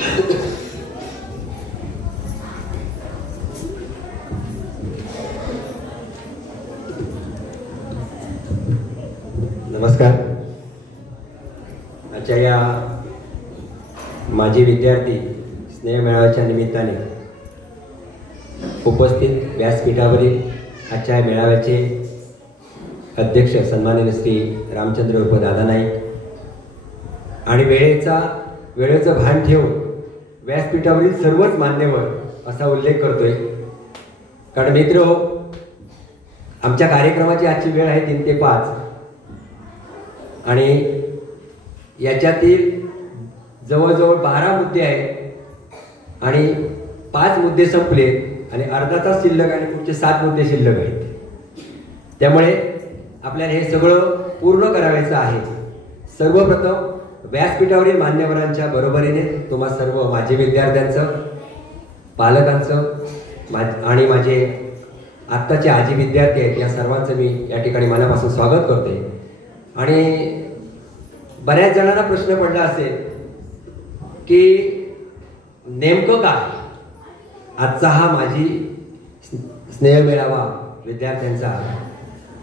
नमस्कार. आजच्या या माजी विद्यार्थी स्नेह मेळाव्याच्या निमित्ताने उपस्थित व्यासपीठावरील आजच्या मेळाव्याचे अध्यक्ष सन्माननीय श्री रामचंद्र उर्फ दादा नाईक आणि वेळेचं भान ठेवून व्यासपीठावरील सर्वच मान्यवर असा उल्लेख करतोय. कारण मित्र, आमच्या कार्यक्रमाची आजची वेळ आहे 3 ते 5 आणि याच्यातील जवळजवळ 12 मुद्दे आहेत आणि 5 मुद्दे संपले आणि अर्धा तास शिल्लक आणि पुढचे 7 मुद्दे शिल्लक आहेत. त्यामुळे आपल्याला हे सगळं पूर्ण करायचं आहे. सर्वप्रथम व्यासपीठावरील मान्यवरांच्या बरोबरीने तुम्हा सर्व माझे विद्यार्थ्यांचं, पालकांचं आणि माझे आत्ताचे आजी विद्यार्थी आहेत या सर्वांचं मी या ठिकाणी मनापासून स्वागत करते. आणि बऱ्याच जणांना प्रश्न पडला असेल की नेमकं काय आजचा हा माझी स्नेह मेळावा विद्यार्थ्यांचा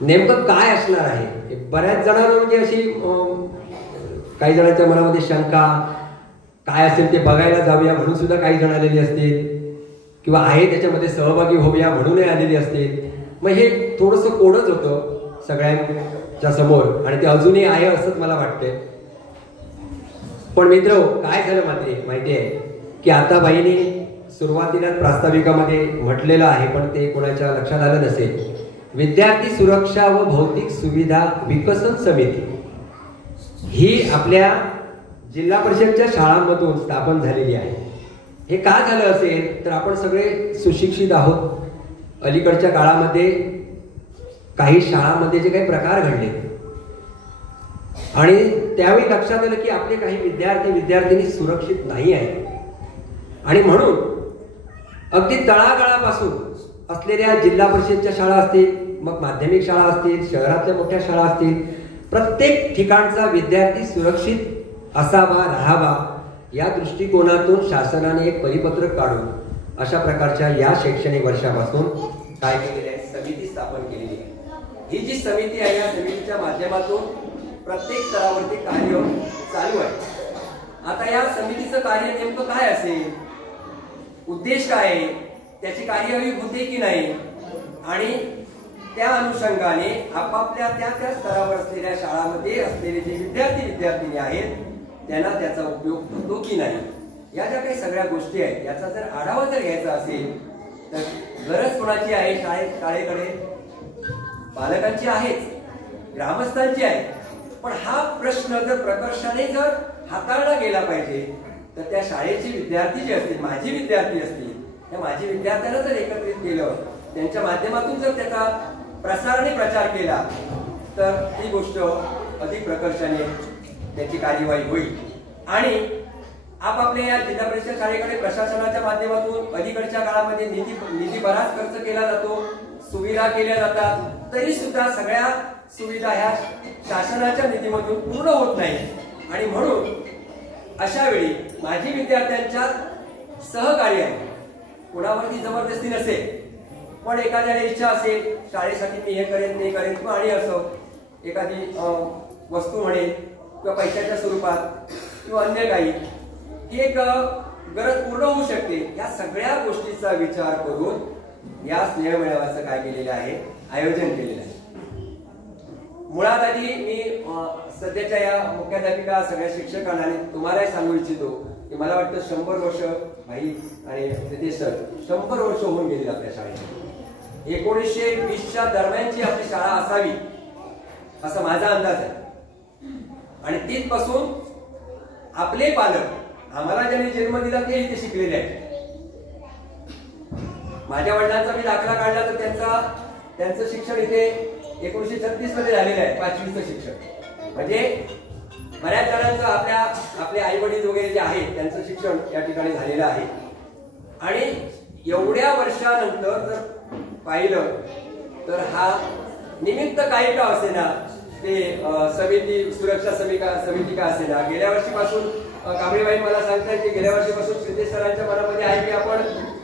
नेमकं काय असणार आहे. बऱ्याच जणांना म्हणजे अशी काही जणांच्या मनामध्ये शंका काय असेल ते बघायला जाऊया म्हणून सुद्धा काही जण आलेली असतील किंवा आहे त्याच्यामध्ये सहभागी होऊया म्हणूनही आलेली असतील. मग हे थोडंसं कोडच होतं सगळ्यांच्या समोर आणि ते अजूनही आहे असंच मला वाटतंय. पण मित्र, काय झालं माहिती आहे की आता बाईने सुरुवातीला प्रास्ताविकामध्ये म्हटलेलं आहे, पण ते कोणाच्या लक्षात आलं नसेल. विद्यार्थी सुरक्षा व भौतिक सुविधा विकसन समिती ही आपल्या जिल्हा परिषदच्या शाळांमधून स्थापन झालेली आहे. हे का झालं असेल तर आपण सगळे सुशिक्षित आहोत. अलीकडच्या काळामध्ये काही शाळांमध्ये जे काही प्रकार घडले आणि त्यावेळी लक्षात आलं की आपले काही विद्यार्थी सुरक्षित नाही आहेत. आणि म्हणून अगदी तळागाळापासून असलेल्या जिल्हा परिषदच्या शाळा असतील, मग माध्यमिक शाळा असतील, शहरातल्या मोठ्या शाळा असतील, प्रत्येक ठिकाणचा विद्यार्थी सुरक्षित असावा, राहावा या दृष्टिकोनातून शासनाने एक परिपत्रक काढून अशा प्रकारच्या या शैक्षणिक वर्षापासून काय केलेले आहे, समिती स्थापन केलेली आहे. ही जी समिती आहे या समितीच्या माध्यमातून प्रत्येक स्तरावरती कार्य चालू आहे. आता या समितीचं कार्य नेमकं काय असेल, उद्देश काय आहे, त्याची कार्यवाही होते की नाही आणि त्या अनुषंगाने आपापल्या त्या स्तरावर असलेल्या शाळांमध्ये असलेले जे विद्यार्थिनी आहेत त्यांना त्याचा उपयोग होतो की नाही, या ज्या काही सगळ्या गोष्टी आहेत याचा जर आढावा जर घ्यायचा असेल तर गरज कोणाची आहे, शाळेकडे पालकांची आहेच, ग्रामस्थांची आहे. पण हा प्रश्न जर प्रकर्षाने जर हाताळला गेला पाहिजे तर त्या शाळेचे विद्यार्थी जे असतील, माझे विद्यार्थी असतील, त्या माझे विद्यार्थ्यांना जर एकत्रित केलं, त्यांच्या माध्यमातून जर त्याचा प्रसार आणि प्रचार केला तर ती गोष्ट अधिक प्रकर्षाने त्याची कार्यवाही होईल. आणि आपापल्या या जिल्हा परिषद शाळेकडे प्रशासनाच्या माध्यमातून अलीकडच्या काळामध्ये निधी बराच खर्च केला जातो, सुविधा केल्या जातात, तरी सुद्धा सगळ्या सुविधा ह्या शासनाच्या निधीमधून पूर्ण होत नाही. आणि म्हणून अशा वेळी माझी विद्यार्थ्यांच्या सहकार्य कोणावरती जबरदस्ती नसेल, पण एखाद्याला इच्छा असेल शाळेसाठी मी हे करेन ते करेन किंवा आणि असं एखादी वस्तू म्हणेल किंवा पैशाच्या स्वरूपात किंवा अन्य काही, ही एक गरज पूर्ण होऊ शकते. या सगळ्या गोष्टीचा विचार करून या स्नेह मेळाव्याचं काय केलेलं आहे, आयोजन केलेलं आहे. मुळात आधी मी सध्याच्या या मुख्याध्यापिका सगळ्या शिक्षकांना आणि तुम्हालाही सांगू इच्छितो की मला वाटतं 100 वर्ष भाई आणि नितेश सर 100 वर्ष होऊन गेली आपल्या शाळेत. 1920च्या दरम्यानची आपली शाळा असावी असा माझा अंदाज आहे. आणि तिथपासून आपले पालक आम्हाला ज्यांनी जन्म दिला ते इथे शिकलेले आहेत. माझ्या वडिलांचा मी दाखला काढला तर त्यांचं शिक्षण इथे 1936 मध्ये झालेलं आहे, 5वीचं शिक्षण. म्हणजे बऱ्याच जणांचं आपले आई वडील वगैरे जे आहेत त्यांचं शिक्षण या ठिकाणी झालेलं आहे. आणि एवढ्या वर्षानंतर जर पाहिलं तर हा निमित्त काही का असेना ते समिती सुरक्षा समिती का असेना गेल्या वर्षीपासून कांबळेबाई मला सांगतात की गेल्या वर्षीपासून श्रीदेश सरांच्या मनामध्ये आहे की आपण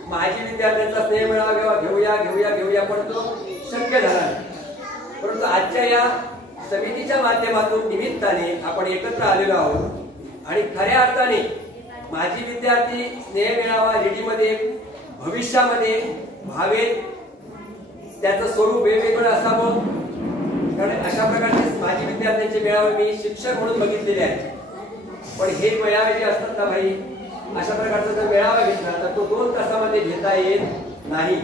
माजी विद्यार्थ्यांचा स्नेह मेळावा घेऊया पण तो शक्य झाला नाही। परंतु आजच्या या समितीच्या माध्यमातून निमित्ताने आपण एकत्र आलेलो आहोत आणि खऱ्या अर्थाने माजी विद्यार्थी स्नेह मेळावा रेडीमध्ये भविष्यामध्ये व्हावे, त्याचं स्वरूप वेगवेगळं असावं, कारण अशा प्रकारचे माजी विद्यार्थ्यांचे मेळावे मी शिक्षक म्हणून बघितलेले आहेत। पण हे मेळावे जे असतात ना भाई, अशा प्रकारचा जर मेळावा घेतला तर तो 2 तासामध्ये घेता येत नाही।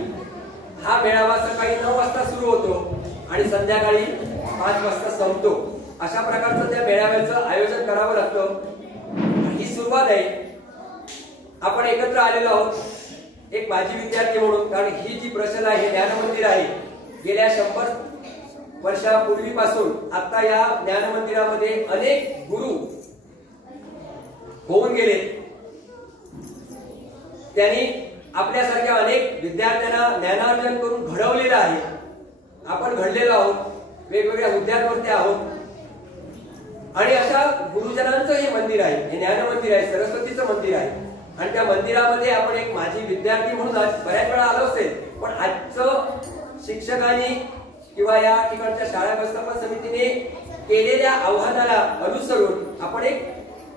हा मेळावा सकाळी 9 वाजता सुरू होतो आणि संध्याकाळी 5 वाजता संपतो। अशा प्रकारचं त्या मेळाव्याचं आयोजन करावं लागतं। ही सुरुवात आहे। आपण एकत्र आलेलो आहोत एक माजी विद्यार्थी म्हणून, कारण ही जी प्रशाला हे ज्ञानमंदिर आहे गेल्या 100 वर्षापूर्वीपासून आता या ज्ञानमंदिरामध्ये अनेक गुरु होऊन गेले। त्यांनी आपल्यासारख्या अनेक विद्यार्थ्यांना ज्ञानार्जन करून घडवलेलं आहे। आपण घडलेलो आहोत, वेगवेगळ्या हुद्द्यांवरती आहोत आणि अशा गुरुजनांचं हे मंदिर आहे, हे ज्ञानमंदिर आहे, सरस्वतीचं मंदिर आहे आणि त्या मंदिरामध्ये आपण एक माजी विद्यार्थी म्हणून आज बऱ्याच वेळा आलो असेल, पण आजचं शिक्षकांनी किंवा या ठिकाणच्या शाळा व्यवस्थापन समितीने केलेल्या आव्हानाला अनुसरून आपण एक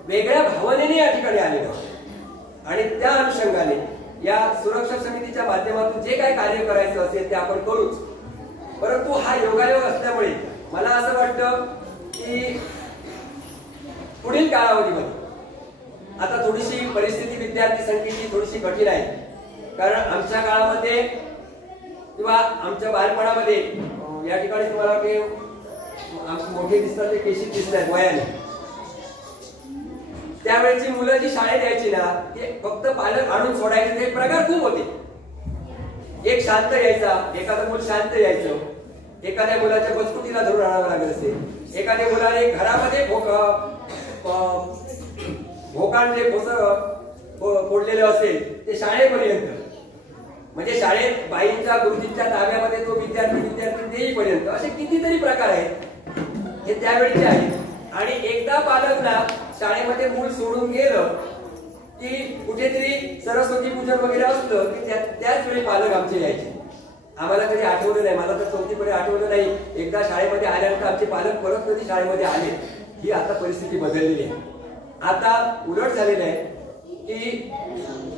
वेगळ्या भावनेने या ठिकाणी आलेलो आहोत आणि त्या अनुषंगाने या सुरक्षा समितीच्या माध्यमातून जे काही कार्य करायचं असेल ते आपण करूच। परंतु हा योगायोग असल्यामुळे मला असं वाटतं की पुढील कालावधीमध्ये आता थोडीशी परिस्थिती विद्यार्थी संख्येची थोडीशी कठीण आहे, कारण आमच्या काळामध्ये किंवा आमच्या बालपणामध्ये या ठिकाणी तुम्हाला ते मोठे दिसतात ते केशी दिसतात वयाने, त्यावेळेची मुलं जी शाळेत यायची ना ते फक्त पालक आणून सोडायचे, ते प्रकार खूप होते। एक शांत यायचा, एखादं मूल शांत यायचं, एखाद्या मुलाच्या बसकुटीला धरून आणावं लागत असेल, एखाद्या मुलाने घरामध्ये भोकांडले फोडलेलं असेल ते शाळेपर्यंत, म्हणजे शाळेत बाईंच्या गुरुजींच्या ताब्यामध्ये तो विद्यार्थी देईपर्यंत असे कितीतरी प्रकार आहेत हे त्यावेळेचे आहेत। आणि एकदा पालकला शाळेमध्ये मूल सोडून गेलं की कुठेतरी सरस्वती पूजन वगैरे असलं की त्याच वेळी पालक आमचे यायचे। आम्हाला कधी आठवलं नाही, मला तर 4थी पर्यंत आठवलं नाही एकदा शाळेमध्ये आल्यानंतर आमचे पालक परत कधी शाळेमध्ये आले। ही आता परिस्थिती बदललेली आहे। आता उलट झालेलं आहे की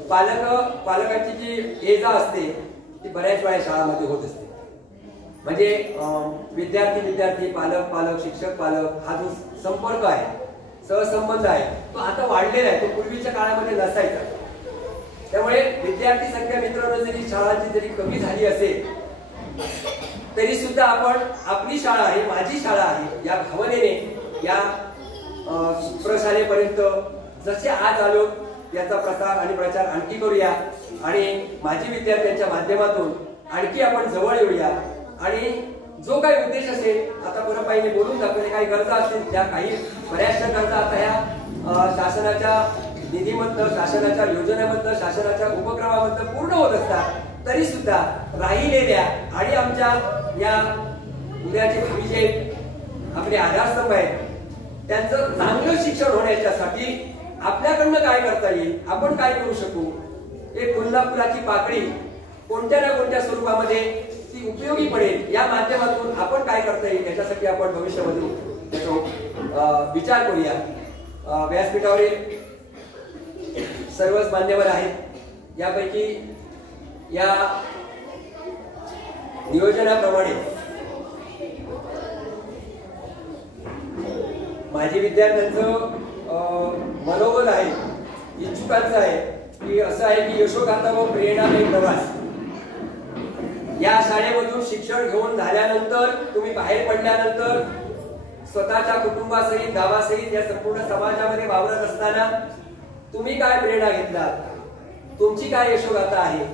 पालकांची जी ये जा असते ती बऱ्याच वेळा शाळामध्ये होत असते, म्हणजे विद्यार्थी पालक शिक्षक पालक हा जो संपर्क आहे, सहसंबंध आहे, तो आता वाढलेला आहे, तो पूर्वीच्या काळामध्ये नसायचा। त्यामुळे विद्यार्थी संख्या मित्रांनो जरी शाळांची जरी कमी झाली असेल तरी सुद्धा आपण आपली शाळा आहे, माझी शाळा आहे या भावनेने या प्रशालेपर्यंत जसे आज आलो याचा प्रसार आणि प्रचार आणखी करूया आणि माजी विद्यार्थ्यांच्या माध्यमातून आणखी आपण जवळ येऊया आणि जो काही उद्देश असेल, आता परपाईने बोलून दाखवले काही गरजा असतील त्या काही बऱ्याचशा गरजा आता ह्या शासनाच्या निधीमधनं, शासनाच्या योजनेमधनं, शासनाच्या उपक्रमामधनं पूर्ण होत असतात, तरी सुद्धा राहिलेल्या आणि आमच्या या उद्याचे भावी जे आपले आधारस्तंभ आहेत त्यांचं चांगलं शिक्षण होण्याच्यासाठी आपल्याकडनं काय करता येईल, आपण काय करू शकू, एक फुलाची पाकळी कोणत्या ना कोणत्या स्वरूपामध्ये ती उपयोगी पडेल या माध्यमातून आपण काय करता येईल याच्यासाठी आपण भविष्यामध्ये विचार करूया। व्यासपीठावरील सर्वच मान्यवर आहेत, यापैकी या नियोजनाप्रमाणे माजी विद्यार्थ्यांचं मनोबल आहे, इच्छुकांचं आहे की असं आहे की यशोगाथा व प्रेरणादायी प्रवास या शाळेमधून शिक्षण घेऊन झाल्यानंतर तुम्ही बाहेर पडल्यानंतर स्वतःच्या कुटुंबासहित गावासहित या संपूर्ण समाजामध्ये वावरत असताना तुम्ही काय प्रेरणा घेतलात, तुमची काय यशोगाथा आहे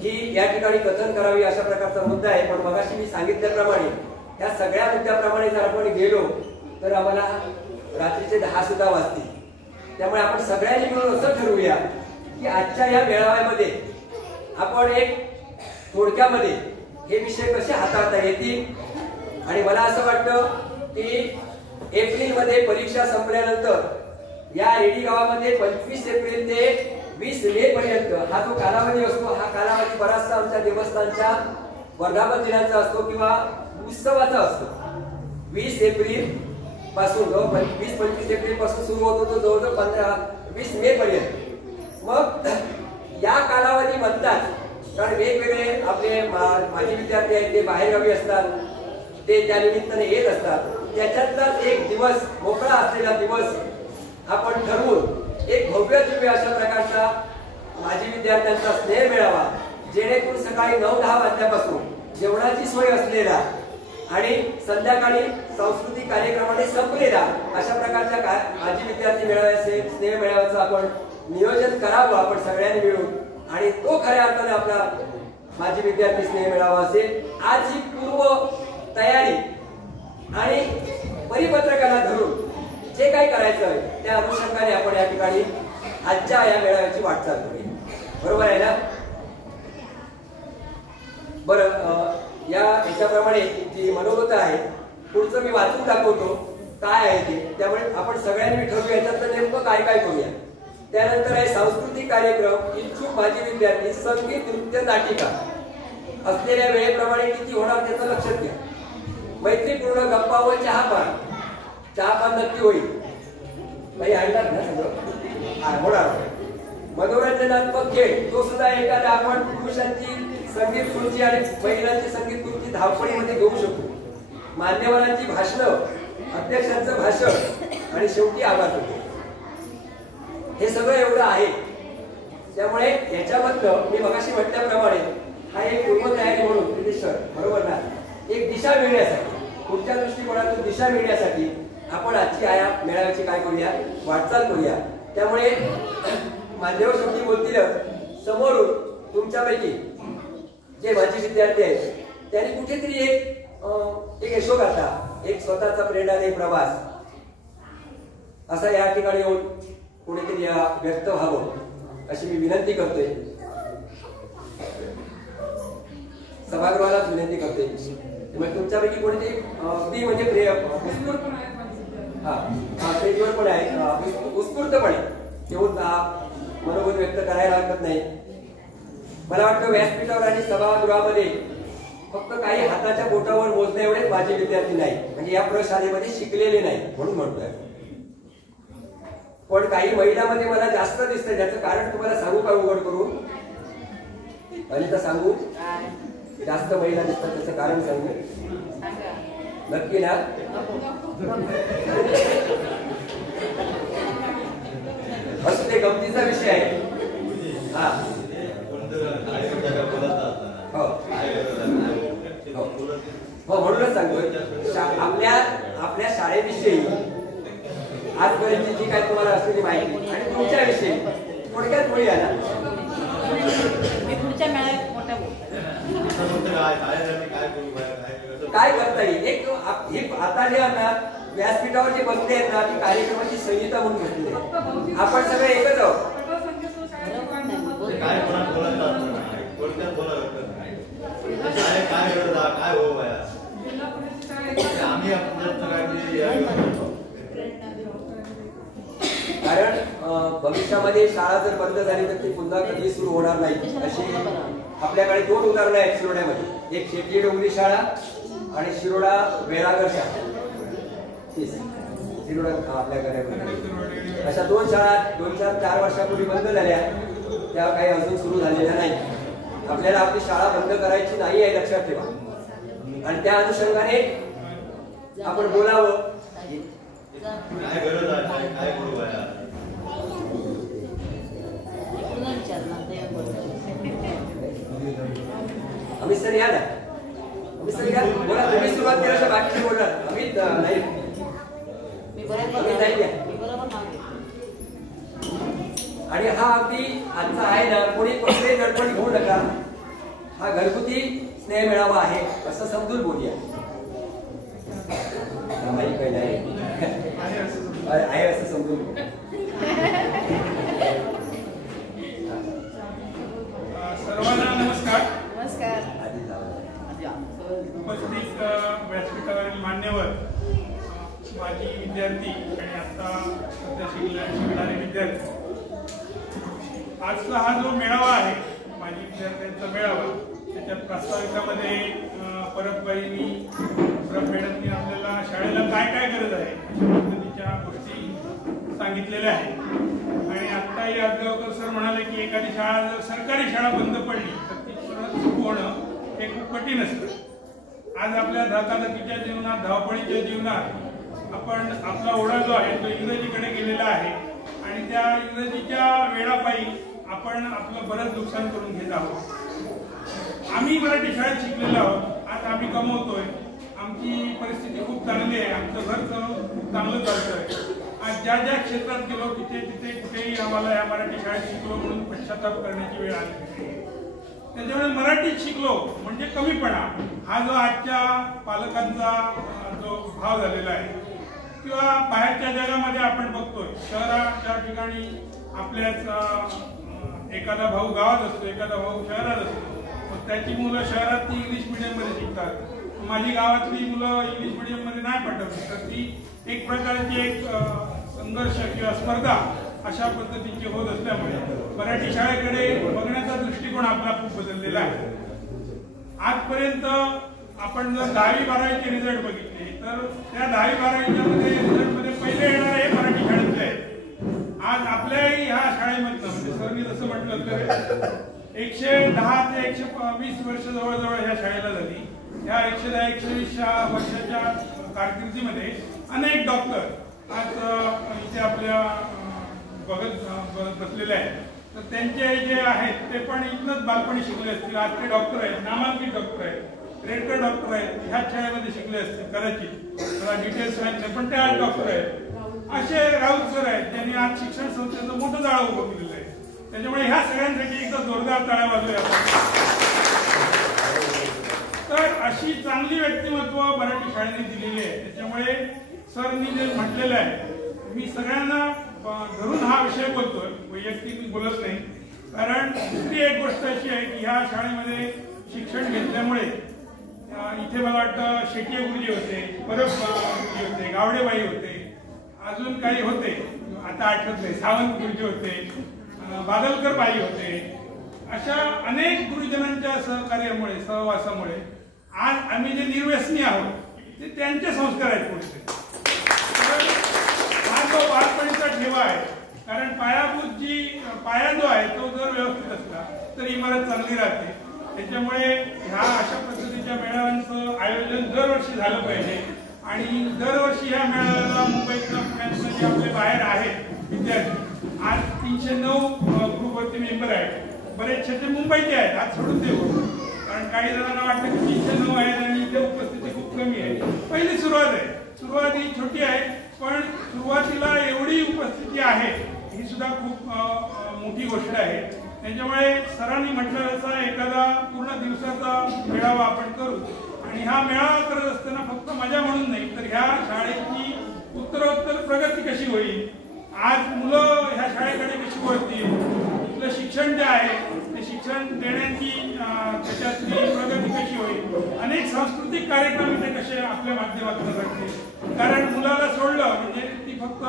ही या ठिकाणी कथन करावी अशा प्रकारचा मुद्दा आहे। पण मगाशी मी सांगितल्याप्रमाणे या सगळ्या मुद्द्याप्रमाणे जर आपण गेलो तर आम्हाला रात्रीचे 10 सुद्धा वाजतील। त्यामुळे आपण सगळ्यांनी मिळून असं ठरवूया की आजच्या या मेळाव्यामध्ये आपण एक थोडक्यामध्ये हे विषय कसे हाताळता येतील आणि मला असं वाटतं की एप्रिलमध्ये परीक्षा संपल्यानंतर या रेडी गावामध्ये 25 एप्रिल ते 20 मे पर्यंत हा जो कालावधी असतो, हा कालावधी बराचसा आमच्या देवस्थानच्या वर्धापन दिनाचा असतो किंवा उत्सवाचा असतो. 20 एप्रिल पासून 20-25 एप्रिल पासून सुरू होतो तो जवळजवळ 20 मे पर्यंत. मग या कालावधी म्हणतात कारण वेगवेगळे आपले माजी विद्यार्थी आहेत, ते बाहेरगावी असतात, ते त्या निमित्ताने येत असतात. त्याच्यातलाच एक दिवस, मोकळा असलेला दिवस आपण ठरवून एक भव्य दिव्य अशा प्रकारचा माजी विद्यार्थ्यांचा स्नेह मेळावा, जेणेकरून सकाळी 9-10 वाजल्यापासून जेवणाची सोय असलेला आणि संध्याकाळी सांस्कृतिक कार्यक्रमाने संपलेला अशा प्रकारच्या माजी विद्यार्थी मेळाव्याचे, स्नेह मेळाव्याचं आपण नियोजन करावं आपण सगळ्यांनी मिळून. आणि तो खऱ्या अर्थाने आपला माजी विद्यार्थी स्नेह मेळावा असेल. आज ही पूर्व तयारी आणि परिपत्रकाला धरून जे काही करायचं आहे त्या अनुषंगाने आपण या ठिकाणी आजच्या या मेळाव्याची वाटचाल करूया. बरोबर आहे ना? बरं, याच्याप्रमाणे जी मनोगत आहे पुढचं मी वाचून दाखवतो काय आहे ते. त्यामुळे आपण सगळ्यांनी ठरवूया याच्यात नेमकं काय काय करूया. त्यानंतर आहे सांस्कृतिक कार्यक्रम, इच्छुक माजी विद्यार्थी, संगीत, नृत्य, नाटिका असलेल्या वेळेप्रमाणे किती होणार त्याचं लक्षात घ्या. मैत्रीपूर्ण गप्पा व चहापान नक्की होईल. काही आणणार ना सगळं होणार. मनोरंजनात्मक खेळ तो सुद्धा एखादा आपण पुरुषांची संगीत खुर्ची आणि महिलांची संगीत खुर्ची धावपळीमध्ये घेऊ शकतो. मान्यवरांची भाषणं, अध्यक्षांचं भाषण आणि शेवटी आभार होतो. हे सगळं एवढं आहे. त्यामुळे याच्याबद्दल मी मगाशी म्हटल्याप्रमाणे हा एक पूर्वतयारी म्हणून सर बरोबर ना, एक दिशा मिळण्यासाठी, पुढच्या दृष्टिकोनातून दिशा मिळण्यासाठी आपण आजची या मेळाव्याची काय करूया, वाटचाल करूया. त्यामुळे मान्यवर शेवटी बोलतील, समोरून तुमच्यापैकी जे माजी विद्यार्थी आहेत त्यांनी कुठेतरी एक यशोगाथा, एक स्वतःचा प्रेरणादायी प्रवास असा या ठिकाणी येऊन कोणीतरी व्यक्त व्हावं अशी मी विनंती करतोय. सभागृहालाच विनंती करतोय. म्हणजे तुमच्यापैकी कोणीतरी अगदी म्हणजे स्टेजवर पण आहे, उत्स्फूर्तपणे येऊन मनोगत व्यक्त करायला हरकत नाही. मला वाटतं व्यासपीठावर आणि सभागृहामध्ये फक्त काही हाताच्या बोटावर मोजण्या एवढेच माझे विद्यार्थी नाही, म्हणजे या प्रशालेमध्ये शिकलेले नाही म्हणून म्हणतोय. पण काही महिलांमध्ये मला जास्त दिसतंय. त्याचं कारण तुम्हाला सांगू का उघड करून? अनिता सांगू? जास्त महिला दिसतात त्याचं कारण सांगू नक्की ना? असं ते गमतीचा विषय आहे. हा हो, म्हणूनच सांगतोय आपल्या शाळेविषयी आजपर्यंत जी काय तुम्हाला असलेली माहिती आणि तुमच्याविषयी थोडक्यात बोलूया ना. काय करता येईल एक आता जे व्यासपीठावर जे बसले आहेत ना, ती कार्यक्रमाची संहिता म्हणून बसलेली आहे. आपण सगळे एकच आहोत. कारण भविष्यामध्ये शाळा जर बंद झाली तर ती पुन्हा कधी सुरू होणार नाही. अशी आपल्याकडे 2 उदाहरणं आहेत शिरोड्यामध्ये. एक शेती डोंगरी शाळा आणि शिरोडा वेळागर शाळा. शिरोडा आपल्याकडे अशा 2 शाळा 2-4 वर्षापूर्वी बंद झाल्या. त्या काही अजून सुरू झालेल्या नाही. आपल्याला आपली शाळा बंद करायची नाही आहे, लक्षात ठेवा. आणि त्या अनुषंगाने आपण बोलावं. काय गरज आहे, काय करू बाया? अमित सर या ना. अमित सर या, बोला. तुम्ही सुरुवात केल्याशिवाय बाकीचे बोलणार. अमित नाही, आणि हा अगदी आजचा आहे ना, कोणी कसले गडबड घेऊ नका. हा घरगुती स्नेह मेळावा आहे असं समजून बोलूया. माहिती काही नाही आहे असं समजून. सर्वांना नमस्कार. नमस्कार. उपस्थित व्यासपीठावरील मान्यवर, माजी विद्यार्थी आणि आता सध्या शिकणारे विद्यार्थी, आजचा हा जो मेळावा आहे माजी विद्यार्थ्यांचा मेळावा, त्याच्यात प्रास्ताविकामध्ये परबबाईंनी मॅडमनी आपल्याला शाळेला काय काय गरज आहे अशा पद्धतीच्या गोष्टी सांगितलेल्या आहेत. आणि आत्ताही आजगावकर सर म्हणाले की एखादी शाळा जर सरकारी शाळा बंद पडली तर ती परत सुरू होणं हे खूप कठीण असतं. आज आपल्या धकाधकीच्या जीवनात, धावपळीच्या जीवनात आपण आपला ओढा जो आहे तो इंग्रजीकडे गेलेला आहे आणि त्या इंग्रजीच्या वेळापायी आपण आपलं बरंच नुकसान करून घेत आहोत. आम्ही मराठी शाळेत शिकलेलो आहोत, आज आम्ही कमवतोय, आमची परिस्थिती खूप चांगली आहे, आमचं घर चांगलं चालतंय. आज ज्या ज्या क्षेत्रात गेलो तिथे तिथे कुठेही आम्हाला या मराठी शाळेत शिकलो म्हणून पश्चाताप करण्याची वेळ आली. त्याच्यामुळे मराठीत शिकलो म्हणजे कमीपणा हा जो आजच्या पालकांचा जो भाव झालेला आहे, किंवा बाहेरच्या जगामध्ये आपण बघतोय शहराच्या ठिकाणी आपल्याच एखादा भाऊ गावात असतो, एखादा भाऊ शहरात असतो, मग त्याची मुलं शहरात ती इंग्लिश मिडियममध्ये शिकतात, माझी गावातली मुलं इंग्लिश मिडियममध्ये नाही पाठवली, तर ती एक प्रकारची एक संघर्ष किंवा स्पर्धा अशा पद्धतीची होत असल्यामुळे मराठी शाळेकडे बघण्याचा दृष्टिकोन आपला खूप बदललेला आहे. आजपर्यंत आपण जर 10वी 12वीचे रिझल्ट बघितले तर त्या 10वी 12वीच्या रिझल्टमध्ये पहिले येणारे हे मराठी शाळेतले आहेत. आज आपल्याही ह्या शाळेमधनं म्हणजे सरनी जसं म्हटलं तर 110 ते 120 वर्ष जवळजवळ ह्या शाळेला झाली. ह्या 110-120 वर्षाच्या कारकिर्दीमध्ये अनेक डॉक्टर आज इथे आपल्या बघत बसलेले आहेत, तर त्यांचे जे आहेत ते पण इथनंच बालपणी शिकले असतील. आज ते डॉक्टर आहेत, नामांकित डॉक्टर आहेत, रेडकर डॉक्टर आहेत, ह्याच शाळेमध्ये शिकले असतील कदाचित, मला डिटेल्स माहित नाही, पण ते आज डॉक्टर आहेत. असे राऊत सर आहेत त्यांनी आज शिक्षण संस्थेचं मोठं जाळं उभं केलेलं आहे. त्याच्यामुळे ह्या सगळ्यांसाठी एकदा जोरदार टाळ्या वाजवूया आपण. तर अशी चांगली व्यक्तिमत्व मराठी शाळेने दिलेली आहे. त्याच्यामुळे सरनी जे म्हटलेलं आहे, मी सगळ्यांना धरून हा विषय बोलतोय, वैयक्तिक बोलत नाही. कारण दुसरी एक गोष्ट अशी आहे की ह्या शाळेमध्ये शिक्षण घेतल्यामुळे इथे मला वाटतं शेटिये गुरुजी होते, परब गुरुजी होते, गावडेबाई होते, अजून काही होते आता आठवत नाही, सावंत गुरुजी होते, बादलकर बाई होते, अशा अनेक गुरुजनांच्या सहकार्यामुळे, सहवासामुळे आज आम्ही जे निर्व्यसनी आहोत ते त्यांचे संस्कार आहेत पुढचे. हा जो बालपणीचा ठेवा आहे, कारण पाया जो आहे तो जर व्यवस्थित असला तर इमारत चांगली राहते. त्याच्यामुळे ह्या अशा पद्धतीच्या मेळाव्यांचं आयोजन दरवर्षी झालं पाहिजे आणि दरवर्षी ह्या मेळाव्याला मुंबईतल्या पुण्यातल्या जे आपले बाहेर आहेत विद्यार्थी, आज 309 ग्रुपवरती मेंबर आहेत, बरेचसे ते मुंबईचे आहेत, आज सोडून देऊ. कारण काही जणांना वाटतं की 309 आहेत आणि इथे उपस्थिती खूप कमी आहे. पहिली सुरुवात आहे, सुरुवात ही छोटी आहे, पण सुरुवातीला एवढी उपस्थिती आहे ही सुद्धा खूप मोठी गोष्ट आहे. त्याच्यामुळे सरांनी म्हटलं तसं एखादा पूर्ण दिवसाचा मेळावा आपण करू आणि हा मेळावा करत असताना फक्त मजा म्हणून नाही तर ह्या शाळेची उत्तरोत्तर प्रगती कशी होईल, आज मुलं ह्या शाळेकडे कशी वळतील, आपलं शिक्षण जे आहे ते शिक्षण देण्याची त्याच्यातली प्रगती कशी होईल, अनेक सांस्कृतिक कार्यक्रम ते कसे आपल्या माध्यमातून घडतील. कारण मुलाला सोडलं म्हणजे ती फक्त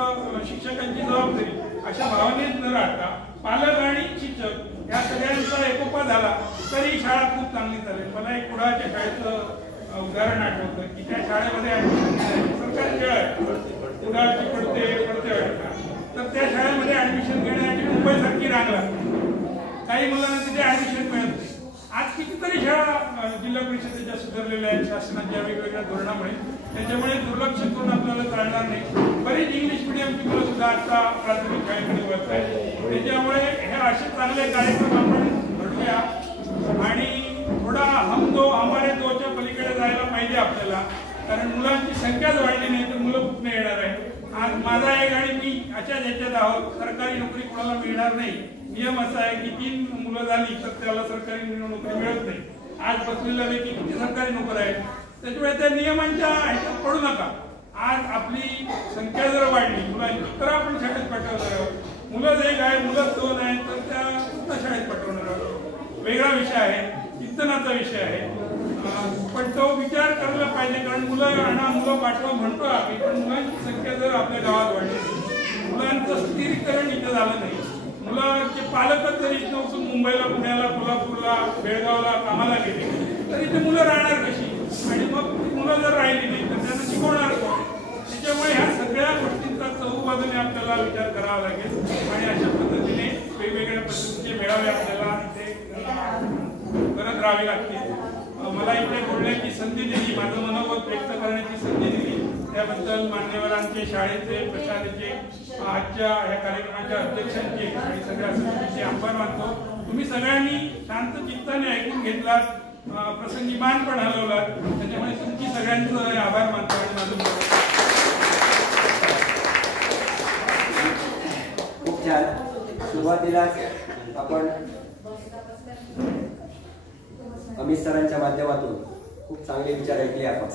शिक्षकांची जबाबदारी अशा भावनेत न राहता पालक आणि शिक्षक या सगळ्यांचा एकोपा झाला तरी शाळा खूप चांगली चालेल. मला एक कुडाळच्या शाळेचं उदाहरण आठवतं की त्या शाळेमध्ये सरकारी शाळा आहे, कुडाळची पडते तर त्या शाळेमध्ये ऍडमिशन घेण्यासाठी मुंबईसारखी रांग लागते. काही मुलांना तिथे ऍडमिशन मिळत नाही. आज कितीतरी शाळा जिल्हा परिषदेच्या सुधारलेल्या आहेत शासनाच्या वेगवेगळ्या धोरणामुळे. त्याच्यामुळे दुर्लक्ष करून आपल्याला चालणार नाही. बरीच इंग्लिश मिडियमची मुलं सुद्धा आता प्राथमिक शाळेकडे वळत आहेत. त्याच्यामुळे हे असे चांगले कार्यक्रम आपण घडूया आणि थोडा हम दो हमारे दोच्या पलीकडे जायला पाहिजे आपल्याला. कारण मुलांची संख्याच वाढली नाही तर मुलं कुठून येणार आहे. आज माझा एक आणि मी अशा ह्याच्यात आहोत, सरकारी नोकरी कोणाला मिळणार नाही. नियम असा आहे की 3 मुलं झाली तर त्याला सरकारी नोकरी मिळत नाही. आज बसलेल्या व्यक्ती किती सरकारी नोकर आहेत. त्याच्यामुळे त्या नियमांच्या ह्याच्यात पडू नका. आज आपली संख्या जर वाढली मुलांची तर आपण शाळेत पाठवणार आहोत. मुलं एक आहे, मुलं 2 आहेत तर त्या शाळेत पाठवणार आहोत. वेगळा विषय आहे, चिंतनाचा विषय आहे. पण तो विचार करायला पाहिजे, कारण मुलं आणा मुलं पाठवा म्हणतो आम्ही, पण मुलांची संख्या जर आपल्या गावात वाढली, मुलांचं स्थिरीकरण इथं झालं नाही, मुलांचे पालकच जर इथं उचलून मुंबईला, पुण्याला, कोल्हापूरला, बेळगावला कामाला गेले तर इथे मुलं राहणार कशी, आणि मग मुलं जर राहिली नाही तर त्यांना शिकवणार कोण? त्याच्यामुळे ह्या सगळ्या गोष्टींचा चहूबाजूने आपल्याला विचार करावा लागेल आणि अशा पद्धतीने वेगवेगळ्या पद्धतीचे मेळावे आपल्याला इथे करत राहावे लागतील. मला इथे बोलण्याची संधी दिली, माझं मनोगत व्यक्त करण्याची संधी दिली, त्याबद्दल मान्यवरांचे, शाळेचे, प्रशालेचे, आजच्या या कार्यक्रमाच्या अध्यक्षांचे आणि सगळ्या समितीचे आभार मानतो. तुम्ही सगळ्यांनी शांत चित्ताने ऐकून घेतलात, प्रसंगी मान पण हलवलात, त्याच्यामुळे तुमची सगळ्यांचं आभार मानतो आणि माझं खूप छान. सुरुवातीला आपण अमित सरांच्या माध्यमातून खूप चांगले विचार ऐकले आपण.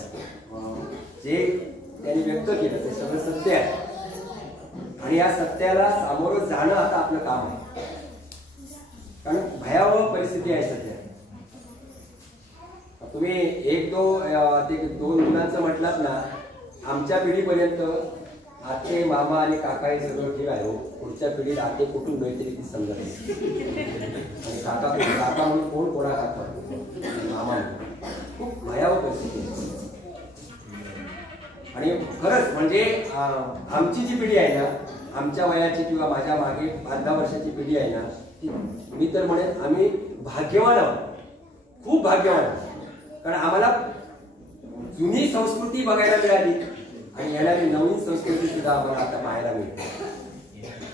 जे त्यांनी व्यक्त केलं ते सगळं सत्य आहे आणि या सत्याला सामोरं जाणं आता आपलं काम आहे, कारण भयावह परिस्थिती आहे सध्या. तुम्ही एक दोन मुलांचं म्हटलात ना, आमच्या पिढीपर्यंत आते, मामा आणि काका हे सगळं ठीक आहे. पुढच्या पिढीत आते कुठून मिळते ती समजत नाही. काका म्हणून कोण कोणा खातं, मामा खूप भयावह परिस्थिती आहे. आणि खरंच म्हणजे आमची जी पिढी आहे ना, आमच्या वयाची किंवा माझ्या मागे 5-10 वर्षाची पिढी आहे ना, ती मी तर म्हणेन आम्ही भाग्यवान आहोत, खूप भाग्यवान आहोत. कारण आम्हाला जुनी संस्कृती बघायला मिळाली आणि येणारी नवीन संस्कृती सुद्धा आम्हाला आता पाहायला मिळते.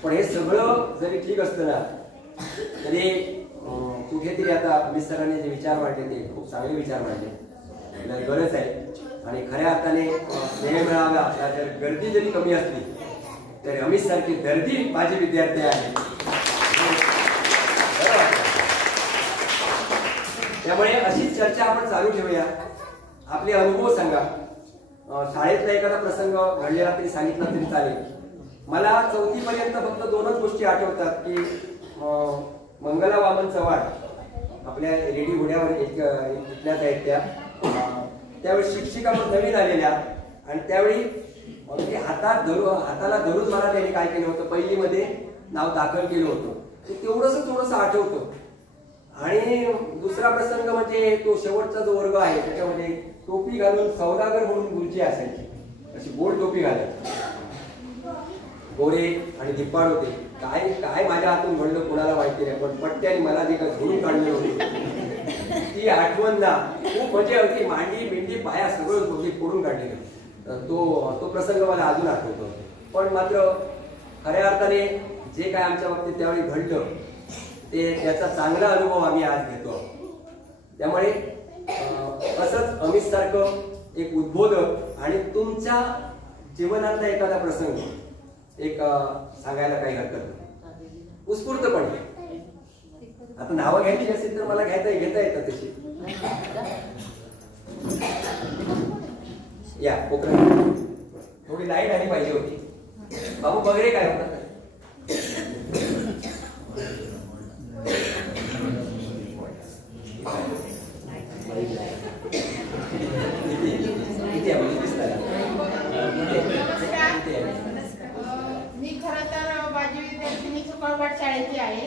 पण हे सगळं जरी ठीक असतं ना, तरी कुठेतरी आता अमित सरांनी जे विचार मांडले ते खूप चांगले विचार मांडले. आपल्याला गरज आहे आणि खऱ्या अर्थाने स्नेह मिळावा, जर गर्दी जरी कमी असली तरी अमित सारखे दर्दी माझे विद्यार्थी आहेत. त्यामुळे अशीच चर्चा आपण चालू ठेवूया. आपले अनुभव सांगा. शाळेतला एखादा प्रसंग घडलेला तरी सांगितला तरी चालेल. मला 4थी पर्यंत फक्त 2च गोष्टी आठवतात की मंगला वामन चव्हाण आपल्या रेडी घोड्यावर इथल्याच आहेत त्या. त्यावेळी शिक्षिका नवीन आलेल्या आणि त्यावेळी हाताला धरून मला त्यांनी काय केलं होतं, पहिलीमध्ये नाव दाखल केलं होतं. थोडंसं आठवतं. आणि दुसरा प्रसंग म्हणजे तो शेवटचा जो वर्ग आहे त्याच्यामध्ये टोपी घालून सौदागर म्हणून गुरुजी असायची, अशी गोल टोपी घालायची, गोरे आणि धिप्पाड होते. काय काय माझ्या हातून घडलं कोणाला माहिती नाही, पण पट्ट्याने मला जे काय झोडून काढलेलं होतं ती आठवण ना खूप म्हणजे अगदी मांडी बिंडी पाया सगळं होती फोडून काढलेलं. तो प्रसंग मला अजून आठवतो. पण मात्र खऱ्या अर्थाने जे काय आमच्या बाबतीत त्यावेळी घडलं त्याचा चांगला अनुभव आम्ही आज घेतो. त्यामुळे असंच अमित सारखं एक उद्बोधक आणि तुमच्या जीवनातला एखादा प्रसंग एक सांगायला काही हरकत नाही, उत्स्फूर्तपणे. आता नावं घ्यायची असेल तर मला घेता येतं तशी. या कोकणात थोडी लाईट आली पाहिजे होती. बाबू बगरे काय होतात मी खरं तर माझी विद्यार्थिनी सुकाळवाट शाळेची आहे,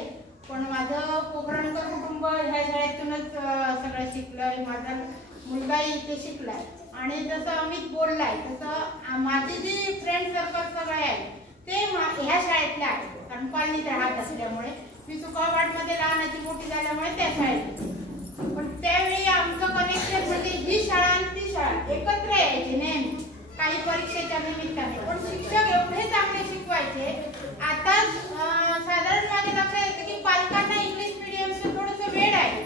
पण माझं पोखरणकर कुटुंब ह्या शाळेतूनच सगळं शिकलं. माझा मुलगाही इथे शिकलाय आणि जसं अमित बोललाय तसं माझे जे फ्रेंड सर्कल सगळे आहे ते ह्या शाळेतले आहेत. कारण कॉलनीत राहत असल्यामुळे मी सुकाळवाटमध्ये लहानाची मोठी झाल्यामुळे त्या शाळेत. पण त्यावेळी आमचं कनेक्शन म्हणजे ही शाळा आणि ती शाळा एकत्र यायची नेहमी काही परीक्षेच्या निमित्ताने. पण शिक्षक एवढे चांगले शिकवायचे. आता साधारण माझ्या लक्षात येतं की पालकांना इंग्लिश मीडियमचं थोडंसं वेळ आहे.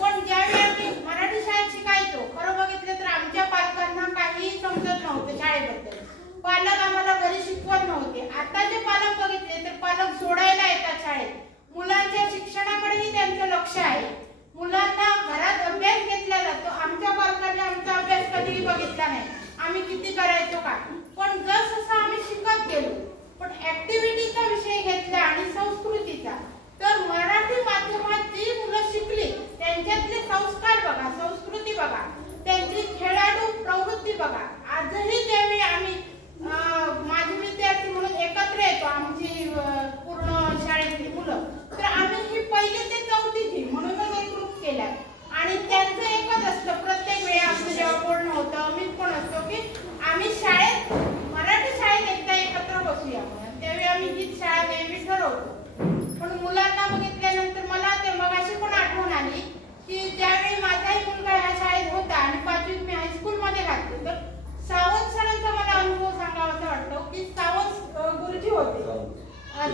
पण ज्यावेळी आम्ही मराठी शाळेत शिकायचो, खरं बघितलं तर आमच्या पालकांना काही समजत नव्हतं शाळेबद्दल. पालक आम्हाला घरी शिकवत नव्हते. आता जे पालक बघितले तर पालक सोडायला येतात शाळेत. मुलांच्या शिक्षणाकडेही त्यांचं लक्ष आहे. मुलांना घरात अभ्यास घेतला जातो. आमच्या पालकांनी आमचा अभ्यास कधीही बघितला नाही, आम्ही किती करायचो काय. पण जसं आम्ही शिकत गेलो, पण ऍक्टिव्हिटीचा विषय घेतला आणि संस्कृतीचा, तर मराठी माध्यमात जी मुलं शिकली त्यांच्यातले संस्कार बघा, संस्कृती बघा,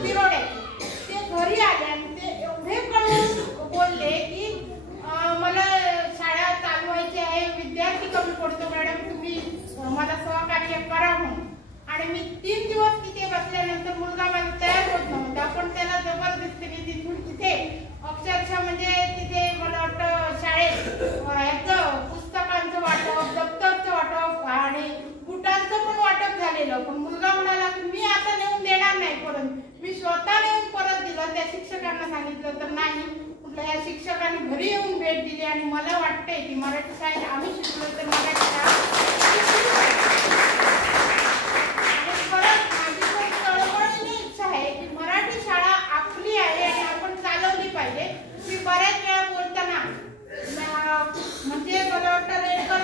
तिरोड्याचे. ते घरी आले आणि ते एवढे कळून बोलले की मला शाळा चालू व्हायची आहे, विद्यार्थी कमी पडतो मॅडम, तुम्ही मला सहकार्य करा म्हणून. आणि मी 3 दिवस तिथे बसल्यानंतर मुलगा माझा तयार होत नव्हता, पण त्याला जबरदस्तीने तिथे अक्षरशः म्हणजे तिथे मला वाटतं शाळेत ह्याचं पुस्तकांचं वाटप, दप्तरचं वाटप आणि बुटांचं पण वाटप झालेलं. पण मुलगा म्हणाला की मी आता नेऊन देणार नाही, परत मी स्वतः नेऊन परत दिलं. त्या शिक्षकांना सांगितलं तर नाही म्हटलं. ह्या शिक्षकांनी घरी येऊन भेट दिली आणि मला वाटतंय की मराठी शाळेत आम्ही शिकलो तर मराठी शाळा मराठी शाळा आपली आहे आणि आपण चालवली पाहिजे. मी बऱ्याच वेळा बोलताना म्हणजे मला वाटतं रेडकर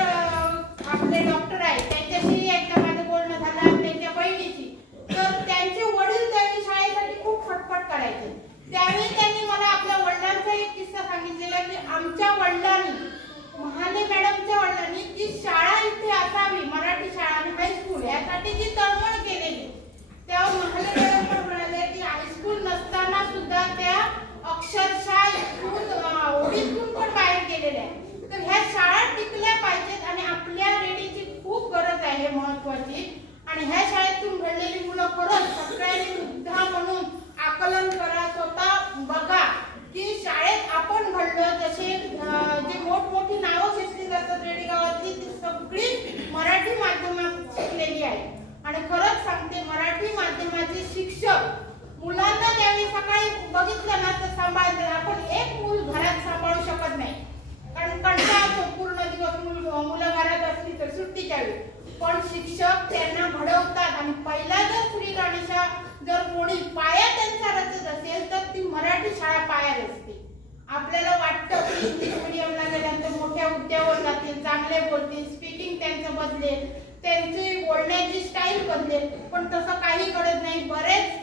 आपले डॉक्टर आहे त्यांच्याशी एकदा माझं बोलणं झालं आणि त्यांच्या बहिणीची. तर त्यांचे वडील त्यावेळी शाळेसाठी खूप फटफट करायचे. त्यावेळी त्यांनी मला आपल्या वडिलांचा एक किस्सा सांगितलेला की आमच्या वडिलांनी, महाले मॅडमच्या वडिलांनी, की शाळा इथे असावी मराठी शाळा आणि हायस्कूल यासाठी जी तळमळ केलेली. तेव्हा महाले मॅडम म्हणाले की हायस्कूल नसताना सुद्धा त्या अक्षरशः ओळीतून पण बाहेर गेलेल्या आहेत. तर ह्या शाळा टिकल्या पाहिजेत आणि आपल्या रेडीची खूप गरज आहे महत्वाची. आणि ह्या शाळेतून घडलेली मुलं खरंच सगळ्यांनी मुद्दा म्हणून आकलन करा, स्वतः बघा की शाळेत आपण घडलो. जसे जे मोठमोठी नावं घेतली जातात रेडी गावातली ती सगळी मराठी माध्यमात शिकलेली आहे. आणि खरंच सांगते मराठी माध्यमाचे शिक्षक मुलांना ज्यावेळी सकाळी बघितलं ना तर सांभाळतात. आपण एक मूल घरात सांभाळू शकत नाही, कारण कंटाळतो पूर्ण दिवस मुलं घरात असली तर सुट्टीच्या वेळी. पण शिक्षक त्यांना घडवतात आणि पहिला जर श्री गणेशा जर कोणी पाया त्यांचा रचत असेल तर ती मराठी शाळा पाया रचते. आपल्याला वाटतं की इंग्लिश मीडियमला गेल्यानंतर मोठ्या हुद्द्यावर जातील, चांगले बोलतील, स्पीकिंग त्यांचं बदलेल, त्यांची बोलण्याची स्टाईल बदलेल, पण तसं काही घडत नाही. बरेच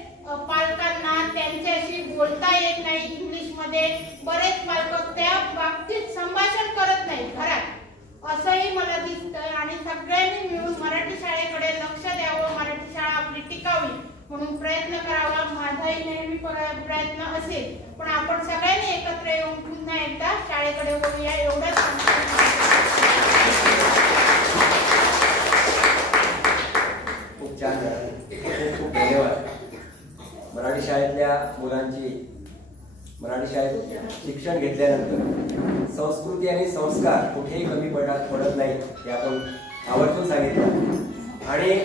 पालकांना त्यांच्याशी बोलता येत नाही इंग्लिशमध्ये. बरेच पालक त्या बाबतीत संभाषण करत नाही घरात, असंही मला दिसतंय. आणि सगळ्यांनी मिळून मराठी शाळेकडे लक्ष द्यावं, मराठी शाळा आपली टिकावी म्हणून प्रयत्न करावा. माझाही नेहमी प्रयत्न असेल, पण आपण सगळ्यांनी एकत्र येऊन पुन्हा एकदा शाळेकडे वळूया एवढंच खूप छान झालं. खूप धन्यवाद. मराठी शाळेतल्या मुलांची मराठी शाळेत शिक्षण घेतल्यानंतर संस्कृती आणि संस्कार कुठेही कमी पडत नाही हे आपण आवर्जून सांगितलं. आणि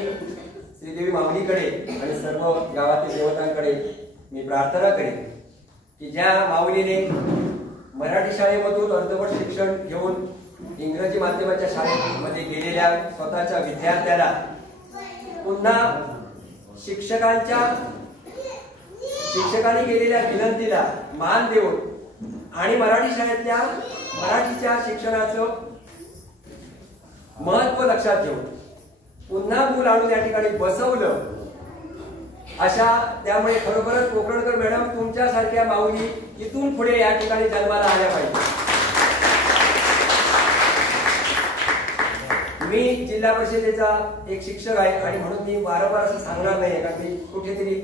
श्रीदेवी माऊलीकडे आणि सर्व गावातील देवतांकडे मी प्रार्थना करेन की ज्या माऊलीने मराठी शाळेमधून अर्धवट शिक्षण घेऊन इंग्रजी माध्यमाच्या शाळेमध्ये गेलेल्या स्वतःच्या विद्यार्थ्याला पुन्हा शिक्षकांनी केलेल्या विनंतीला मान देऊन आणि मराठी शाळेतल्या मराठीच्या शिक्षणाचं महत्व लक्षात घेऊन पुन्हा मूल आणून या ठिकाणी बसवलं. अशा त्यामुळे खरोखरच कोकणकर मॅडम तुमच्यासारख्या माऊली इथून पुढे या ठिकाणी जन्माला आल्या पाहिजे. मी जिल्हा परिषदेचा एक शिक्षक आहे आणि म्हणून मी वारंवार असं सांगणार नाही, कारण मी कुठेतरी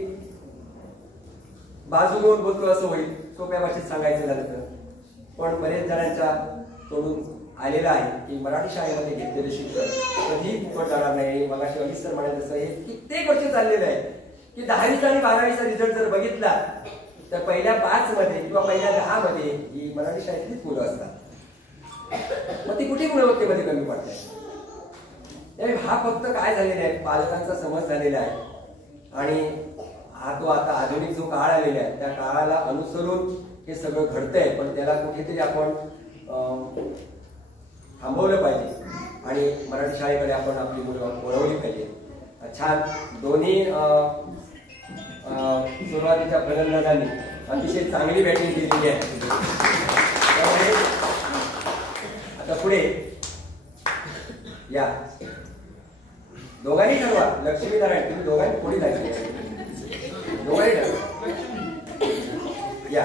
बाजूवर बोलतो असं होईल सोप्या भाषेत सांगायचं झालं तर. पण बरेच जणांच्या तोडून आलेला आहे की मराठी शाळेमध्ये घेतलेले शिक्षण कधीही फुकट जाणार नाही. मगाशी अमित सर म्हणाले तसं हे कित्येक वर्ष चाललेलं आहे की 10वी आणि 12वीचा रिझल्ट जर बघितला तर पहिल्या 5 मध्ये किंवा पहिल्या 10 मध्ये ही मराठी शाळेतलीच मुलं असतात. मग ती कुठे गुणवत्तेमध्ये कमी पडतात. हा फक्त काय झालेला आहे, पालकांचा समज झालेला आहे आणि हा तो आता आधुनिक जो काळ आलेला आहे त्या काळाला अनुसरून हे सगळं घडतंय. पण त्याला कुठेतरी आपण थांबवलं पाहिजे आणि मराठी शाळेकडे आपण आपली मुलं वळवली पाहिजे. छान दोन्ही सुरुवातीच्या फलंदाजांनी अतिशय चांगली बॅटिंग केलेली आहे. त्यामुळे आता पुढे या दोघांनी ठरवा. लक्ष्मीनारायण तुम्ही दोघांनी पुढे जायचे, दोघांनी ठरवा. या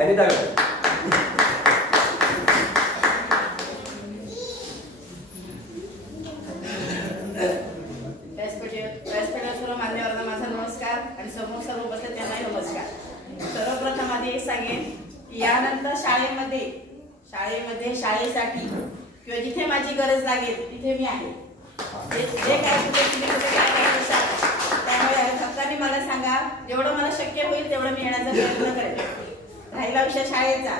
अनिता व्यासपीठावर मान्यवरांना माझा नमस्कार आणि समोर सर्व यानंतर शाळेमध्ये शाळेसाठी किंवा जिथे माझी गरज लागेल तिथे मी आहे. जे काय तुम्ही काय करत असाल त्यामुळे हक्काने मला सांगा, जेवढं मला शक्य होईल तेवढं मी येण्याचा प्रयत्न करेन. राहिला विषय शाळेचा,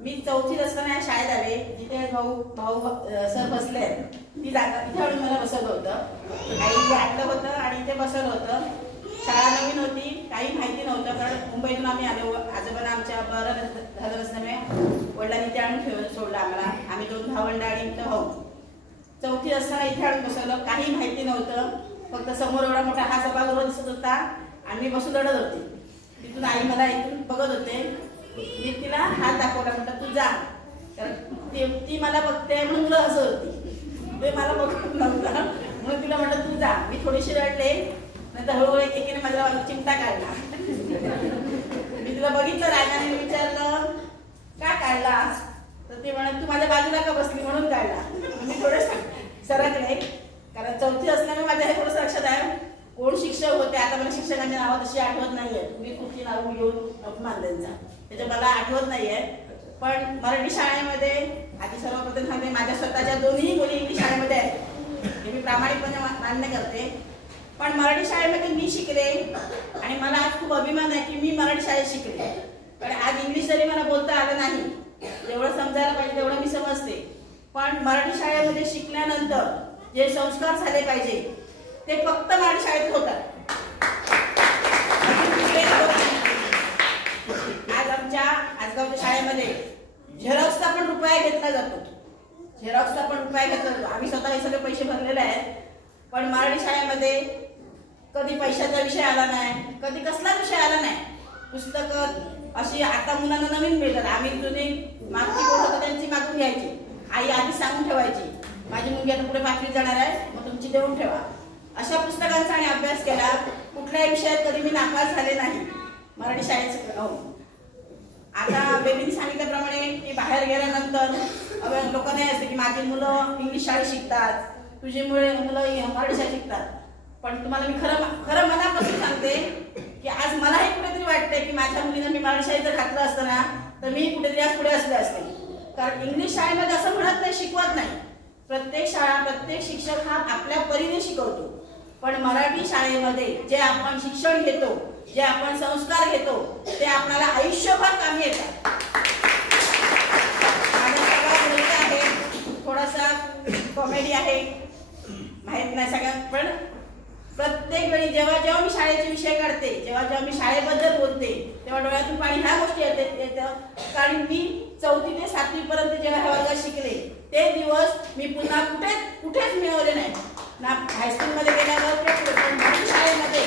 मी 4थीत असताना शाळेत आले, जिथे भाऊ सर बसले ती जागा तिथे आणून मला बसवलं होतं. काही आणलं होतं आणि इथे बसवलं होतं. शाळा नवीन होती, काही माहिती नव्हतं, कारण मुंबईतून आम्ही आलो. आजोबांना आमच्या बरं झालं नसल्यामुळे वडिलांनी इथे आणून सोडलं आम्हाला. आम्ही 2 भावंड आणि इथं भाऊ. 4थी असताना इथे आणून बसवलं. काही माहिती नव्हतं, फक्त समोर एवढा मोठा हा सभागृह दिसत होता आणि मी बसून रडत होते. तिथून आई मला इथून बघत होते. मी तिला हात दाखवला, म्हटलं तू जा, कारण ती मला बघते म्हणून मुलं हसत होती. ते मला बघत नव्हतं म्हणून तिला म्हटलं तू जा. मी थोडीशी रडले, नंतर हळूहळू एकीने माझा चिमटा काढला. मी तिला बघितलं रागाने, विचारलं का काढला, तर ती म्हणत तू माझ्या बाजूला का बसली म्हणून काढला. मी थोडं सरकले, कारण 4थी असल्यामुळे माझ्या हे थोडंसं लक्षात आहे कोण शिक्षक होते. आता मला शिक्षकांची नावं तशी आठवत नाहीये. मी कुठची नावं घेऊन अपमान त्यांचा त्याच्या मला आठवत नाहीये. पण मराठी शाळेमध्ये आधी सर्वप्रथम सांगते, माझ्या स्वतःच्या 2ही मुली इंग्लिश शाळेमध्ये आहेत, हे मी प्रामाणिकपणे मान्य करते. पण मराठी शाळेमध्ये मी शिकले आणि मला आज खूप अभिमान आहे की मी मराठी शाळेत शिकले. पण आज इंग्लिश जरी मला बोलता आलं नाही, जेवढं समजायला पाहिजे तेवढं मी समजते. पण मराठी शाळेमध्ये शिकल्यानंतर जे संस्कार झाले पाहिजे ते फक्त मराठी शाळेत होतात. आज आमच्या आजगावच्या शाळेमध्ये झेरॉक्सचा पण रुपया घेतला जातो. आम्ही स्वतः हे सगळे पैसे भरलेले आहेत. पण मराठी शाळेमध्ये कधी पैशाचा विषय आला नाही, कधी कसलाच विषय आला नाही. पुस्तकं अशी आता मुलांना नवीन मिळतात. आम्ही जुनी मागची कोण होतं त्यांची मागून घ्यायची. आई आधी सांगून ठेवायची, माझी मुलगी आता पुढे 5वीत जाणार आहे, मग तुमची देऊन ठेवा. अशा पुस्तकांचा आणि अभ्यास केला. कुठल्याही विषयात कधी मी नापास झाले नाही मराठी शाळेत राहून. आता बेबीने सांगितल्याप्रमाणे की बाहेर गेल्यानंतर लोकांना असते की माझी मुलं इंग्लिश शाळेत शिकतात, तुझी मुलं मराठी शाळेत शिकतात. पण तुम्हाला मी खरं मनापासून सांगते की आज मलाही कुठेतरी वाटतंय की माझ्या मुलींना मी मराठी शाळेत जर घातलं असतं ना तर मी कुठेतरी आज पुढे असले असते. कारण इंग्लिश शाळेमध्ये असं म्हणत नाही, शिकवत नाही. प्रत्येक शाळा, प्रत्येक शिक्षक हा आपल्या परीने शिकवतो. पण मराठी शाळेमध्ये जे आपण शिक्षण घेतो, जे आपण संस्कार घेतो ते आपल्याला आयुष्यभर कामी येतात. माझा सगळा मुलगा आहे, थोडासा कॉमेडी आहे, माहित नाही सगळ्यात. पण प्रत्येक वेळी जेव्हा मी शाळेचे विषय काढते, जेव्हा मी शाळेबद्दल बोलते, तेव्हा डोळ्यातून पाणी ह्या गोष्टी येतं. कारण मी 4थी ते 7वी पर्यंत जेव्हा ह्या वर्गात शिकले ते दिवस मी पुन्हा कुठेच मिळवले नाही. ना हायस्कूलमध्ये गेल्यावर पण मराठी शाळेमध्ये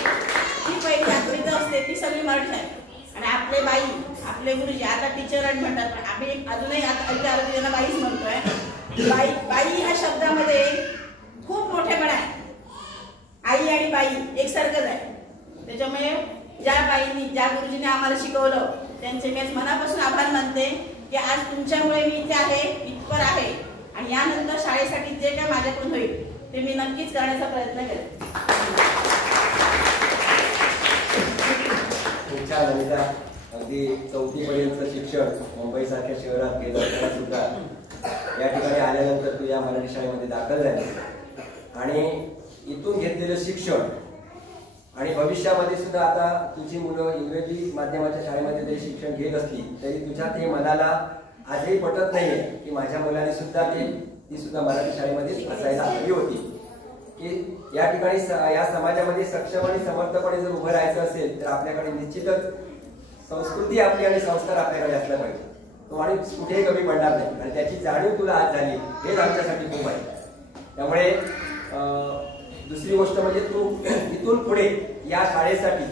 ती पहिली 8वीत असते ती सगळी मराठी शाळा. आणि आपले बाई, आपले गुरुजी आता टीचर आणि म्हणतात, पण आम्ही अजूनही आता त्यांना बाईच म्हणतोय. बाई ह्या शब्दामध्ये खूप मोठेपणा आहे. आई आणि बाई एकसारखंच आहे. त्याच्यामुळे ज्या बाईंनी, ज्या गुरुजीने आम्हाला शिकवलं त्यांचे मी मनापासून आभार मानते की आज तुमच्यामुळे मी इथे आहे, इथपर आहे. आणि यानंतर शाळेसाठी जे काय माझ्याकडून होईल ते मी नक्कीच करण्याचा प्रयत्न करेन. खूप छान अनिता. अगदी 4थी पर्यंतचं शिक्षण मुंबईसारख्या शहरात गेलं सुद्धा या ठिकाणी आल्यानंतर तू या मराठी शाळेमध्ये दाखल झाली आणि इथून घेतलेलं शिक्षण आणि भविष्यामध्ये सुद्धा आता तुझी मुलं इंग्रजी माध्यमाच्या शाळेमध्ये जरी शिक्षण घेत असली तरी तुझ्या ते मनाला आजही पटत नाहीये की माझ्या मुलाने सुद्धा ती सुद्धा मराठी शाळेमध्येच असायला हवी होती. की या ठिकाणी या समाजामध्ये सक्षम आणि समर्थपणे जर उभं राहायचं असेल तर आपल्याकडे निश्चितच संस्कृती आपली आणि संस्कार आपल्याकडे असला पाहिजे. तो माणूस कुठेही कमी पडणार नाही आणि त्याची जाणीव तुला आज झाली हेच आमच्यासाठी खूप आहे. त्यामुळे दुसरी गोष्ट म्हणजे तू इथून पुढे या शाळेसाठी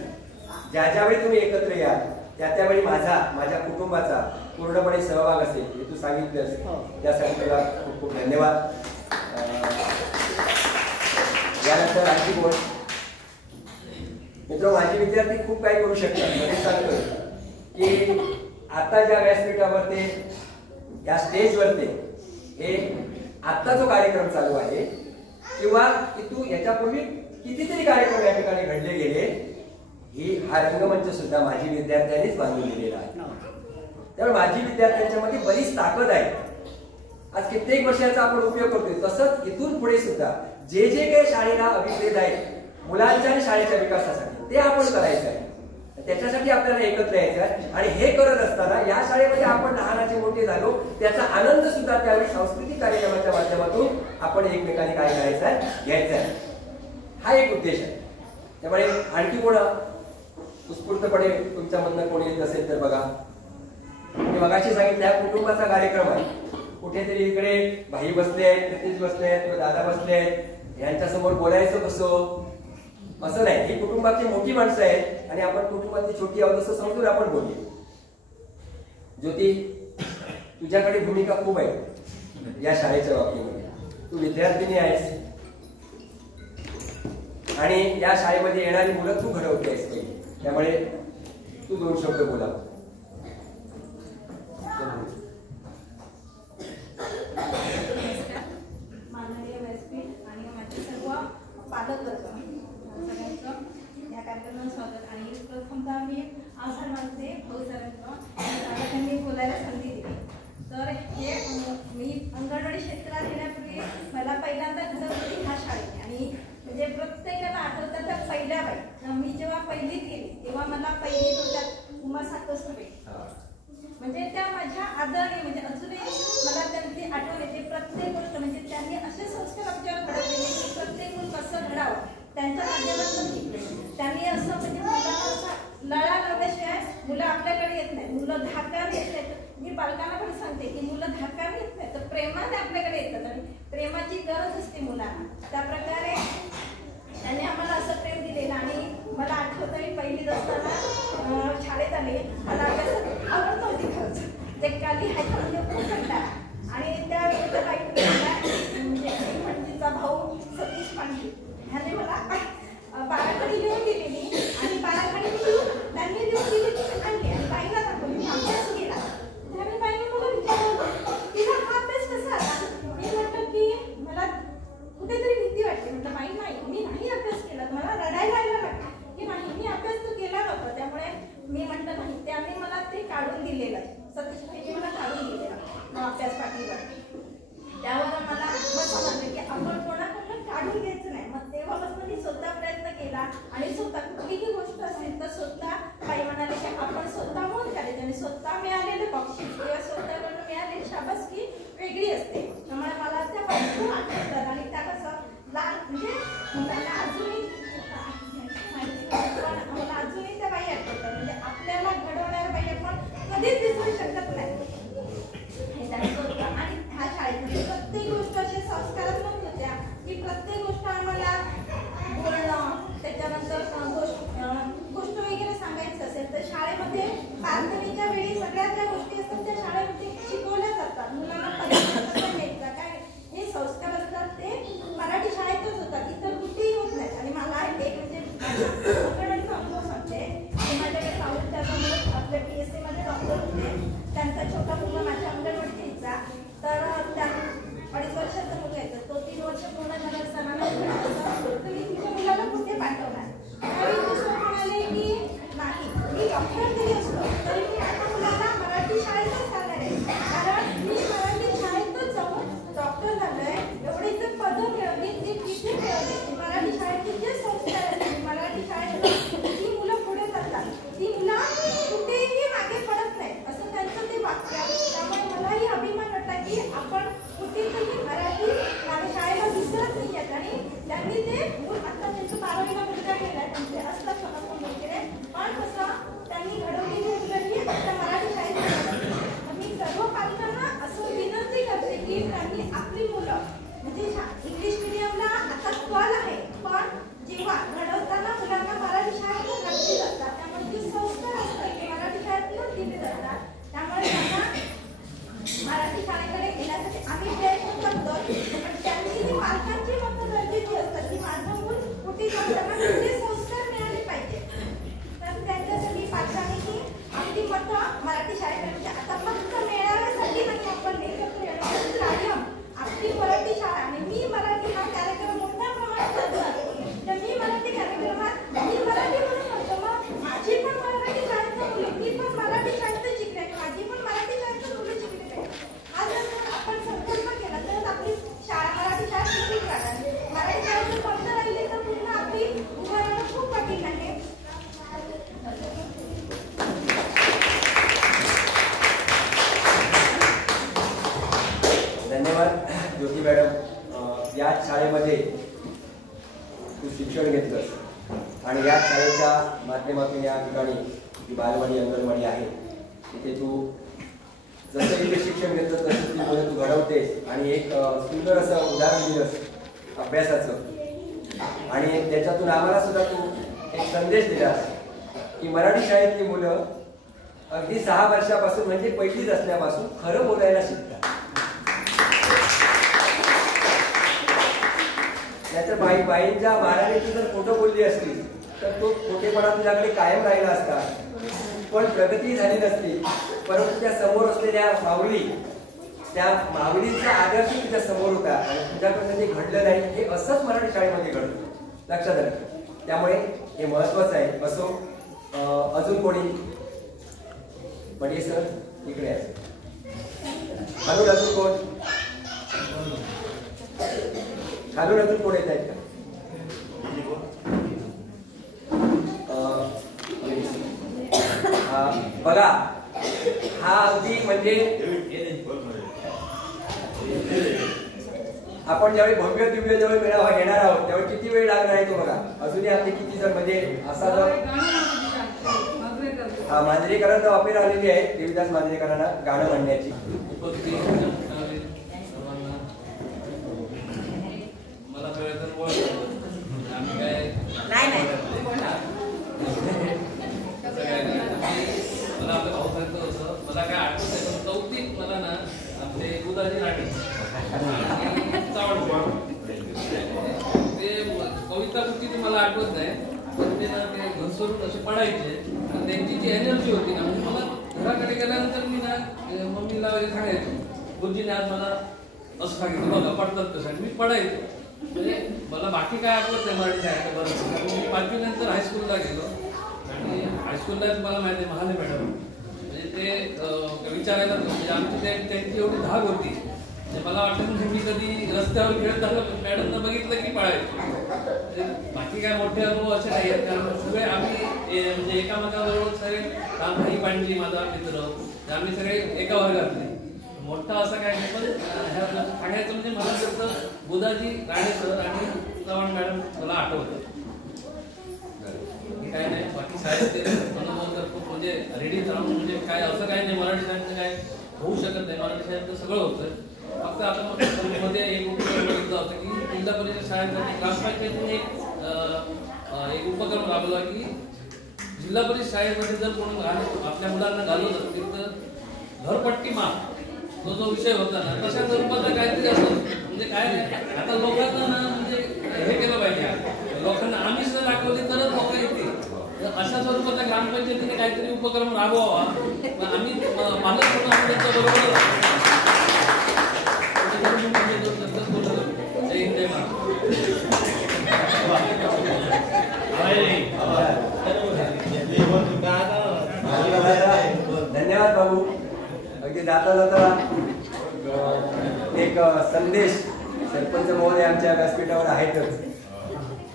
ज्यावेळी तुम्ही एकत्र याल त्यावेळी माझ्या कुटुंबाचा पूर्णपणे सहभाग असेल हे तू सांगितलंस, त्यासाठी तुला खूप खूप धन्यवाद. यानंतर आणखी गोष्ट मित्र, माझे विद्यार्थी खूप काही करू शकतात. म्हणजे सांगतोय की आता ज्या व्यासपीठावर ते या स्टेजवर हे आता जो कार्यक्रम चालू आहे किंवा तू याच्यापूर्वी कितीतरी कार्यक्रम या ठिकाणी घडले गेले, हा रंगमंच सुद्धा माझी विद्यार्थ्यांनीच बांधून दिलेला आहे. त्यामुळे माझी विद्यार्थ्यांच्यामध्ये बरीच ताकद आहे. आज कित्येक वर्षाचा आपण उपयोग करतोय. तसंच इथून पुढे सुद्धा जे जे काही शाळेला अभिप्रेत आहे मुलांच्या आणि शाळेच्या विकासासाठी ते आपण करायचं आहे. त्याच्यासाठी आपल्याला एकत्र यायचं आहे. आणि हे करत असताना या शाळेमध्ये आपण लहानाचे मोठे झालो त्याचा आनंद सुद्धा त्यावेळी सांस्कृतिक कार्यक्रमाच्या माध्यमातून आपण एकमेकांनी काय करायचं आहे, घ्यायचा आहे. हा एक उद्देश आहे. त्यामुळे आणखी कोण उत्स्फूर्तपणे तुमच्या मधनं कोणी येत असेल तर बघा. मी मगाशी सांगितलं ह्या कुटुंबाचा कार्यक्रम आहे. कुठेतरी इकडे भाई बसले आहेत, नितेश बसले आहेत किंवा दादा बसले आहेत, यांच्या समोर बोलायचं कसं असं नाही. ही कुटुंबाची मोठी माणसं आहेत आणि आपण कुटुंबातली छोटी आहोत असं समजून आपण बोलूया. ज्योती, तुझ्याकडे भूमिका खूप आहे या शाळेच्या बाबतीमध्ये. तू विद्यार्थिनी आहेस आणि या शाळेमध्ये येणारी मुलं तू घडवतेस पहिली. त्यामुळे तू 2 शब्द बोला. माननीय व्यासपीठ आणि माझे सर्व पालक सगळ्यांचं या कार्यक्रमात स्वागत. आणि प्रथमतः मी आभार मानते भाऊ सरांचं, त्यांनी बोलायला संधी दिली. तर हे मी अंगणवाडी क्षेत्रात येण्यापूर्वी मला पहिल्यांदा घडवलं होती ह्या शाळेने. आणि म्हणजे प्रत्येकाला आठवतं तर पहिल्या बाई मी जेव्हा पहिलीत गेली तेव्हा मला पहिली वर्षात उमा सातोस्ते म्हणजे त्या माझ्या आदरणी म्हणजे अजूनही मला त्यांची आठवण येते. प्रत्येक गोष्ट म्हणजे त्यांनी असे संस्कार आमच्यावर घडवलेले की प्रत्येक मुलं कसं घडावं त्यांच्या माध्यमातून शिकले. त्यांनी असं म्हणजे मुलांना असा लळा लावल्याशिवाय मुलं आपल्याकडे येत नाही. मुलं धाकाने येत नाहीत. मी पालकांना पण सांगते की मुलं धाकाने येत नाही तर प्रेमाने आपल्याकडे येतात आणि प्रेमाची गरज असते मुलांना. त्या प्रकारे त्यांनी आम्हाला असं प्रेम दिलेलं. आणि मला आठवतं मी पहिलीत असताना शाळेत आले, मला अभ्यासात आवड नव्हती खरंच. ते काली हायचं म्हणजे खूप कंटाळा. आणि त्यावेळी म्हणजे म्हणजीचा भाऊ सतीश पांडे ह्याने मला बाराखडी लिहून दिलेली आणि बाराखडी त्यांनी लिहून दिली ती आणली आणि बाईला दाखवली. मी अभ्यास केला. त्यावेळी बाईने मला विचारलं तिला हा अभ्यास कसा आला. मी म्हटलं की मला कुठेतरी भीती वाटते. म्हटलं बाई नाही, मी नाही अभ्यास केला. मला रडायला लागला की नाही मी अभ्यास तर केला नव्हता. त्यामुळे मी म्हटलं नाही. त्याने मला ते काढून दिलेलं, सतीश भाईने मला काढून दिलेलं अभ्यास पाठीवर. त्यावर मला मग समजलं की आपण कोणाकडनं काढून घ्यायचं नाही. मग तेव्हापासून मी स्वतः प्रयत्न केला आणि स्वतः कुठलीही गोष्ट असेल तर स्वतः काही म्हणाले की आपण स्वतःहून करायचं आणि स्वतः मिळालेले बक्षीस किंवा स्वतःकडून मिळालेली शाबासकी वेगळी असते. त्यामुळे मला त्या खूप आठवतात. आणि त्या कसं लहान म्हणजे मुलांना अजूनही मला अजूनही त्या बाई आठवतात. म्हणजे आपल्याला घडवणाऱ्या बाई आपण कधीच विसरू शकत नाही हे त्यांचं होतं. आणि ह्या शाळेमध्ये प्रत्येक गोष्ट अशा संस्कारात्मक होत्या की प्रत्येक गोष्ट आम्हाला बोलणं त्याच्यानंतर गोष्ट वगैरे सांगायचं असेल तर शाळेमध्ये प्रार्थनेच्या वेळी सगळ्या ज्या गोष्टी असतात त्या शाळेमध्ये शिकवल्या जातात. मुलांना कसं घ्यायचं काय हे संस्कार असतात ते मराठी शाळेतच होतात, इतर कुठेही होत नाहीत. आणि मला एक म्हणजे अंगणवाडीचा अनुभव सांगते की माझ्याकडे साऊथच्या आपल्या PSC मध्ये डॉक्टर होते. त्यांचा छोटा मुलगा माझ्या अंगणवाडीत यायचा. तर त्या 2.5 वर्षाचा मुलगा यायचा. तो 3 वर्ष पूर्ण झाला असताना तुम्ही तुमच्या मुलाला कुठे पाठवणार. त्यावेळी दुसरं म्हणाले की नाही मी डॉक्टर जरी असलो तरी मी आता मुलाला मराठी शाळेतच घालणार आहे. कारण मी मराठी शाळेतच जाऊन डॉक्टर झालोय. एवढी जर पदं मिळवली ती तिथे मिळवली. मराठी शाळेचे जे संस्कार आहेत मराठी शाळेत आणि या शाळेच्या माध्यमातून या ठिकाणी जी बालवाडी अंगणवाडी आहे तिथे तू जसं इथे शिक्षण घेतलं तसं ती मुलं तू घडवतेस आणि एक सुंदर असं उदाहरण दिलंस अभ्यासाचं आणि त्याच्यातून आम्हाला सुद्धा तू एक संदेश दिलास की मराठी शाळेतली मुलं अगदी 6 वर्षापासून म्हणजे पहिलीच असल्यापासून खरं बोलायला शिकतात. नाहीतर बाईंच्या माराने तू जर खोटं बोलली असती तर तो खोटेपणा तुझ्याकडे कायम राहिला असता, पण प्रगती झाली नसती. परंतु त्या समोर असलेल्या माऊली, त्या माऊलीचा आदर्श तुझ्या समोर होता आणि तुझ्याकडनं ते घडलं नाही. हे असंच मराठी शाळेमध्ये घडतं, लक्षात आलं. त्यामुळे हे महत्वाचं आहे. असो अजून कोणी बडे सर इकडे आहे, खालून अजून कोण, खालून अजून कोण येत आहेत का? बघा हा अगदी म्हणजे आपण ज्यावेळी भव्य दिव्य ज्यावेळी मेळावा घेणार आहोत त्यावेळी किती वेळ लागणार आहे तो बघा. अजूनही आपले किती जर म्हणजे असा जर मांजरेकरांना वापर आलेली आहे देवीदास मांजरेकरांना गाणं म्हणण्याची. मला काय आठवत आहे पण चौथीत मला ना आपले उदाजी नाटे ते कविता कृती मला आठवत नाही पण ते ना ते घसरून असे पडायचे आणि त्यांची जी एनर्जी होती ना म्हणजे मला घराकडे गेल्यानंतर मी ना मम्मीला वगैरे सांगायचो गुरुजीने आज मला असं सांगितलं बघा पडतात कसं मी पडायचो. म्हणजे मला बाकी काय आठवत नाही मराठी शाळेत बरं. मी 5वी नंतर हायस्कूलला गेलो आणि हायस्कूलला मला माहिती आहे महाले मॅडम म्हणजे ते विचारायला म्हणजे आमची त्यांची एवढी धाक होती म्हणजे मला वाटतं म्हणजे मी कधी रस्त्यावर खेळत झालं मॅडमला बघितलं की पळायचो. बाकी काय मोठे अनुभव असे नाही आहेत कारण सगळे आम्ही म्हणजे एकामेकाबरोबर सगळे भाई पांडली माझा मित्र आम्ही सगळे एका वर्गातले मोठा असं काय नाही. पण सांगायचं म्हणजे मला फक्त बुधाजी राणे सर आणि चव्हाण मॅडम मला आठवतं. काय नाही बाकी शाळेत अनुभव तर खूप म्हणजे रेडी राहून म्हणजे काय असं काय नाही मराठी शाळेत काय होऊ शकत नाही. मराठी शाळेत सगळं होतं. फक्त आपण मध्ये एक उपक्रम बघितला होता की जिल्हा परिषद शाळेसाठी ग्रामपंचायतीने एक उपक्रम राबवला की जिल्हा परिषद शाळेमध्ये जर कोणी आपल्या मुलांना घालवत असतील तर घरपट्टी माफ जो विषय होता ना तशा स्वरूपाचा काहीतरी असं म्हणजे काय आता लोकांना ना म्हणजे हे केलं पाहिजे. लोकांना आम्ही सुद्धा दाखवले तरच लोक येतील. अशा स्वरूपाचा ग्रामपंचायतीने काहीतरी उपक्रम राबवावा. आम्ही पालक म्हणून आम्ही त्यांच्या बरोबर जय हिंद जय धन्यवाद भाऊ. अगदी जाता जाता एक संदेश सरपंच महोदय आमच्या व्यासपीठावर आहेतच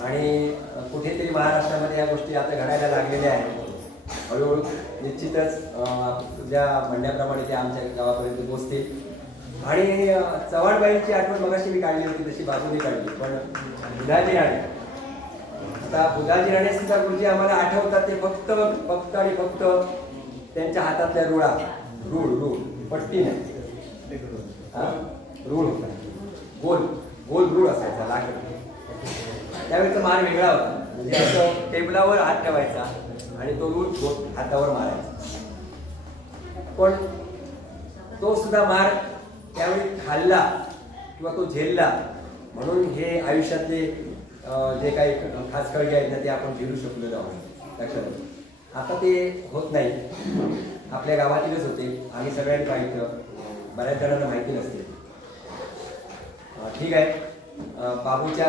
आणि कुठेतरी महाराष्ट्रामध्ये या गोष्टी आता घडायला लागलेल्या आहेत. हळूहळू निश्चितच तुझ्या म्हणण्याप्रमाणे ते आमच्या गावापर्यंत पोहोचतील. आणि चव्हाणबाईंची आठवण मगाशी मी काढली होती तशी बाजूने काढली. पण बुधाजी राणे, आता बुधाजी राणे सुद्धा गुरुजी आम्हाला आठवतात ते फक्त आणि फक्त त्यांच्या हातातल्या रुळा रूळ पट्टी नाही रूळ होता. गोल रूळ असायचा लाकड. त्यावेळेचा मार वेगळा होता. म्हणजे असं टेबलावर हात ठेवायचा आणि तो रूळ हातावर मारायचा. पण तो सुद्धा मार त्यावेळी खाल्ला किंवा तो झेलला म्हणून हे आयुष्यातले जे काही खास कळगे आहेत ना ते आपण झेलू शकलो आहोत. लक्षात आता ते होत नाही. आपल्या गावातीलच होते. आम्ही सगळ्यांनी पाहिलं, बऱ्याच जणांना माहिती नसते. ठीक आहे. बाबूच्या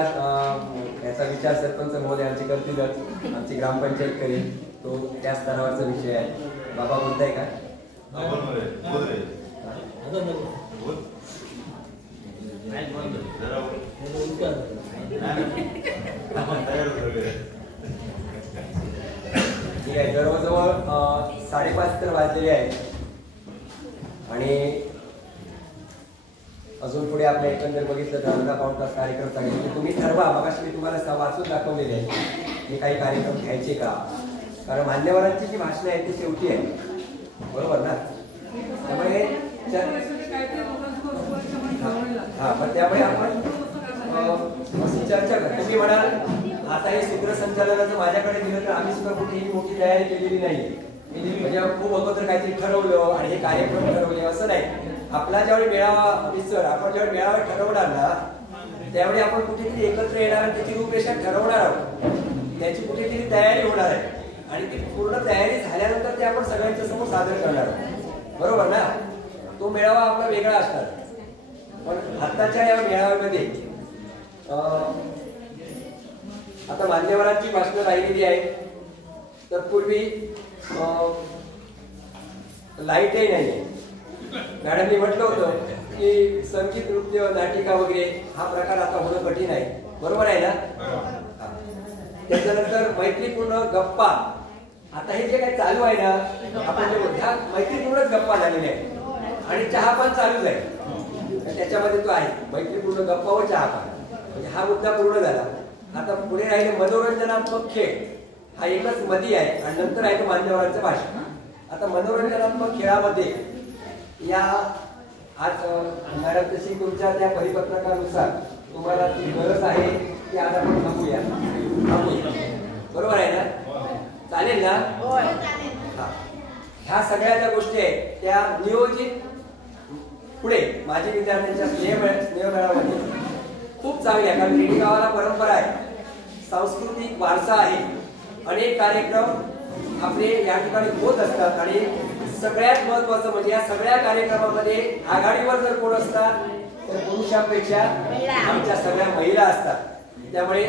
याचा विचार सरपंच महोदय आमचे करतीलच, आमची ग्रामपंचायत करेल. तो त्या स्तरावरचा विषय आहे. बाबा बोलताय का? ठीक आहे. जवळजवळ 5:30 तर वाजलेले आहेत आणि अजून पुढे आपल्या एकंदर बघितलं तर अर्धा पाऊण तास कार्यक्रम सांगितले. तुम्ही ठरवा. मगाशी मी तुम्हाला वाचून दाखवलेले आहे. काही कार्यक्रम घ्यायचे का, कारण मान्यवरांची जी भाषणं आहेत ती शेवटी आहे, बरोबर ना. त्यामुळे पण त्यामुळे आपण अशी चर्चा करतो. तुम्ही म्हणाल आता हे सूत्रसंचालनाचं माझ्याकडे दिलं तर आम्ही सुद्धा कुठेही मोठी तयारी केलेली नाही, म्हणजे खूप अगोदर काहीतरी ठरवलं आणि हे कार्यक्रम ठरवले असं नाही. आपला ज्यावेळी मेळावा सर आपण ज्यावेळी मेळावा ठरवणार ना त्यावेळी आपण कुठेतरी एकत्र येणार आणि त्याची रूपरेषा ठरवणार आहोत, त्याची कुठेतरी तयारी होणार आहे आणि ती पूर्ण तयारी झाल्यानंतर ते आपण सगळ्यांच्या समोर सादर करणार आहोत, बरोबर ना. तो मेळावा आपला वेगळा असणार. पण आताच्या या मेळाव्यामध्ये आता मान्यवरांची भाषणं राहिलेली आहेत. तत्पूर्वी लाईटही नाहीये. मॅडमनी म्हटलं होतं की संगीत नृत्य नाटिका वगैरे हा प्रकार आता होणं कठीण आहे, बरोबर आहे ना. त्याच्यानंतर मैत्रीपूर्ण गप्पा, आता हे जे काही चालू आहे ना आपण ह्या मैत्रीपूर्णच गप्पा झालेल्या आहेत आणि चहापान चालूच आहे. त्याच्यामध्ये तो आहे मैत्रीपूर्ण गप्पा व चहापान, म्हणजे हा मुद्दा पूर्ण झाला. आता पुढे राहिले मनोरंजनात्मक खेळ, हा एकच मध्ये आहे आणि नंतर आहे तो मान्यवरांचं भाषण. आता मनोरंजनात्मक खेळामध्ये या आज मॅडम तशी तुमच्या त्या परिपत्रकानुसार तुम्हाला ती गरज आहे की आज आपण थांबूया, बरोबर आहे ना. चालेल ना. ह्या सगळ्या ज्या गोष्टी आहेत त्या नियोजित पुढे माझ्या विद्यार्थ्यांच्या स्नेहमेळामध्ये खूप चांगल्या, कारण रेडी गावाला परंपरा आहे, सांस्कृतिक वारसा आहे, अनेक कार्यक्रम आपले या ठिकाणी होत असतात आणि सगळ्यात महत्वाचं म्हणजे या सगळ्या कार्यक्रमामध्ये आघाडीवर जर कोण असतात तर पुरुषांपेक्षा आमच्या सगळ्या महिला असतात. त्यामुळे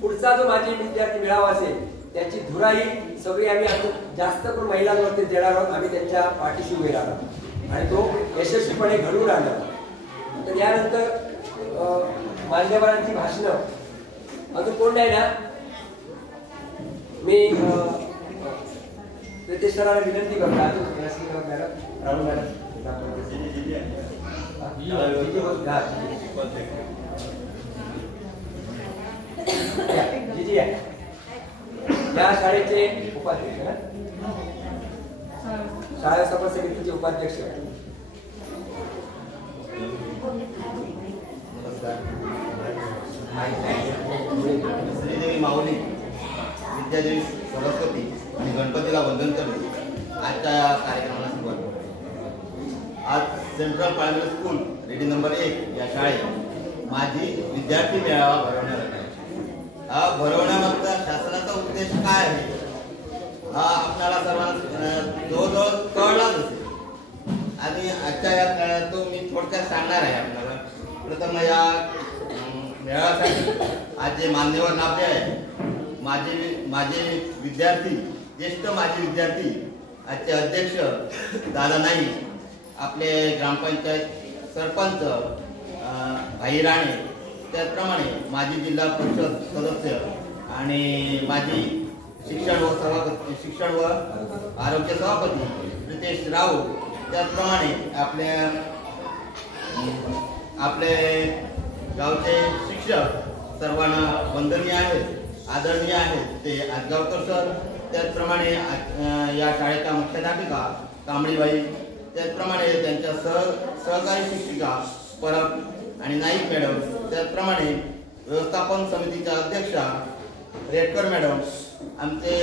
पुढचा जो माजी विद्यार्थी मेळावा असेल त्याची धुराई सगळी आम्ही जास्त करून महिलांवरती देणार आहोत. आम्ही त्यांच्या पाठीशी उभे राहणार आणि तो यशस्वीपणे घडवून आणणार. तर यानंतर मान्यवरांची भाषणं अजून कोण नाही ना. मी प्रितेश सरांना विनंती करतो मॅडम राहुल मॅडम जी आहे या शाळेचे उपाध्यक्ष ना, शाळा सभा समितीचे उपाध्यक्ष. श्रीदेवी माऊली, विद्यादेवी सरस्वती आणि गणपतीला वंदन करणे आजच्या कार्यक्रमाला सुरुवात करतो. आज central primary school ready number 1 या शाळेत माझी विद्यार्थी मेळावा भरवण्यात आला आहे. हा भरवण्यामागचा शासनाचा उद्देश काय आहे हा आपल्याला सर्वांना जवळजवळ कळलाच असेल आणि आजच्या या काळात तो मी थोडक्यात सांगणार आहे आपल्याला. प्रथम या मेळाव्यासाठी आज जे मान्यवर लाभले आहे माझे विद्यार्थी, ज्येष्ठ माजी विद्यार्थी, आजचे अध्यक्ष दादा नाईक, आपले ग्रामपंचायत सरपंच भाई राणे, त्याचप्रमाणे माजी जिल्हा परिषद सदस्य आणि माजी शिक्षण व आरोग्य सभापती प्रितेश राव, त्याचप्रमाणे आपले गावचे शिक्षक सर्वांना वंदनीय आहेत, आदरणीय आहेत ते आजगावकर सर, त्याचप्रमाणे या शाळेच्या मुख्याध्यापिका कांबळीबाई, त्याचप्रमाणे त्यांच्या सहकारी शिक्षिका परब आणि नाईक मॅडम, त्याचप्रमाणे व्यवस्थापन समितीच्या अध्यक्षा रेडकर मॅडम, आमचे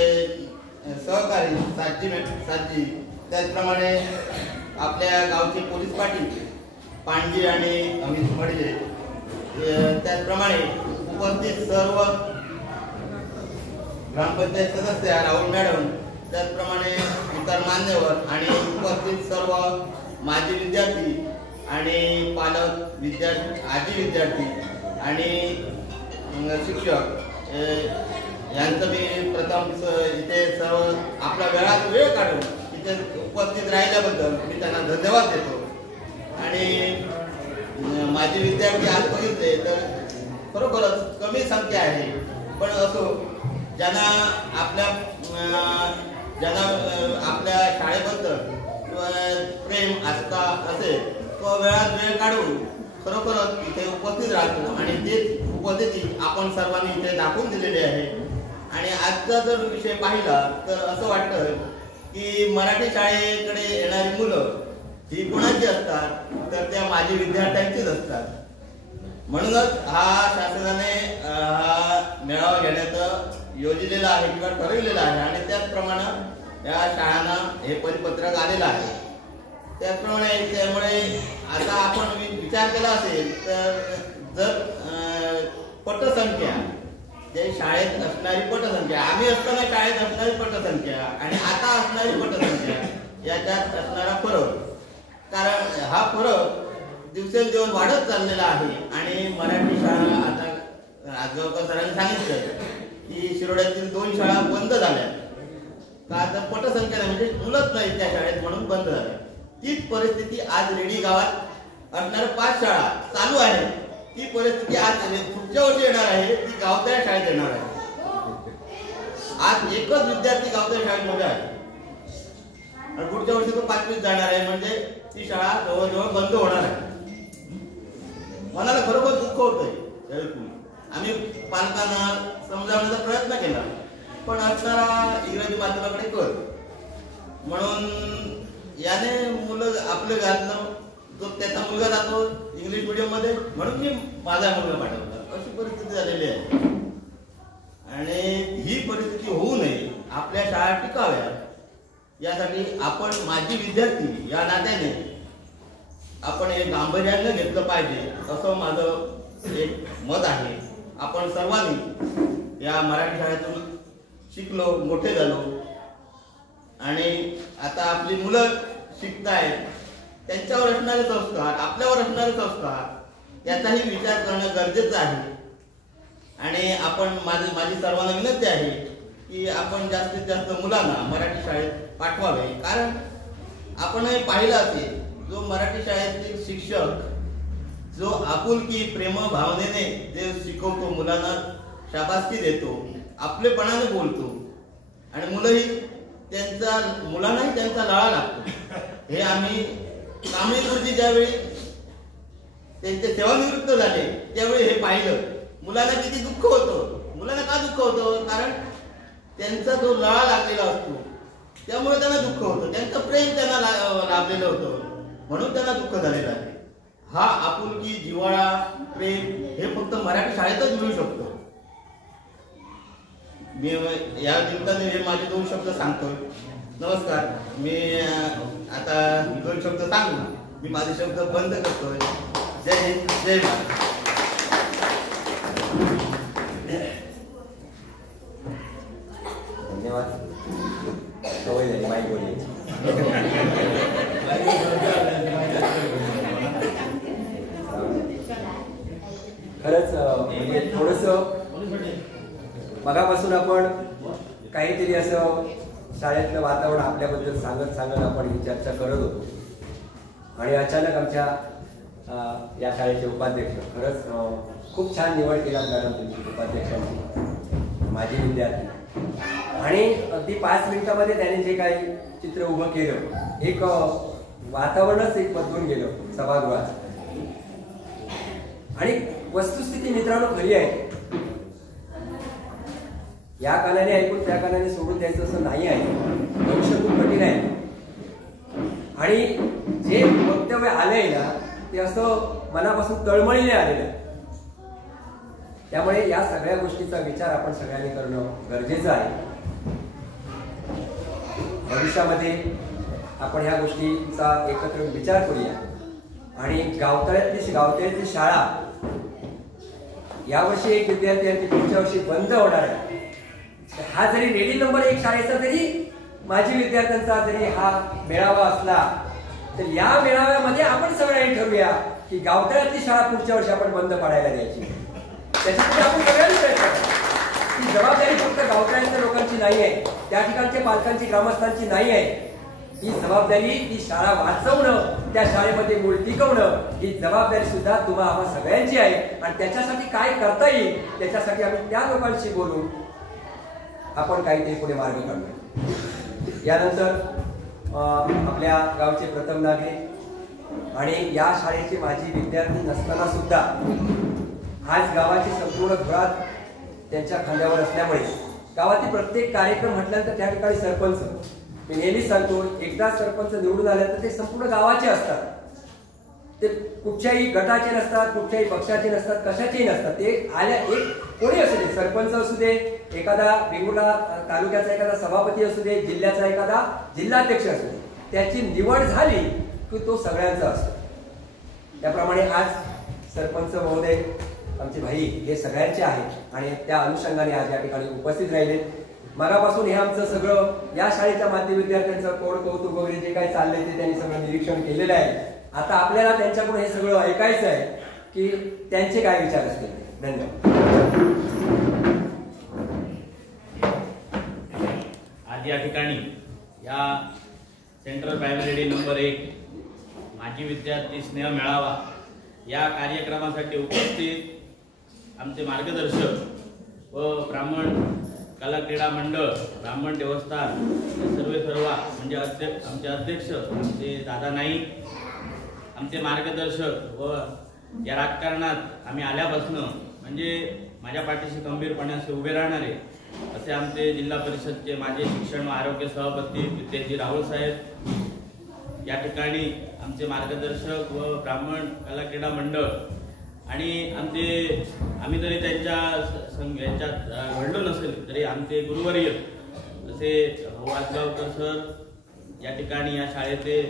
सहकारी साजी, त्याचप्रमाणे आपल्या गावचे पोलीस पाटील पांडजी आणि अमित मडजे, त्याचप्रमाणे उपस्थित सर्व ग्रामपंचायत सदस्य राहुल मॅडम, त्याचप्रमाणे इतर मान्यवर आणि उपस्थित सर्व माजी विद्यार्थी आणि पालक, आजी विद्यार्थी आणि शिक्षक यांचं मी प्रथम इथे सर्व आपला वेळ काढून इथे उपस्थित राहिल्याबद्दल मी त्यांना धन्यवाद देतो. आणि माझे विद्यार्थी आज बघितले तर खरोखरच कमी संख्या आहे, पण असो ज्यांना आपल्या शाळेबद्दल प्रेम आस्था असेल तो वेळात वेळ काढून खरोखरच इथे उपस्थित राहतो आणि तेच उपस्थिती आपण सर्वांनी इथे दाखवून दिलेली आहे. आणि आजचा जर विषय पाहिला तर असं वाटतं की मराठी शाळेकडे येणारी मुलं ही कुणाची असतात तर त्या माजी विद्यार्थ्यांचीच असतात. म्हणूनच हा शासनाने हा मेळावा घेण्याचं योजलेला आहे किंवा ठरवलेलं आहे आणि त्याचप्रमाणे या शाळांना हे परिपत्रक आलेलं आहे. त्याचप्रमाणे त्यामुळे आता आपण विचार केला असेल तर जर पटसंख्या जे शाळेत असणारी पटसंख्या, आम्ही असताना शाळेत असणारी पटसंख्या आणि आता असणारी पटसंख्या याच्यात असणारा फरक, कारण हा फरक दिवसेंदिवस वाढत चाललेला आहे. आणि मराठी शाळा आता आजगावकर सरांनी सांगितलं की शिरोड्यातील 2 शाळा बंद झाल्या का तर पटसंख्या नाही, म्हणजे मुलंच नाही त्या शाळेत म्हणून बंद झाल्या. तीच परिस्थिती आज रेडी गावात असणाऱ्या 5 शाळा चालू आहे. ती परिस्थिती आज पुढच्या वर्षी येणार आहे ती गावतळ्या शाळेत येणार आहे. आज एकच विद्यार्थी गावतळ्या शाळेमध्ये आहे आणि पुढच्या वर्षी तो 5वीत जाणार आहे, म्हणजे ती शाळा जवळजवळ बंद होणार आहे. मनाला खरोखर दुःख होतंय. आम्ही पालकांना समजावण्याचा प्रयत्न केला पण असणारा इंग्रजी माध्यमाकडे कल म्हणून याने मुलं आपलं घातलं, जो त्याचा मुलगा जातो इंग्लिश मीडियम मध्ये म्हणून मी माझा मुलगा पाठवला, अशी परिस्थिती झालेली आहे. आणि ही परिस्थिती होऊ नये, आपल्या शाळा टिकाव्या यासाठी आपण माजी विद्यार्थी या नात्याने आपण हे गांभीर्याने घेतलं पाहिजे असं माझं एक मत आहे. आपण सर्वांनी या मराठी शाळेतून शिकलो, मोठे झालो आणि आता आपली मुलं शिकतायत, त्यांच्यावर असणारे संस्कार, आपल्यावर असणारे संस्कार याचाही विचार करणं गरजेचं आहे. आणि आपण माझी सर्वांना विनंती आहे की आपण जास्तीत जास्त मुलांना मराठी शाळेत पाठवावे. कारण आपणही पाहिलं असेल जो मराठी शाळेतील शिक्षक जो आपुलकी प्रेम भावनेने जे शिकवतो, मुलांना शाबासकी देतो, आपलेपणाने बोलतो आणि मुलांनाही त्यांचा लळा लागतो. हे आम्ही कांबळे गुरुजी ज्यावेळी त्यांचे सेवानिवृत्त झाले त्यावेळी हे पाहिलं. मुलांना किती दुःख होतं. मुलांना का दुःख होतं? कारण त्यांचा जो लळा लागलेला असतो त्यामुळे त्यांना दुःख होतं. त्यांचं प्रेम त्यांना लाभलेलं होतं म्हणून त्यांना दुःख झालेलं आहे. हा आपुलकी, जिव्हाळा, प्रेम हे फक्त मराठी शाळेतच मिळू शकतो. मी या निमित्ताने हे माझे 2 शब्द सांगतोय. नमस्कार. मी आता 2 शब्द सांगून मी माझे शब्द बंद करतोय. जय हिंद, जय भारत. धन्यवाद. सवय झाली माई बोलायची. खरंच म्हणजे थोडंसं मगापासून आपण काहीतरी असं शाळेतलं वातावरण आपल्याबद्दल सांगत आपण ही चर्चा करत होतो आणि अचानक आमच्या या शाळेचे उपाध्यक्ष, खरंच खूप छान निवड केला मॅडम तुमची उपाध्यक्षांची, माझी विद्यार्थी. आणि अगदी 5 मिनिटामध्ये त्याने जे काही चित्र उभं केलं, एक वातावरणच एक बदलून गेलं सभागृहाचं. आणि वस्तुस्थिती मित्रांनो खरी आहे. या कानाने ऐकून त्या कानाने सोडून द्यायचं असं नाही आहे. भविष्य खूप कठीण आहे आणि जे वक्तव्य आलंय ना ते असं मनापासून तळमळीने आलेलं आहे. त्यामुळे या सगळ्या गोष्टीचा विचार आपण सगळ्यांनी करणं गरजेचं आहे. भविष्यामध्ये आपण ह्या गोष्टीचा एकत्र विचार करूया. आणि गावतळ्यातली शाळा यावर्षी 1 विद्यार्थी आहे, पुढच्या वर्षी बंद होणार आहे. हा जरी रेडी नंबर 1 शाळेचा जरी माजी विद्यार्थ्यांचा जरी हा मेळावा असला तर या मेळाव्यामध्ये आपण सगळ्यांनी ठरवूया की गावतळ्यातली शाळा पुढच्या वर्षी आपण बंद पाडायला द्यायची. त्याच्यासाठी आपण सगळ्यांनी प्रयत्न करा. ही जबाबदारी फक्त गावतळ्यातल्या लोकांची नाही आहे, त्या ठिकाणच्या पालकांची, ग्रामस्थांची नाही आहे. ही जबाबदारी ती शाळा वाचवणं, त्या शाळेमध्ये मूळ टिकवणं ही जबाबदारी सुद्धा आम्हा सगळ्यांची आहे. आणि त्याच्यासाठी काय करता येईल त्याच्यासाठी आम्ही त्या लोकांशी बोलून आपण काहीतरी पुढे मार्ग काढूया. यानंतर आपल्या गावचे प्रथम नागरिक आणि या शाळेचे माजी विद्यार्थी नसताना सुद्धा आज गावाची संपूर्ण धुळा त्यांच्या खांद्यावर असल्यामुळे गावातील प्रत्येक कार्यक्रम म्हटल्यानंतर त्या ठिकाणी सरपंच, मी नेहमीच सांगतो, एकदा सरपंच निवडून आल्यानंतर ते संपूर्ण गावाचे असतात. ते कुठच्याही गटाचे नसतात, कुठच्याही पक्षाचे नसतात, कशाचेही नसतात. ते आल्या एक कोणी असू दे, सरपंच असू दे, एखादा वेगवेगळा तालुक्याचा एखादा सभापती असू दे, जिल्ह्याचा एखादा जिल्हाध्यक्ष असू दे, त्याची निवड झाली की तो सगळ्यांचा असतो. त्याप्रमाणे आज सरपंच महोदय आमचे भाई हे सगळ्यांचे आहेत आणि त्या अनुषंगाने आज या ठिकाणी उपस्थित राहिले. मगापासून हे आमचं सगळं या शाळेच्या माध्यमिक विद्यार्थ्यांचं कोड कौतुक वगैरे जे काही चाललंय ते त्यांनी सगळं निरीक्षण केलेलं आहे. आता आपल्याला त्यांच्याकडून हे सगळं ऐकायचं आहे की त्यांचे काय विचार असतील. धन्यवाद. आज या ठिकाणी या सेंट्रल प्रायमरी नंबर 1 माजी विद्यार्थी स्नेह मेळावा या कार्यक्रमासाठी उपस्थित आमचे मार्गदर्शक व ब्राह्मण कला क्रीडा मंडळ, ब्राह्मण देवस्थान सर्व म्हणजे आमचे अध्यक्ष आमचे दादा नाईक, आमचे मार्गदर्शक व या राजकारणात आम्ही आल्यापासून म्हणजे माझ्या पाठीशी खंबीरपणे असे उभे राहणारे असे आमचे जिल्हा परिषदचे माजी शिक्षण व आरोग्य सभापती विद्याजी राहुल साहेब, या ठिकाणी आमचे मार्गदर्शक व ब्राह्मण कला क्रीडा मंडळ आणि आम्ही जरी त्यांच्या यांच्यात घडलो नसेल तरी आमचे गुरुवर्य असे वासगावकर सर, या ठिकाणी या शाळेचे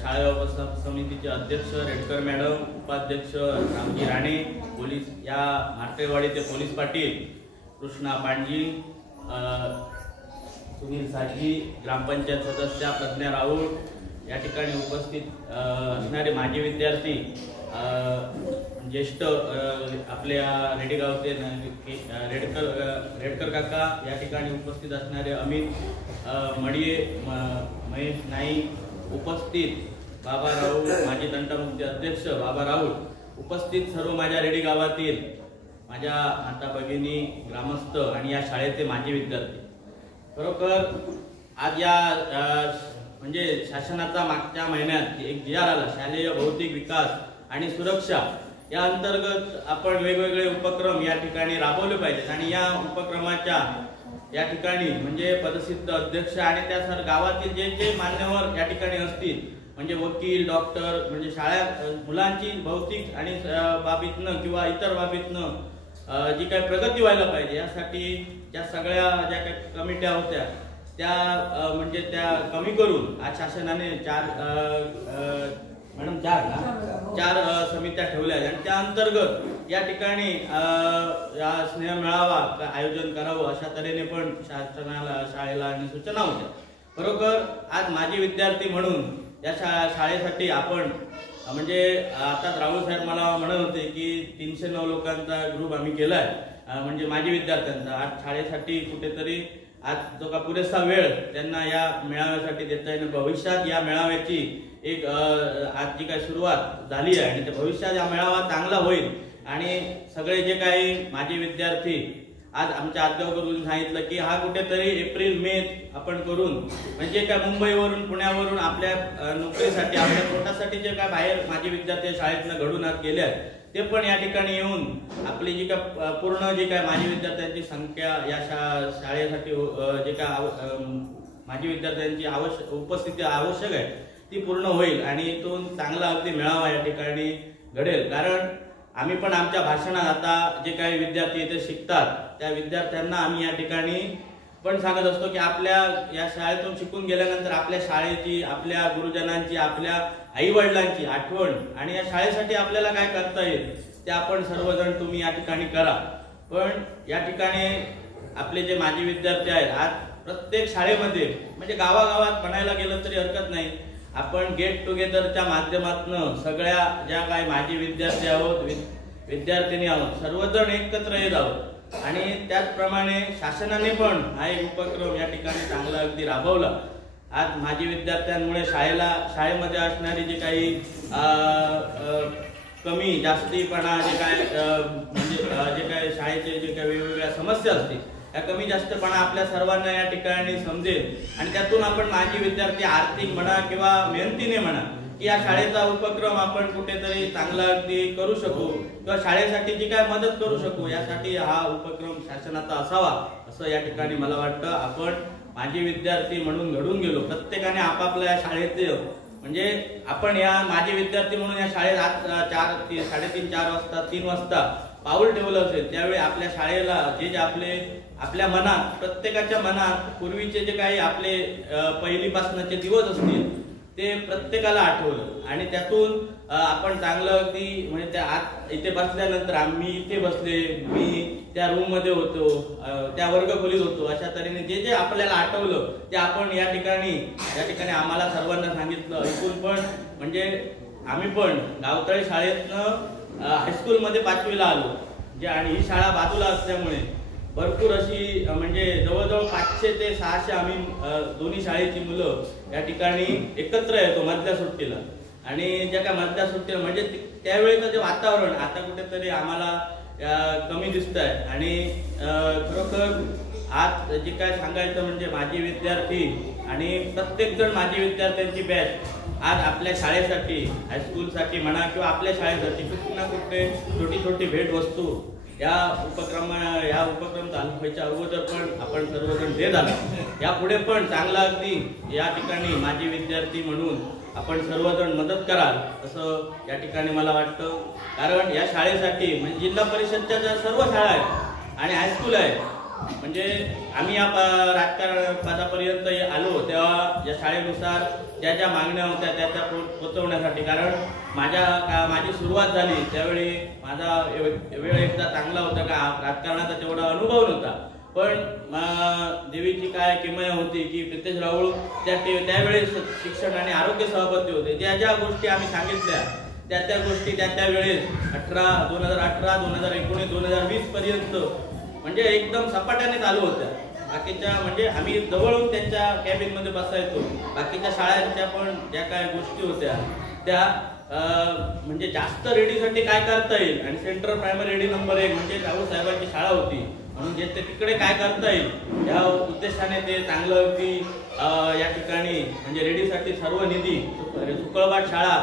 शाळा व्यवस्थापन समितीचे अध्यक्ष रेडकर मॅडम, उपाध्यक्ष रामजी राणे, पोलीस या मार्केवाडीचे पोलीस पाटील कृष्णा पांडजी, सुनील साजी, ग्रामपंचायत सदस्य प्रज्ञा राऊळ, या ठिकाणी उपस्थित असणारे माजी विद्यार्थी, ज्येष्ठ आपल्या रेडेगावचे रेडकर काका, या ठिकाणी उपस्थित असणारे अमित मडिये, महेश नाईक, उपस्थित बाबा राऊळ, माजी तंटामुक्ती अध्यक्ष बाबा राऊळ, उपस्थित सर्व माझ्या रेडी गावातील माझ्या माता भगिनी, ग्रामस्थ आणि या शाळेचे माजी विद्यार्थी, खरोखर आज या म्हणजे शासनाचा मागच्या महिन्यात एक जी आर आला, शालेय भौतिक विकास आणि सुरक्षा, या अंतर्गत आपण वेगवेगळे उपक्रम या ठिकाणी राबवले पाहिजेत आणि या उपक्रमाच्या या ठिकाणी म्हणजे पदसिद्ध अध्यक्ष आणि त्या गावातील जे जे मान्यवर या ठिकाणी असतील म्हणजे वकील, डॉक्टर, म्हणजे शाळा मुलांची भौतिक आणि बाबीतनं किंवा इतर बाबीतनं जी काही प्रगती व्हायला पाहिजे यासाठी त्या सगळ्या ज्या काही कमिट्या होत्या त्या म्हणजे त्या कमी करून आज शासनाने चार समित्या ठेवल्या आणि त्या अंतर्गत या ठिकाणी या स्नेह मेळावा आयोजन करावं अशा तऱ्हेने पण शासनाला शाळेला आणि सूचना होत्या. खरोखर आज माजी विद्यार्थी म्हणून या शाळेसाठी आपण म्हणजे आता राहुल साहेब मला म्हणत होते की 309 लोकांचा ग्रुप आम्ही केलाय म्हणजे माजी विद्यार्थ्यांचा. आज शाळेसाठी कुठेतरी आज जो का पुरेसा वेळ त्यांना या मेळाव्यासाठी देता येईल. भविष्यात या मेळाव्याची एक आज जी काही सुरुवात झाली आहे आणि भविष्यात हा मेळावा चांगला होईल आणि सगळे जे काही माजी विद्यार्थी आज आमच्या अध्यापकांनी सांगितलं की हा कुठेतरी एप्रिल मे आपण करून म्हणजे काय मुंबईवरून पुण्यावरून आपल्या नोकरीसाठी आपल्या पोटासाठी जे काय बाहेर माजी विद्यार्थी शाळेतनं घडून आत गेले आहेत ते पण या ठिकाणी येऊन आपली जी काय पूर्ण जी काय माजी विद्यार्थ्यांची संख्या या शाळेसाठी जे काय माजी विद्यार्थ्यांची उपस्थिती आवश्यक आहे ती पूर्ण होईल आणि इथून चांगला अगदी मेळावा या ठिकाणी घडेल. कारण आम्ही पण आमच्या भाषणात आता जे काही विद्यार्थी इथे शिकतात त्या विद्यार्थ्यांना आम्ही या ठिकाणी पण सांगत असतो की आपल्या या शाळेतून शिकून गेल्यानंतर आपल्या शाळेची, आपल्या गुरुजनांची, आपल्या आई वडिलांची आठवण आणि या शाळेसाठी आपल्याला काय करता येईल ते आपण सर्वजण तुम्ही या ठिकाणी करा. पण या ठिकाणी आपले जे माजी विद्यार्थी आहेत आज प्रत्येक शाळेमध्ये म्हणजे गावागावात म्हणायला गेलं तरी हरकत नाही आपण गेट टुगेदरच्या माध्यमातून सगळ्या ज्या काही माजी विद्यार्थी आहोत, विद्यार्थिनी आहोत, सर्वजण एकत्र येत आहोत आणि त्याचप्रमाणे शासनाने पण हा एक उपक्रम या ठिकाणी चांगला अगदी राबवला. आज माजी विद्यार्थ्यांमुळे शाळेमध्ये असणारी जी काही कमी जास्तीपणा जे काय म्हणजे जे काय शाळेचे जे काही वेगवेगळ्या समस्या असतील या कमी जास्तपणा आपल्या सर्वांना या ठिकाणी समजेल आणि त्यातून आपण माजी विद्यार्थी आर्थिक म्हणा किंवा मेहनतीने म्हणा की या शाळेचा उपक्रम आपण कुठेतरी चांगला अगदी करू शकू किंवा शाळेसाठी जी काय मदत करू शकू यासाठी हा उपक्रम शासनाचा असावा असं या ठिकाणी मला वाटतं. आपण माजी विद्यार्थी म्हणून घडून गेलो, प्रत्येकाने आपापल्या शाळेचे म्हणजे आपण या माजी विद्यार्थी म्हणून या शाळेत आज 3:30-4 वाजता 3 वाजता पाऊल ठेवलं असेल त्यावेळी आपल्या शाळेला जे आपल्या मनात प्रत्येकाच्या मनात पूर्वीचे जे काही आपले पहिलीपासूनचे दिवस असतील ते प्रत्येकाला आठवलं आणि त्यातून आपण चांगलं अगदी म्हणजे त्या आत इथे बसल्यानंतर आम्ही इथे बसले, मी त्या रूम मध्ये होतो, त्या वर्गखोलीत होतो, अशा तऱ्हेने जे जे आपल्याला आठवलं ते आपण या ठिकाणी आम्हाला सर्वांना सांगितलं. ऐकून पण म्हणजे आम्ही पण गावतळी शाळेतनं हायस्कूलमध्ये 5वीला आलो जे आणि ही शाळा बाजूला असल्यामुळे भरपूर अशी म्हणजे जवळजवळ 500 ते 600 आम्ही दोन्ही शाळेची मुलं या ठिकाणी एकत्र येतो मधल्या सुट्टीला. आणि ज्या काय मधल्या सुट्टीला म्हणजे त्यावेळेचं ते वातावरण आता कुठेतरी आम्हाला कमी दिसत आहे. आणि खरोखर आज जे काय सांगायचं म्हणजे माजी विद्यार्थी आणि प्रत्येक जण माजी विद्यार्थ्यांची बॅच आज आपल्या शाळेसाठी हायस्कूलसाठी म्हणा किंवा आपल्या शाळेसाठी कुठे ना कुठे छोटी छोटी भेटवस्तू या उपक्रम चालू व्हायच्या अगोदर पण आपण सर्वजण देत आलो. यापुढे पण चांगला अगदी या ठिकाणी माजी विद्यार्थी म्हणून आपण सर्वजण मदत कराल असं या ठिकाणी मला वाटतं. कारण या शाळेसाठी म्हणजे जिल्हा परिषदच्या ज्या सर्व शाळा आहेत आणि हायस्कूल आहे म्हणजे आम्ही या राजकारण पदापर्यंत आलो तेव्हा या शाळेनुसार ज्या ज्या मागण्या होत्या त्या पोचवण्यासाठी. कारण माझी सुरुवात झाली त्यावेळी माझा वेळ एकदा चांगला होता का राजकारणाचा तेवढा अनुभव नव्हता पण देवीची काय किमया होती की प्रितेश राऊळ त्यावेळेस शिक्षण आणि आरोग्य सभापती होते. ज्या ज्या गोष्टी आम्ही सांगितल्या त्या गोष्टी त्या वेळेस 2018, 2019, 2020 पर्यंत म्हणजे एकदम सपाट्याने चालू होत्या. बाकीच्या म्हणजे आम्ही जवळून त्यांच्या कॅबिन मध्ये बसायचो. बाकीच्या शाळांच्या पण ज्या काय गोष्टी होत्या त्या म्हणजे जास्त रेडीसाठी काय करता येईल आणि सेंट्रल प्रायमरी रेडी नंबर 1 म्हणजे राहुल साहेबांची शाळा होती म्हणून जे ते तिकडे काय करता येईल या उद्देशाने ते चांगलं अगदी या ठिकाणी म्हणजे रेडीसाठी सर्व निधी सुकळबाट शाळा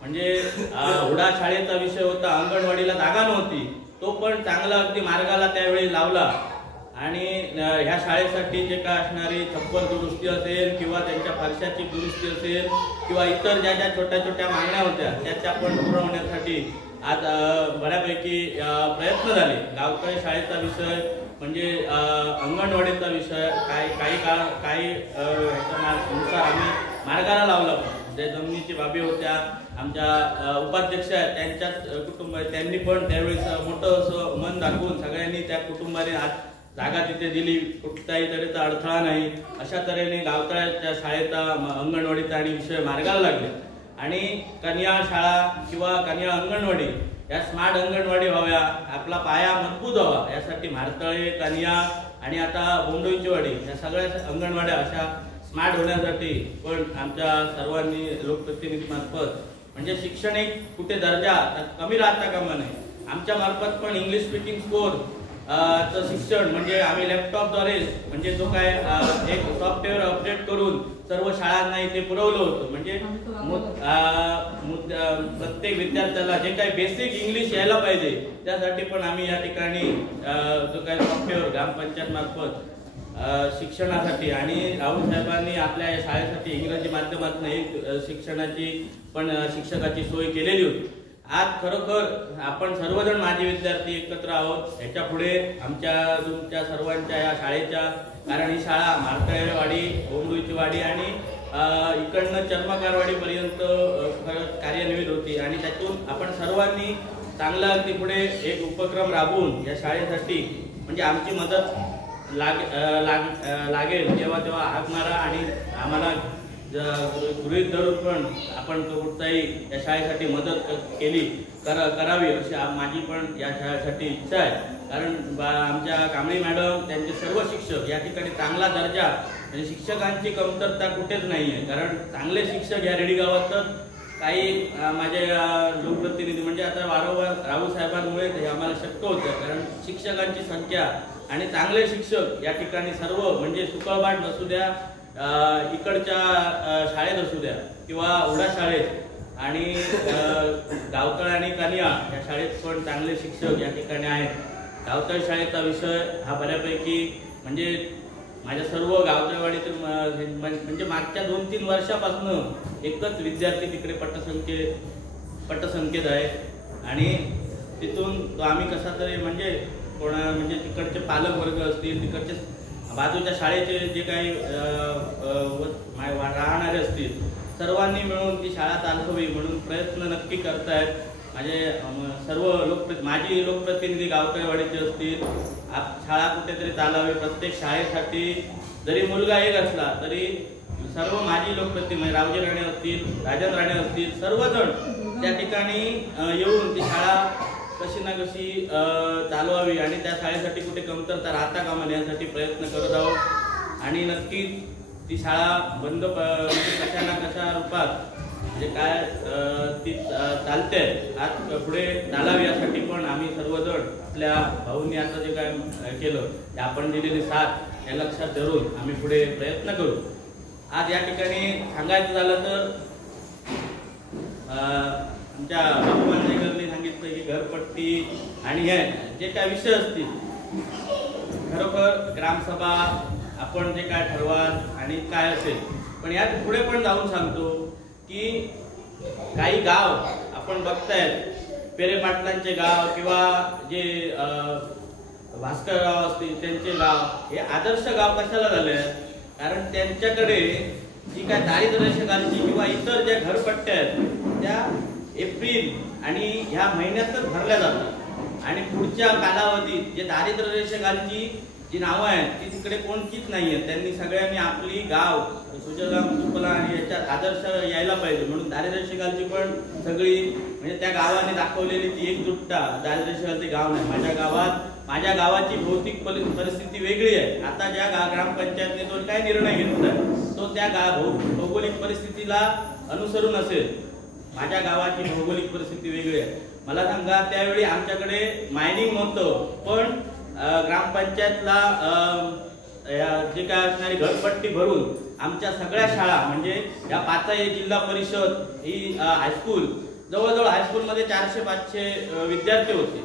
म्हणजे हुडा शाळेचा विषय होता, अंगणवाडीला जागा नव्हती तो पण चांगला अगदी मार्गाला त्यावेळी लावला. आणि ह्या शाळेसाठी जे काय असणारी छप्पर दुरुस्ती असेल किंवा त्यांच्या फरशाची दुरुस्ती असेल किंवा इतर ज्या ज्या छोट्या छोट्या मागण्या होत्या त्या पण पुरवण्यासाठी आज बऱ्यापैकी प्रयत्न झाले. गावकरी शाळेचा विषय म्हणजे अंगणवाडीचा विषय काही ह्याच्यानुसार आम्ही मार्गाला लावला. ज्या जमिनीची बाबी होत्या आमच्या उपाध्यक्ष आहेत त्यांच्याच कुटुंब त्यांनी पण त्यावेळेस मोठं असं मन दाखवून सगळ्यांनी त्या कुटुंबाने आज जागा तिथे दिली, कुठल्याही तऱ्हेचा अडथळा नाही अशा तऱ्हेने गावतळ्याच्या शाळेचा अंगणवाडीचा आणि विषय मार्गाला लागले. आणि कन्या शाळा किंवा कन्या अंगणवाडी या स्मार्ट अंगणवाडी व्हाव्या, आपला पाया मजबूत व्हावा यासाठी म्हारतळे, कन्या आणि आता बोंडोईची वाडी या सगळ्या अंगणवाड्या अशा स्मार्ट होण्यासाठी पण आमच्या सर्वांनी लोकप्रतिनिधी मार्फत म्हणजे शिक्षण एक कुठे दर्जा कमी राहता कामा नये. आमच्या मार्फत पण इंग्लिश स्पीकिंग स्कोर चं शिक्षण म्हणजे आम्ही लॅपटॉपद्वारे म्हणजे जो काय एक सॉफ्टवेअर अपडेट करून सर्व शाळांना इथे पुरवलं होतं. म्हणजे प्रत्येक विद्यार्थ्याला जे काही बेसिक इंग्लिश यायला पाहिजे त्यासाठी पण आम्ही या ठिकाणी जो काही सॉफ्टवेअर ग्रामपंचायत मार्फत शिक्षणासाठी आणि राहुल साहेबांनी आपल्या या शाळेसाठी इंग्रजी माध्यमातून एक शिक्षणाची पण शिक्षकाची सोय केलेली होती. आज खरोखर आपण सर्वजण माजी विद्यार्थी एकत्र आहोत. याच्या पुढे आमच्या तुमच्या सर्वांच्या या शाळेच्या कारण ही शाळा म्हारतळेवाडी, बोंडुईची वाडी आणि इकडनं चर्मकारवाडी पर्यंत कार्यान्वित होती आणि त्यातून आपण सर्वांनी चांगला अगदी पुढे एक उपक्रम राबवून या शाळेसाठी म्हणजे आमची मदत लागेल तेव्हा हाक मारा आणि आम्हाला गृहीत धरून पण आपण कुठचाही या शाळेसाठी मदत करावी अशी माझी पण या शाळेसाठी इच्छा आहे. कारण आमच्या कांबळे मॅडम त्यांचे सर्व शिक्षक या ठिकाणी चांगला दर्जा म्हणजे शिक्षकांची कमतरता कुठेच नाही आहे. कारण चांगले शिक्षक या रेडी गावातच काही माझे लोकप्रतिनिधी म्हणजे आता वारंवार राहुल साहेबांमुळे हे आम्हाला शक्य होतं. कारण शिक्षकांची संख्या आणि चांगले शिक्षक या ठिकाणी सर्व म्हणजे सुकळबाट नसू द्या इकडच्या शाळेत असू द्या किंवा उडा शाळेत आणि गावतळ आणि कनियाळ या शाळेत पण चांगले शिक्षक या ठिकाणी आहेत. गावतळ शाळेचा विषय हा बऱ्यापैकी म्हणजे माझ्या सर्व गावतळवाडीतील म्हणजे मागच्या 2-3 वर्षापासून एकच विद्यार्थी तिकडे पटसंख्येत आहे आणि तिथून आम्ही कसा तरी म्हणजे म्हणजे तिकडचे पालक वर्ग असतील, तिकडचे बाजूच्या शाळेचे जे काही राहणारे असतील, सर्वांनी मिळून ती शाळा चालवावी म्हणून प्रयत्न नक्की करतायत. माझे सर्व माजी लोकप्रतिनिधी गावकळवाडीचे असतील, शाळा कुठेतरी चालावी. प्रत्येक शाळेसाठी जरी मुलगा एक असला तरी सर्व माजी लोकप्रतिनिधी रावजी राणे असतील, राजन राणे असतील, सर्वजण त्या ठिकाणी येऊन ती शाळा कशी ना कशी चालवावी आणि त्या शाळेसाठी कुठे कमतरता राहता कामा नये यासाठी प्रयत्न करत आहोत. आणि नक्कीच ती शाळा बंद कशा ना कशा रूपात म्हणजे काय ती चालते आज पुढे चालावी यासाठी पण आम्ही सर्वजण आपल्या भाऊंनी आता जे काय केलं ते आपण दिलेली साथ या लक्षात धरून आम्ही पुढे प्रयत्न करू. आज या ठिकाणी सांगायचं झालं तर आमच्या बापू मांजरेकरांनी सांगितलं की घरपट्टी आणि हे जे काय विषय असतील, खरोखर ग्रामसभा आपण जे काय ठरवाल आणि काय असेल, पण यात पुढे पण जाऊन सांगतो की काही गाव आपण बघतायत, पेरे पाटलांचे गाव किंवा जे भास्करराव असतील त्यांचे गाव हे आदर्श गाव कशाला झाले? कारण त्यांच्याकडे जी काय दारिद्र्य रेषेखालची किंवा इतर ज्या घरपट्ट्या आहेत त्या एप्रिल आणि ह्या महिन्यातच भरल्या जातात आणि पुढच्या कालावधीत जे दारिद्र्य रेषेखालची जी नावं आहेत ती तिकडे कोणतीच नाही आहेत. त्यांनी सगळ्यांनी आपली गाव सुजलाम सुफलाम याच्यात आदर्श यायला पाहिजे म्हणून दारिद्र्य रेषेखालची पण सगळी म्हणजे त्या गावाने दाखवलेली ती एकजुटता. दारिद्र्य रेषेखालचे गाव नाही, माझ्या गावाची भौतिक परिस्थिती वेगळी आहे. आता ज्या ग्रामपंचायतने जो काय निर्णय घेतलाय तो त्या भौगोलिक परिस्थितीला अनुसरून असेल. माझ्या गावाची भौगोलिक परिस्थिती वेगळी आहे. मला सांगा त्यावेळी आमच्याकडे मायनिंग नव्हतं, पण ग्रामपंचायतला जे काय असणारी घरपट्टी भरून आमच्या सगळ्या शाळा म्हणजे या 5 जिल्हा परिषद ही हायस्कूल जवळजवळ हायस्कूलमध्ये 400-500 विद्यार्थी होते.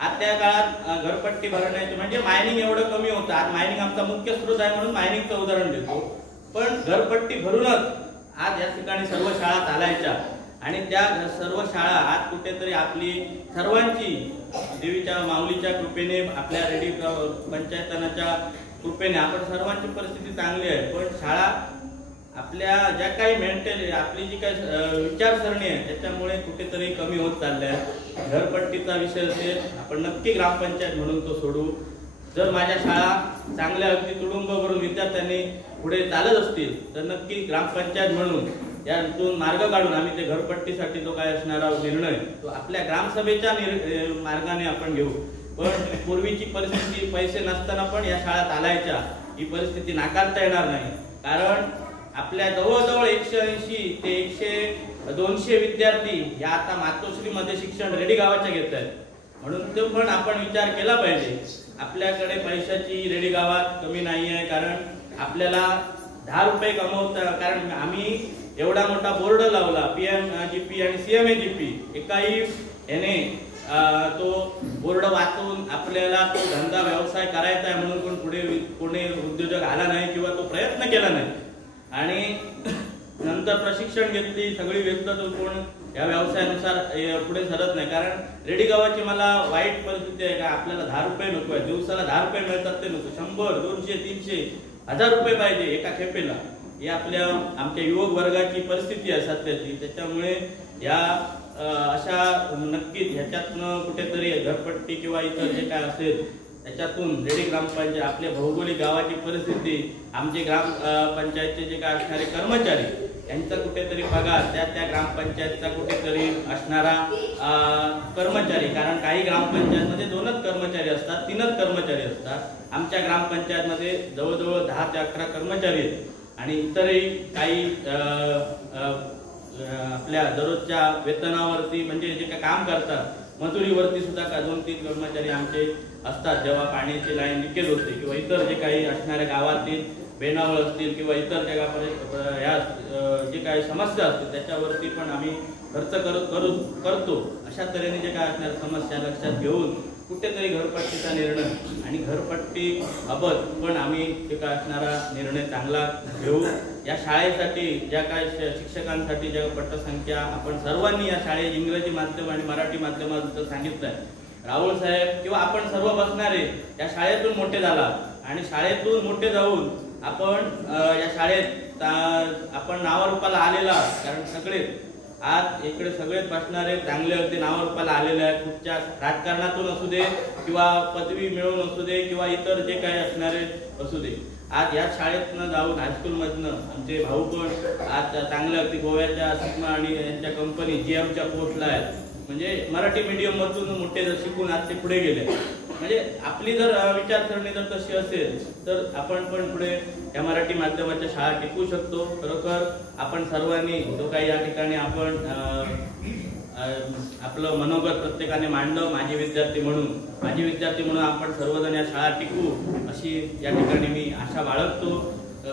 आज त्या काळात घरपट्टी भरण्याचे म्हणजे मायनिंग एवढं कमी होतं. आज मायनिंग आमचा मुख्य स्रोत आहे म्हणून मायनिंगचं उदाहरण देतो, पण घरपट्टी भरूनच आज या ठिकाणी सर्व शाळा चालायच्या आणि त्या सर्व शाळा आज कुठेतरी आपली सर्वांची देवीच्या माऊलीच्या कृपेने आपल्या रेडी पंचायतनाच्या कृपेने आपण सर्वांची परिस्थिती चांगली आहे. पण शाळा आपल्या ज्या काही मेंटेन आपली जी काही विचारसरणी आहे त्याच्यामुळे कुठेतरी कमी होत चालल्या आहे. घरपट्टीचा विषय असेल आपण नक्की ग्रामपंचायत म्हणून तो सोडू. जर माझ्या शाळा चांगल्या अगदी तुडुंब भरून विद्यार्थ्यांनी पुढे चालत असतील तर नक्की ग्रामपंचायत म्हणून यातून मार्ग काढून आम्ही ते घरपट्टीसाठी जो काय असणारा निर्णय तो आपल्या ग्रामसभेच्या मार्गाने आपण घेऊ. पण पूर्वीची परिस्थिती पैसे नसताना पण या शाळा चालायच्या ही परिस्थिती नाकारता येणार नाही. कारण आपल्या जवळजवळ 180 ते 200 विद्यार्थी या आता मातोश्रीमध्ये शिक्षण रेडी गावाच्या घेत आहेत. म्हणून तो पण आपण विचार केला पाहिजे. आपल्याकडे पैशाची रेडी गावात कमी नाही आहे. कारण आपल्याला 10 रुपये कमवता, कारण आम्ही एवढा मोठा बोर्ड लावला PMGP आणि CMAGP एकाही याने तो बोर्ड वाचून आपल्याला तो धंदा व्यवसाय करायचा आहे म्हणून पण पुढे कोणी उद्योजक आला नाही किंवा तो प्रयत्न केला नाही. आणि नंतर प्रशिक्षण घेतली सगळी व्यक्त तो कोण या व्यवसायानुसार पुढे सरत नाही. कारण रेडी गावाची मला वाईट परिस्थिती आहे का आपल्याला 10 रुपये नको आहे, दिवसाला 10 रुपये मिळतात ते नको, 100, 200, 300, 1000 रुपये पाहिजे एका खेपेला. ही आमच्या युवक वर्गाची परिस्थिती आहे सध्याची. त्याच्यामुळे या अशा नक्कीच ह्याच्यातनं कुठेतरी घरपट्टी किंवा इतर जे काय असेल त्याच्यातून रेडी ग्रामपंचायत आपल्या भौगोलिक गावाची परिस्थिती आमचे ग्रामपंचायतचे जे काय असणारे कर्मचारी यांचा कुठेतरी पगार त्या ग्रामपंचायतचा कुठेतरी असणारा कर्मचारी. कारण काही ग्रामपंचायतमध्ये 2च कर्मचारी असतात, 3च कर्मचारी असतात. आमच्या ग्रामपंचायतमध्ये जवळजवळ 10 ते 11 कर्मचारी आहेत आणि इतरही काही आपल्या दररोजच्या वेतनावरती म्हणजे जे काय काम करतात मजुरीवरती सुद्धा 2-3 कर्मचारी आमचे असतात जेव्हा पाण्याची लाईन लिकेज होते किंवा इतर जे काही असणाऱ्या गावातील बेनावळ असतील किंवा इतर जगापर्यंत ह्या जे काही समस्या असतील त्याच्यावरती पण आम्ही खर्च करतो. अशा तऱ्हेने जे काय असणाऱ्या समस्या लक्षात घेऊन कुठेतरी घरपट्टीचा निर्णय आणि घरपट्टीबाबत पण आम्ही जे काय असणारा निर्णय चांगला घेऊ. या शाळेसाठी ज्या काय शिक्षकांसाठी ज्या पटसंख्या आपण सर्वांनी या शाळेत इंग्रजी माध्यम आणि मराठी माध्यमात सांगितलं आहे. राहुल साहेब किंवा आपण सर्व बसणारे या शाळेतून मोठे झाला आणि शाळेतून मोठे जाऊन आपण या शाळेत आपण नावारूपाला आलेला, कारण सगळे आज इकडे सगळेच बसणारे चांगले अगदी नावारूपाला आलेले आहेत. कुठच्या राजकारणातून असू दे किंवा पदवी मिळवून असू दे किंवा इतर जे काही असणारे असू दे, आज या शाळेतनं जाऊन हायस्कूलमधनं आमचे भाऊ पण आज चांगले अगदी गोव्याच्या सिग्मा आणि यांच्या कंपनी GMच्या पोस्टला आहेत. म्हणजे मराठी मीडियम मधून मोठे जर शिकून आज ते पुढे गेले. म्हणजे आपली जर विचारसरणी जर तशी असेल तर आपण पण पुढे या मराठी माध्यमाच्या शाळा टिकवू शकतो. खरोखर आपण सर्वांनी जो काही या ठिकाणी आपण आपलं मनोगत प्रत्येकाने मांडलं. माजी विद्यार्थी म्हणून आपण सर्वजण या शाळा टिकवू अशी या ठिकाणी मी आशा बाळगतो.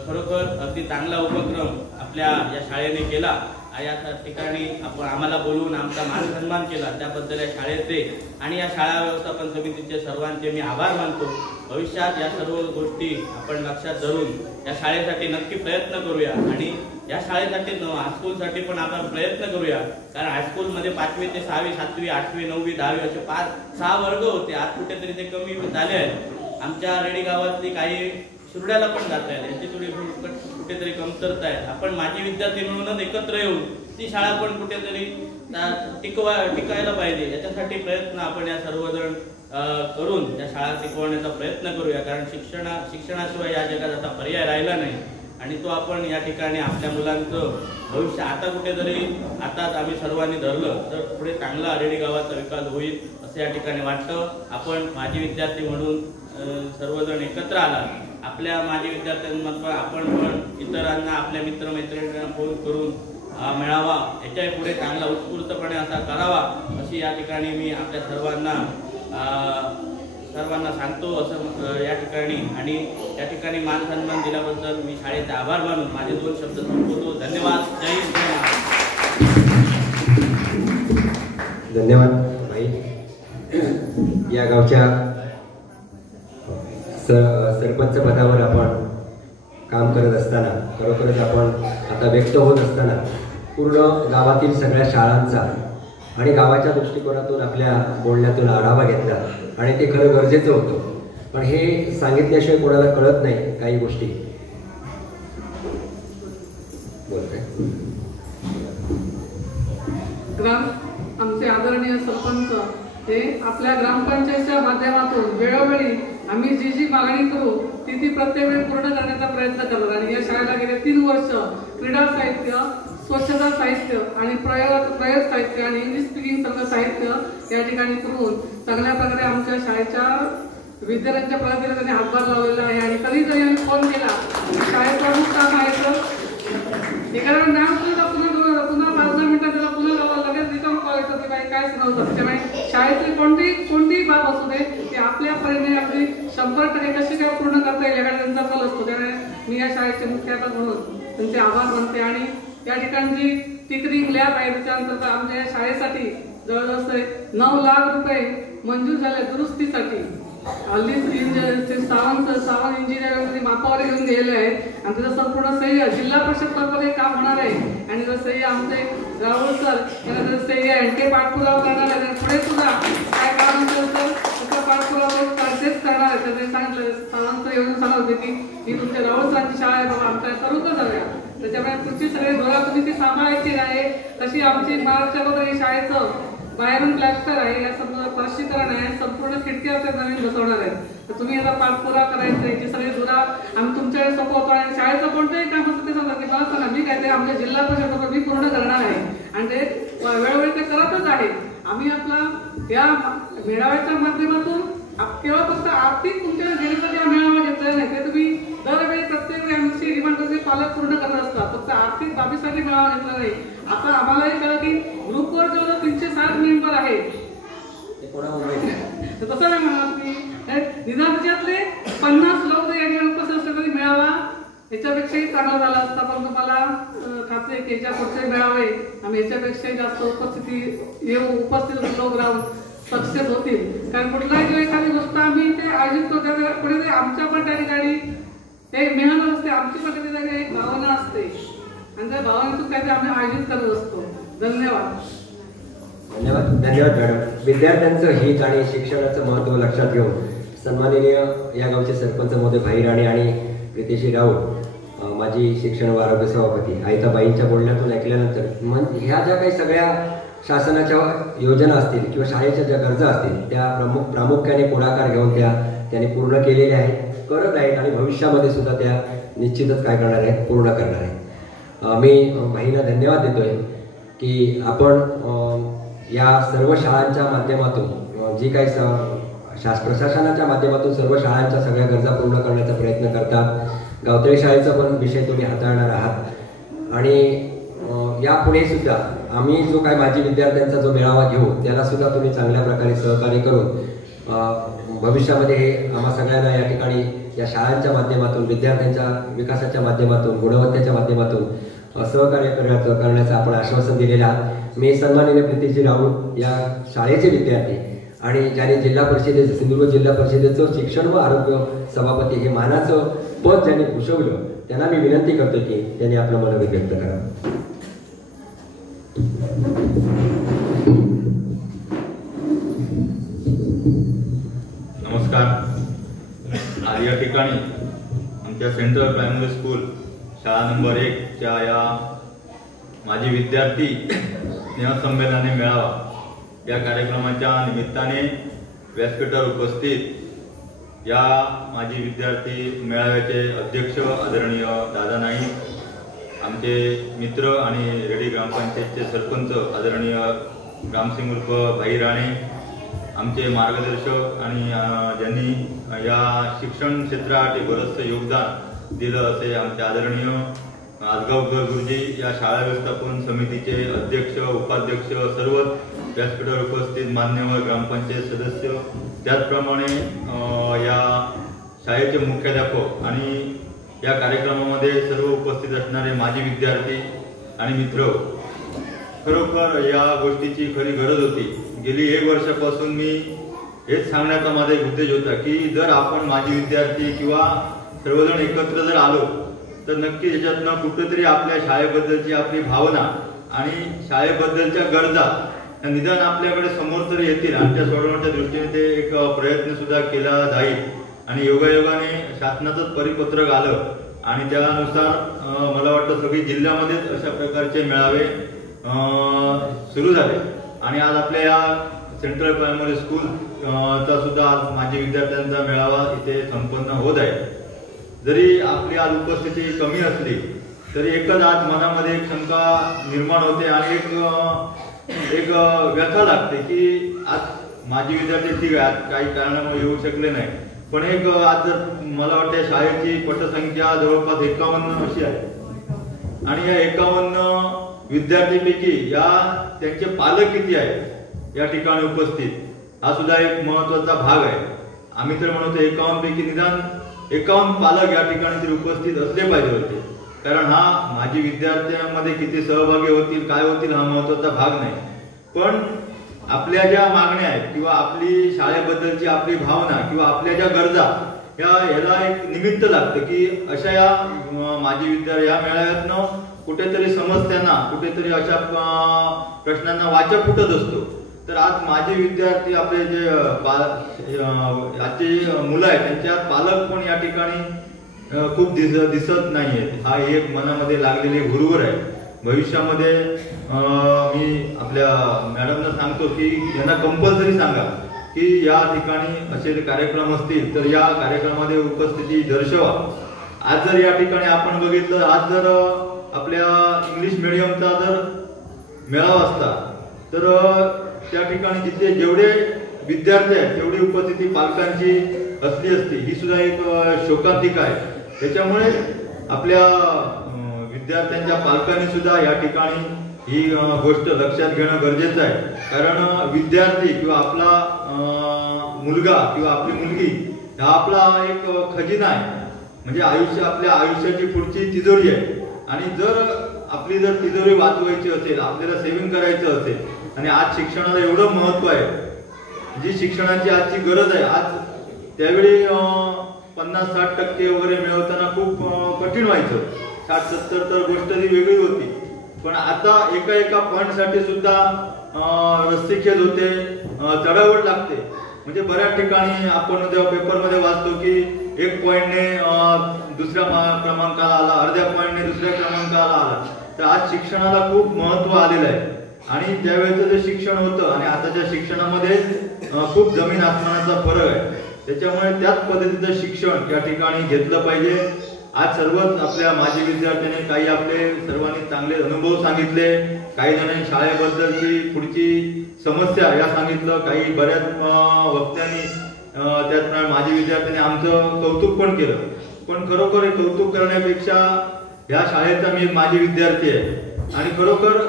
खरोखर अगदी चांगला उपक्रम आपल्या या शाळेने केला. या ठिकाणी आपण आम्हाला बोलवून आमचा मान सन्मान केला त्याबद्दल या शाळेचे आणि या शाळा व्यवस्थापन समितीचे सर्वांचे मी आभार मानतो. भविष्यात या सर्व गोष्टी आपण लक्षात धरून या शाळेसाठी नक्की प्रयत्न करूया आणि या शाळेसाठी हायस्कूलसाठी पण आपण प्रयत्न करूया. कारण हायस्कूलमध्ये 5वी ते 6वी 7वी 8वी 9वी 10वी असे 5-6 वर्ग होते. आज कुठेतरी ते कमी झाले आहेत. आमच्या रेडी गावातली काही शिरोड्याला पण जात आहेत. यांची थोडी कुठेतरी कमतरता आहे. आपण माजी विद्यार्थी मिळूनच एकत्र येऊन ती शाळा पण कुठेतरी टिकायला पाहिजे. याच्यासाठी प्रयत्न आपण या सर्वजण करून त्या शाळा टिकवण्याचा प्रयत्न करूया. कारण शिक्षणाशिवाय या जगात आता पर्याय राहिला नाही आणि तो आपण या ठिकाणी आपल्या मुलांचं भविष्य आता कुठेतरी आताच आम्ही सर्वांनी धरलं तर पुढे चांगला रेडी गावाचा विकास होईल असं या ठिकाणी वाटतं. आपण माजी विद्यार्थी म्हणून सर्वजण एकत्र आला. आपल्या माजी विद्यार्थ्यांमध्ये आपण पण इतरांना आपल्या मित्रमैत्रिणींना फोन करून मेळावा याच्याही पुढे चांगला उत्स्फूर्तपणे असा करावा अशी या ठिकाणी मी आपल्या सर्वांना सांगतो असं या ठिकाणी. आणि या ठिकाणी मान सन्मान दिल्याबद्दल मी शाळेचे आभार मानून माझे 2 शब्द संपवतो. धन्यवाद. जय हिंद. धन्यवाद भाई. या गावच्या सरपंच पदावर आपण काम करत असताना खरोखरच आपण आता व्यक्त होत असताना पूर्ण गावातील सगळ्या शाळांचा आणि गावाच्या दृष्टिकोनातून आपल्या बोलण्यातून आढावा घेतला आणि ते खरं गरजेचं होतं. पण हे सांगितल्याशिवाय कोणाला कळत नाही काही गोष्टी. आमचे आदरणीय सरपंच हे आपल्या ग्रामपंचायतच्या माध्यमातून वेळोवेळी आम्ही जी मागणी करू ती प्रत्येक वेळी पूर्ण करण्याचा प्रयत्न करतात. आणि या शाळेला गेले 3 वर्ष क्रीडा साहित्य, स्वच्छता साहित्य आणि प्रयोग साहित्य आणि इंग्लिश स्पीकिंग सगळं साहित्य या ठिकाणी करून चांगल्या प्रकारे आमच्या शाळेच्या विद्यार्थ्यांच्या प्रगतीला त्यांनी हातभार लावलेला आहे. आणि कधीतरी आम्ही फोन केला शाळेत प्रमुख काम आहे तर एखाद्या नाव पुन्हा 5-10 मिनिटात त्याला पुन्हा लगेच रिटर्न कॉल येतो की बाई काय सुनावतं. त्यामुळे शाळेतली कोणतीही बाब असू दे ती आपल्या परीने अगदी 100% कशी काय पूर्ण करता येईल एखाद्या त्यांचा कल असतो. त्यामुळे मी या शाळेचे मुख्याध्यापक म्हणून त्यांचे आभार मानते. आणि या ठिकाणी जी टिकरिंग लॅब आहे त्याच्या अंतर्गत आमच्या या शाळेसाठी जवळजवळ 9 लाख रुपये मंजूर झाले दुरुस्तीसाठी. हल्ली सावंत इंजिनिअरिंगमध्ये मापावर घेऊन गेलेले आहेत आणि त्याचं संपूर्ण सह्य जिल्हा परिषद तर्फे काम होणार आहे. आणि जर सह्य आमचे राहुल सर यांना जर सह्य आणखी पाठपुरावा करणार आहे पुढे सुद्धा काय काम असेल तर त्याचा पाठपुरावा तेच करणार आहे. त्यांनी सांगितलं सावंत येऊन सांगत होते की ही तुमच्या राहुल सरांची शाळा आहे बाबा आमच्या करू तर जाऊया. त्याच्यामुळे तुमची सगळे धोरण तुम्ही ती सांभाळायची आहे. तशी आमची मार्चच्या अगोदर शाळेचं बाहेरून प्लॅस्टर आहे, या संपूर्ण फरशीकरण आहे, संपूर्ण खिडक्या नवीन बसवणार आहेत. तर तुम्ही याचा पाठपुरावा करायचा याची सगळी धुरा आम्ही तुमच्याकडे सोपवतो. आणि शाळेचं कोणतंही काम असतं ते सांगा की मला सांगा मी काय ते आमच्या जिल्हा परिषद मी पूर्ण करणार आहे आणि ते वेळोवेळी ते करतच आहे. आम्ही आपला या मेळाव्याच्या माध्यमातून केवळ फक्त आर्थिक तुमच्या देण्यासाठी हा मेळावा घेतलेला नाही. ते तुम्ही दरवेळी प्रत्येक वेळी आमची डिमांड पालक पूर्ण करत असतात. फक्त आर्थिक बाबीसाठी मेळावा घेतला नाही. आता आम्हालाही कळलं की ग्रुपवर जवळ 360 मेंबर आहेत पुन्हा मुंबईत तर तसं नाही म्हणत मी, निदान त्याच्यातले 50 लोक जर या ठिकाणी उपस्थित असले तरी मेळावा याच्यापेक्षाही चांगला झाला असता. पण तुम्हाला खात्री आहे की याच्या पुढचे मेळावे आम्ही याच्यापेक्षाही जास्त उपस्थित लोक राहून सक्सेस होतील. कारण कुठलाही जेव्हा एखादी गोष्ट आम्ही ते आयोजित करतो कुठेतरी आमच्या पण त्या ठिकाणी एक मेहनत असते, आमची पण त्या ठिकाणी एक भावना असते आणि त्या भावनेतून काहीतरी आम्ही आयोजित करत असतो. धन्यवाद. धन्यवाद मॅडम. विद्यार्थ्यांचं हित आणि शिक्षणाचं महत्त्व लक्षात घेऊन सन्माननीय या गावचे सरपंच महोदय भाई राणे आणि प्रितेशी राऊत माजी शिक्षण व आरोग्य सभापती आयताबाईंच्या बोलण्यातून ऐकल्यानंतर ह्या ज्या काही सगळ्या शासनाच्या योजना असतील किंवा शाळेच्या ज्या गरजा असतील त्या प्रामुख्याने पुढाकार घेऊन त्यांनी पूर्ण केलेल्या आहेत, करत आहेत आणि भविष्यामध्ये सुद्धा त्या निश्चितच काय करणार आहेत, पूर्ण करणार आहेत. मी भाईंना धन्यवाद देतोय की आपण या सर्व शाळांच्या माध्यमातून जी काही प्रशासनाच्या माध्यमातून सर्व शाळांच्या सगळ्या गरजा पूर्ण करण्याचा प्रयत्न करतात. गावतळी शाळेचा पण विषय तुम्ही हाताळणार आहात आणि यापुढे सुद्धा आम्ही जो काय माजी विद्यार्थ्यांचा जो मेळावा घेऊ त्याला सुद्धा तुम्ही चांगल्या प्रकारे सहकार्य करून भविष्यामध्ये हे आम्हा सगळ्यांना या ठिकाणी या शाळांच्या माध्यमातून विद्यार्थ्यांच्या विकासाच्या माध्यमातून गुणवत्तेच्या माध्यमातून सहकार्य करण्याचं आपण आश्वासन दिलेलं आहात. मी सन्माननीय प्रितेशी राऊत या शाळेचे विद्यार्थी आणि ज्याने जिल्हा परिषदेचं सिंधुदुर्ग जिल्हा परिषदेचं शिक्षण व आरोग्य सभापती हे मानाचं पद ज्यांनी भूषवलं त्यांना मी विनंती करतो की त्यांनी आपलं मनोगत व्यक्त करावं. नमस्कार. आज या ठिकाणी आमच्या सेंट्रल प्रायमरी स्कूल शाळा नंबर 1 च्या या माजी विद्यार्थी स्नेहसंमेलनाने मेळावा या कार्यक्रमाच्या निमित्ताने व्यासपीठावर उपस्थित या माजी विद्यार्थी मेळाव्याचे अध्यक्ष आदरणीय दादा नाईक, आमचे मित्र आणि रेडी ग्रामपंचायतचे सरपंच आदरणीय रामसिंग उर्फ भाई राणे, आमचे मार्गदर्शक आणि ज्यांनी या शिक्षण क्षेत्रासाठी बरंचसं योगदान दिलं असे आमचे आदरणीय आजगावकर गुरुजी, या शाळा व्यवस्थापन समितीचे अध्यक्ष उपाध्यक्ष, सर्व व्यासपीठावर उपस्थित मान्यवर ग्रामपंचायत सदस्य, त्याचप्रमाणे या शाळेचे मुख्याध्यापक आणि या कार्यक्रमामध्ये सर्व उपस्थित असणारे माजी विद्यार्थी आणि मित्र, खरोखर या गोष्टीची खरी गरज होती. गेली 1 वर्षापासून मी हेच सांगण्याचा माझा एक उद्देश होता की जर आपण माजी विद्यार्थी किंवा सर्वजण एकत्र जर आलो तर नक्की याच्यातनं कुठेतरी आपल्या शाळेबद्दलची आपली भावना आणि शाळेबद्दलच्या गरजा निदान आपल्याकडे समोर तरी येतील आणि त्या सोडवण्याच्या दृष्टीने ते एक प्रयत्न सुद्धा केला जाईल. आणि योगायोगाने शासनाचंच परिपत्रक आलं आणि त्यानुसार मला वाटतं सगळी जिल्ह्यामध्येच अशा प्रकारचे मेळावे सुरू झाले आणि आज आपल्या या सेंट्रल प्रायमरी स्कूल चा सुद्धा आज माजी विद्यार्थ्यांचा मेळावा इथे संपन्न होत आहे. जरी आपली आज उपस्थिती कमी असली तरी एकच आज मनामध्ये एक शंका निर्माण होते आणि एक व्यथा लागते की आज माजी विद्यार्थी ठीक आहे, आज काही कारणामुळे येऊ शकले नाही, पण एक आज जर मला वाटते शाळेची पटसंख्या जवळपास 51 अशी आहे आणि या 51 विद्यार्थीपैकी या त्यांचे पालक किती आहेत या ठिकाणी उपस्थित, हा सुद्धा एक महत्वाचा भाग आहे. आम्ही तर म्हणतो 51 पैकी निदान 51 पालक या ठिकाणी तरी उपस्थित असले पाहिजे होते, कारण हा माजी विद्यार्थ्यांमध्ये किती सहभागी होतील काय होतील हा महत्वाचा भाग नाही, पण आपल्या ज्या मागण्या आहेत किंवा आपली शाळेबद्दलची आपली भावना किंवा आपल्या ज्या गरजा ह्याला एक निमित्त लागतं की अशा या माजी विद्यार्थी या मेळाव्यातनं कुठेतरी समस्यांना कुठेतरी अशा प्रश्नांना वाचा फुटत असतो. तर आज माजी विद्यार्थी आपले जे आजचे मुलं आहेत त्यांच्यात पालक पण या ठिकाणी खूप दिसत नाहीयेत. हा एक मनामध्ये लागलेली हुरहुर आहे. भविष्यामध्ये मी आपल्या मॅडमना सांगतो की यांना कंपल्सरी सांगा की या ठिकाणी असे कार्यक्रम असतील तर या कार्यक्रमामध्ये उपस्थिती दर्शवा. आज जर या ठिकाणी आपण बघितलं, आज जर आपल्या इंग्लिश मिडियमचा जर मेळावा असता तर त्या ठिकाणी जिथे जेवढे विद्यार्थी आहेत तेवढी उपस्थिती पालकांची असली असती. ही सुद्धा एक शोकांतिका आहे. त्याच्यामुळे आपल्या विद्यार्थ्यांच्या पालकांनी सुद्धा या ठिकाणी ही गोष्ट लक्षात घेणं गरजेचं आहे. कारण विद्यार्थी किंवा आपला मुलगा किंवा आपली मुलगी हा आपला एक खजिना आहे. म्हणजे आपल्या आयुष्याची पुढची तिजोरी आहे. आणि जर आपली तिजोरी वाचवायची असेल, आपल्याला सेव्हिंग करायचं असेल, आणि आज शिक्षणाला एवढं महत्व आहे, जी शिक्षणाची आजची गरज आहे, आज त्यावेळी 50-60% वगैरे मिळवताना खूप कठीण व्हायचं. 60-70 तर गोष्ट ती वेगळी होती. पण आता एका पॉईंटसाठी सुद्धा रस्सीखेच होते, चढावट लागते. म्हणजे बऱ्याच ठिकाणी आपण जेव्हा पेपरमध्ये वाचतो की 1 पॉईंटने दुसऱ्या क्रमांकाला आला, अर्ध्या पॉईंटने दुसऱ्या क्रमांकाला आला. तर आज शिक्षणाला खूप महत्व आलेलं आहे. आणि त्यावेळेचं जे शिक्षण होतं आणि आताच्या शिक्षणामध्ये खूप जमीन आसमानाचा फरक आहे. त्याच्यामुळे त्याच पद्धतीचं शिक्षण या ठिकाणी घेतलं पाहिजे. आज सर्वच आपल्या माजी विद्यार्थ्यांनी काही आपले सर्वांनी चांगले अनुभव सांगितले. काही जणांनी शाळेबद्दलची पुढची समस्या या सांगितलं. काही बऱ्याच वक्त्यांनी त्याचप्रमाणे माजी विद्यार्थ्यांनी आमचं कौतुक पण केलं. पण खरोखर हे कौतुक करण्यापेक्षा या शाळेचा मी एक माजी विद्यार्थी आहे आणि खरोखर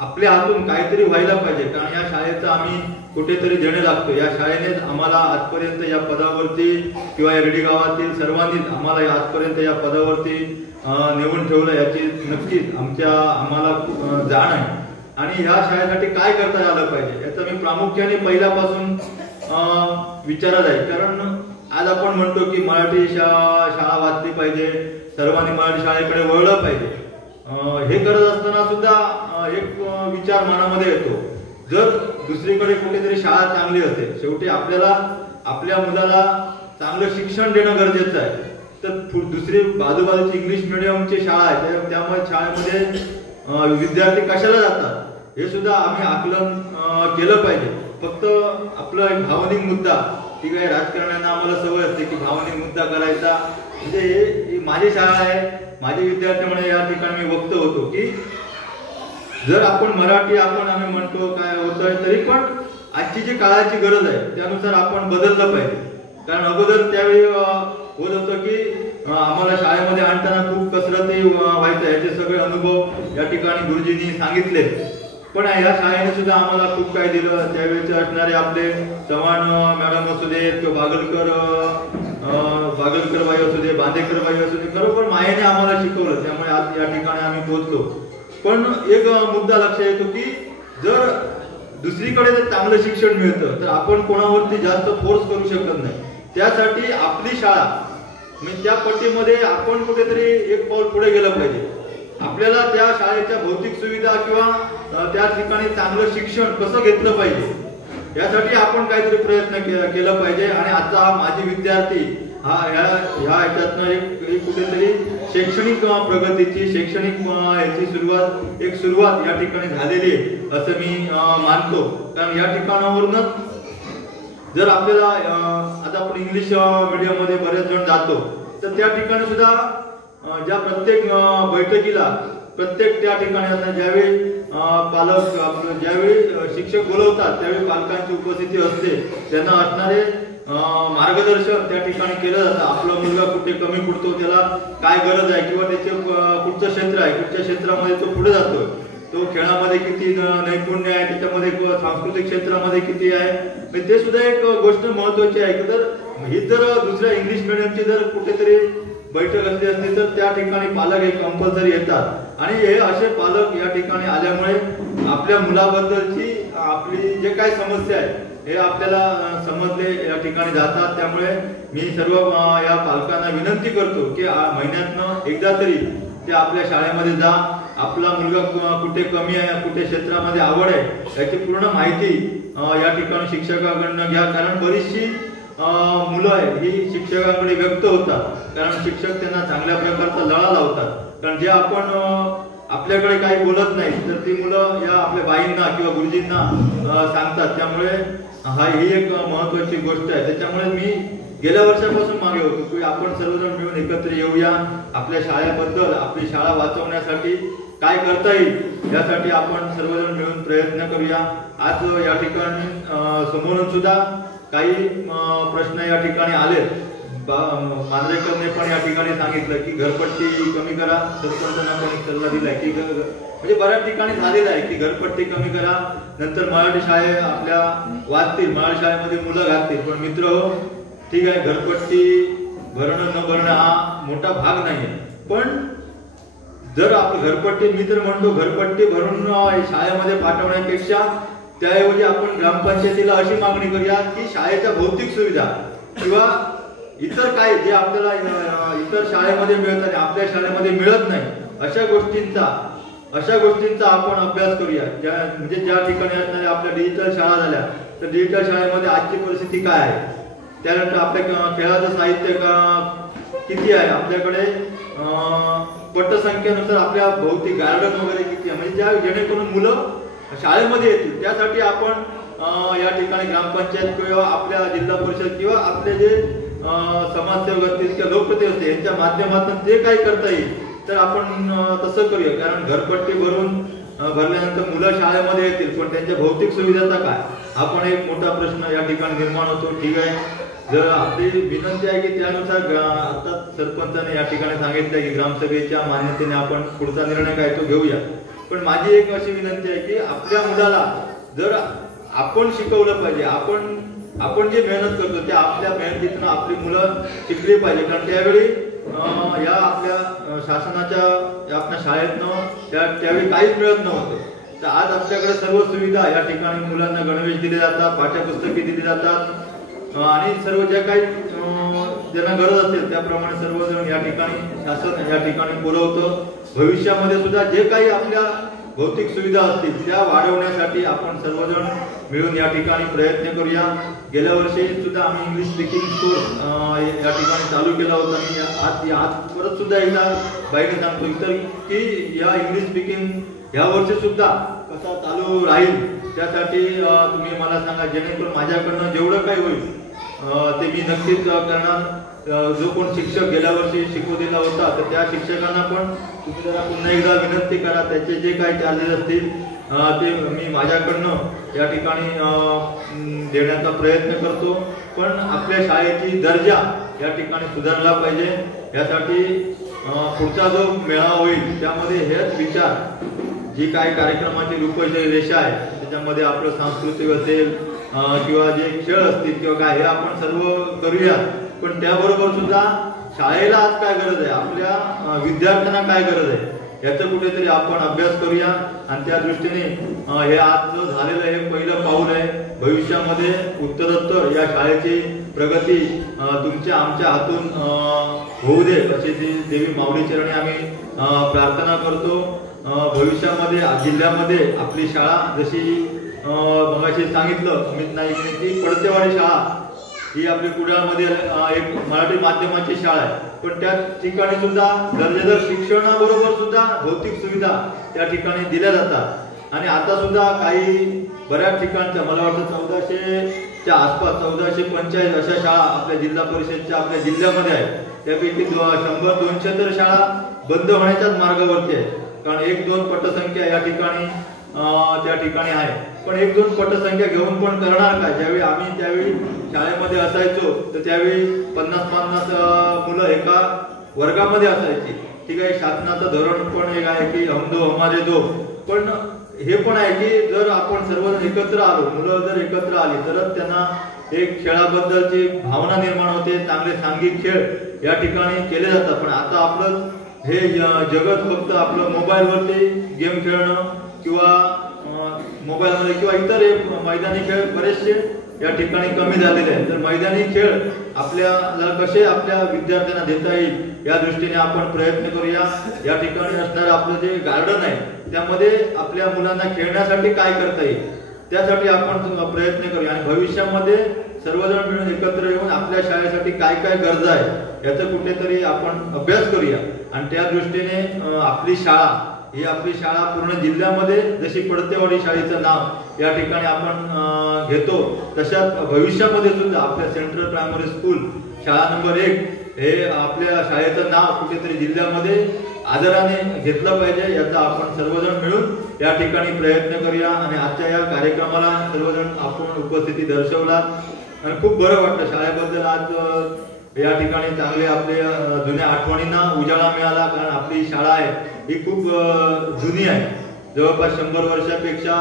आपल्या हातून काहीतरी व्हायला पाहिजे. कारण या शाळेचं आम्ही कुठेतरी देणे लागतो. या शाळेनेच आम्हाला आजपर्यंत या पदावरती किंवा एरडी गावातील सर्वांनीच आम्हाला आजपर्यंत या पदावरती नेऊन ठेवलं याची नक्कीच आम्हाला जाण आहे. आणि ह्या शाळेसाठी काय करता आलं पाहिजे याचा मी प्रामुख्याने पहिल्यापासून विचारत आहे. कारण आज आपण म्हणतो की मराठी शाळा वाचली पाहिजे, सर्वांनी मराठी शाळेकडे वळलं पाहिजे. हे करत असताना सुद्धा एक विचार मनामध्ये येतो, जर दुसरीकडे कुठेतरी शाळा चांगली असेल, शेवटी आपल्याला आपल्या मुलाला चांगलं शिक्षण देणं गरजेचं आहे. तर दुसरी बाजूबाजूची इंग्लिश मिडियमची शाळा आहे, त्यामुळे शाळेमध्ये विद्यार्थी कशाला जातात हे सुद्धा आम्ही आकलन केलं पाहिजे. फक्त आपला एक भावनिक मुद्दा, ठीक आहे, राजकारण्यांना आम्हाला सवय असते की भावनिक मुद्दा करायचा. म्हणजे ही माझी शाळा आहे, माझे विद्यार्थी म्हणजे या ठिकाणी मी वक्ता होतो की जर आपण मराठी आम्ही म्हणतो काय होतंय, तरी पण आजची जी काळाची गरज आहे त्यानुसार आपण बदललं पाहिजे. कारण अगोदर त्यावेळी होत होतं की आम्हाला शाळेमध्ये आणताना खूप कसरती व्हायचं, याचे सगळे अनुभव या ठिकाणी गुरुजींनी सांगितले. पण या शाळेने सुद्धा आम्हाला खूप काही दिलं. त्यावेळेचे असणारे आपले चव्हाण मॅडम असू देत किंवा बागलकर बाई असू दे, बांदेकर बाई असू दे, खरोखर मायेने आम्हाला शिकवलं. त्यामुळे आज या ठिकाणी आम्ही पोहोचलो. पण एक मुद्दा लक्षात येतो की जर दुसरीकडे जर चांगलं शिक्षण मिळतं तर आपण कोणावरती जास्त फोर्स करू शकत नाही. त्यासाठी आपली शाळा म्हणजे त्या पट्टीमध्ये आपण कुठेतरी एक पाऊल पुढे गेलं पाहिजे. आपल्याला त्या शाळेच्या भौतिक सुविधा किंवा त्या ठिकाणी चांगलं शिक्षण कसं घेतलं पाहिजे यासाठी आपण काहीतरी प्रयत्न केला पाहिजे. आणि आता हा माजी विद्यार्थी ह्या ह्याच्यातनं एक कुठेतरी शैक्षणिक प्रगतीची याची सुरुवात या ठिकाणी झालेली आहे असं मी मानतो. कारण या ठिकाणावरूनच जर आपल्याला आता आपण इंग्लिश मीडियम मध्ये बरेच जण जातो तर त्या ठिकाणी सुद्धा ज्या प्रत्येक बैठकीला प्रत्येक त्या ठिकाणी असणार ज्यावेळी पालक ज्यावेळी शिक्षक बोलवतात त्यावेळी पालकांची उपस्थिती असते. त्यांना असणारे मार्गदर्शन त्या ठिकाणी केलं जातं. आपला मुलगा कुठे कमी पडतो, त्याला काय गरज आहे किंवा त्याचे कुठचं क्षेत्र आहे, कुठच्या क्षेत्रामध्ये तो पुढे जातोय, तो खेळामध्ये किती नैपुण्य आहे, त्याच्यामध्ये सांस्कृतिक क्षेत्रामध्ये किती आहे, ते सुद्धा एक गोष्ट महत्वाची आहे. तर ही जर दुसऱ्या इंग्लिश मिडियमची जर कुठेतरी बैठक असली असती तर त्या ठिकाणी पालक हे कंपल्सरी येतात. आणि हे असे पालक या ठिकाणी आल्यामुळे आपल्या मुलाबद्दलची आपली जे काही समस्या आहे हे आपल्याला समजले या ठिकाणी जातात. त्यामुळे मी सर्व या पालकांना विनंती करतो की महिन्यातनं एकदा तरी ते आपल्या शाळेमध्ये जा. आपला मुलगा कुठे कमी आहे, कुठे क्षेत्रामध्ये आवड आहे याची पूर्ण माहिती या ठिकाणी शिक्षकाकडनं घ्या. कारण बरीचशी मुलं आहे ही शिक्षकांकडे व्यक्त होतात, कारण शिक्षक त्यांना चांगल्या प्रकारचा लळा लावतात. कारण जे आपण आपल्याकडे काही बोलत नाही तर ती मुलं या आपल्या बाईंना किंवा गुरुजींना सांगतात. त्यामुळे ही एक महत्वाची गोष्ट आहे. त्याच्यामुळे मी गेल्या वर्षापासून मागे होतो की आपण सर्वजण मिळून एकत्र येऊया, आपल्या शाळेबद्दल आपली शाळा वाचवण्यासाठी काय करता येईल यासाठी आपण सर्वजण मिळून प्रयत्न करूया. आज या ठिकाणी समोरून सुद्धा काही प्रश्न या ठिकाणी आले मांजरेकरने पण या ठिकाणी सांगितलं की घरपट्टी कमी करा. सरपंचांना पण एक सल्ला दिलाय की म्हणजे बऱ्याच ठिकाणी झालेलं आहे की घरपट्टी कमी करा, नंतर मराठी शाळे आपल्या वाचतील, मराठी शाळेमध्ये मुलं घालतील. पण मित्र हो, ठीक आहे, घरपट्टी भरणं न भरणं हा मोठा भाग नाही आहे. पण जर आपली घरपट्टी, मी तर म्हणतो घरपट्टी भरून शाळेमध्ये पाठवण्यापेक्षा त्याऐवजी आपण ग्रामपंचायतीला अशी मागणी करूया की शाळेच्या भौतिक सुविधा किंवा इतर काय जे आपल्याला इतर शाळेमध्ये मिळत आणि आपल्या शाळेमध्ये मिळत नाही अशा गोष्टींचा आपण अभ्यास करूया. म्हणजे ज्या ठिकाणी असणाऱ्या आपल्या डिजिटल शाळा झाल्या तर डिजिटल शाळेमध्ये आजची परिस्थिती काय आहे, त्यानंतर आपल्या खेळाचं साहित्य किती आहे, आपल्याकडे पटसंख्येनुसार आपल्या भौतिक गार्डन वगैरे किती आहे, म्हणजे ज्या जेणेकरून मुलं शाळेमध्ये येतील. त्यासाठी आपण या ठिकाणी ग्रामपंचायत किंवा आपल्या जिल्हा परिषद किंवा आपले जे समाजसेवक असतील किंवा लोकप्रतिनिधी असतील यांच्या माध्यमातून जे काही करता येईल तर आपण तसं करूया. कारण घरपट्टी भरल्यानंतर मुलं शाळेमध्ये येतील पण त्यांच्या भौतिक सुविधाचा काय, हा पण एक मोठा प्रश्न या ठिकाणी निर्माण होतो. ठीक आहे, जर आपली विनंती आहे की त्यानुसार आता सरपंचाने या ठिकाणी सांगितलं की ग्रामसभेच्या मान्यतेने आपण पुढचा निर्णय काय तो घेऊया. पण माझी एक अशी विनंती आहे की आपल्या मुलाला जर आपण शिकवलं पाहिजे, आपण जे मेहनत करतो त्या आपल्या मेहनतीतून आपली मुलं शिकली पाहिजे. कारण त्यावेळी या आपल्या शासनाच्या आपल्या शाळेतनं त्यावेळी काहीच मिळत नव्हतं. तर आज आपल्याकडे सर्व सुविधा या ठिकाणी मुलांना गणवेश दिले जातात, पाठ्यपुस्तके दिली जातात आणि सर्व ज्या काही ज्यांना गरज असेल त्याप्रमाणे सर्वजण या ठिकाणी शासन या ठिकाणी पुरवतं. भविष्यामध्ये सुद्धा जे काही आपल्या भौतिक सुविधा असतील त्या वाढवण्यासाठी आपण सर्वजण मिळून या ठिकाणी प्रयत्न करूया. गेल्या वर्षी सुद्धा आम्ही इंग्लिश स्पीकिंग कोर्स या ठिकाणी चालू केला होता आणि आज परत सुद्धा एकदा बाईने सांगतो तर की या इंग्लिश स्पीकिंग ह्या वर्षी सुद्धा कसा चालू राहील त्यासाठी तुम्ही मला सांगा, जेणेकरून माझ्याकडनं जेवढं काही होईल ते मी नक्कीच करणार. जो कोण शिक्षक गेल्या वर्षी शिकवलेला होता तर त्या शिक्षकांना पण तुम्ही जरा पुन्हा एकदा विनंती करा, त्याचे जे काही चार्जेस असतील ते मी माझ्याकडनं या ठिकाणी देण्याचा प्रयत्न करतो. पण आपल्या शाळेची दर्जा या ठिकाणी सुधारला पाहिजे. यासाठी पुढचा जो मेळावा होईल त्यामध्ये हेच विचार, जी काही कार्यक्रमाची रूपरेषा आहे त्याच्यामध्ये आपलं सांस्कृतिक असेल किंवा जे खेळ असतील किंवा काय हे आपण सर्व करूया. पण त्याबरोबर सुद्धा शाळेला आज काय गरज आहे, आपल्या विद्यार्थ्यांना काय गरज आहे याचं कुठेतरी आपण अभ्यास करूया. आणि त्या दृष्टीने हे आज जो झालेलं हे पहिलं पाऊल आहे. भविष्यामध्ये उत्तरोत्तर या शाळेची प्रगती तुमच्या आमच्या हातून होऊ दे अशी देवी माऊली चरणी आम्ही प्रार्थना करतो. भविष्यामध्ये जिल्ह्यामध्ये आपली शाळा जशी मगाशी सांगितलं अमित नाईकने की पडतेवाडी शाळा ही आपली कुडाळमध्ये एक मराठी माध्यमाची शाळा आहे. पण त्या ठिकाणी सुद्धा दर्जेदार शिक्षणाबरोबर सुद्धा भौतिक सुविधा त्या ठिकाणी दिल्या जातात. आणि आता सुद्धा काही बऱ्याच ठिकाणच्या मला वाटतं 1400च्या आसपास 1445 अशा शाळा आपल्या जिल्हा परिषदच्या आपल्या जिल्ह्यामध्ये आहेत. त्यापैकी 100-200 तर शाळा बंद होण्याच्याच मार्गावरती आहेत. कारण 1-2 पटसंख्या या ठिकाणी त्या ठिकाणी आहे. पण 1-2 पटसंख्या घेऊन पण करणार काय, ज्यावेळी आम्ही त्यावेळी शाळेमध्ये असायचो तर त्यावेळी 50-50 मुलं एका वर्गामध्ये असायची. ठीक आहे, शासनाचं धोरण पण एक आहे की हम दो हमारे दो. पण हे पण आहे की जर आपण सर्वजण एकत्र आलो, मुलं जर एकत्र आली तरच त्यांना एक खेळाबद्दलची भावना निर्माण होते. चांगले सांघिक खेळ या ठिकाणी केले जातात. पण आता आपलं हे जगत फक्त आपलं मोबाईलवरती गेम खेळणं किंवा मोबाईलमध्ये किंवा इतर मैदानी खेळ बरेचसे या ठिकाणी कमी झालेले आहेत. तर मैदानी खेळ आपल्याला कसे आपल्या विद्यार्थ्यांना देता येईल या दृष्टीने आपण प्रयत्न करूया. या ठिकाणी असणारं आपलं जे गार्डन आहे त्यामध्ये आपल्या मुलांना खेळण्यासाठी काय करता येईल त्यासाठी आपण प्रयत्न करूया. आणि भविष्यामध्ये सर्वजण मिळून एकत्र येऊन आपल्या शाळेसाठी काय काय गरज आहे याचं कुठेतरी आपण अभ्यास करूया. आणि त्या दृष्टीने आपली शाळा पूर्ण जिल्ह्यामध्ये जशी पडतेवाडी शाळेचं नाव या ठिकाणी आपण घेतो तशाच भविष्यामध्ये सुद्धा आपल्या सेंट्रल प्रायमरी स्कूल शाळा नंबर 1 हे आपल्या शाळेचं नाव कुठेतरी जिल्ह्यामध्ये आदराने घेतलं पाहिजे. याचा आपण सर्वजण मिळून या ठिकाणी प्रयत्न करूया. आणि आजच्या या कार्यक्रमाला सर्वजण आपण उपस्थिती दर्शवलात आणि खूप बरं वाटतं. शाळेबद्दल आज या ठिकाणी चांगले आपले जुन्या आठवणींना उजाळा मिळाला, कारण आपली शाळा आहे ही खूप जुनी आहे, जवळपास 100 वर्षापेक्षा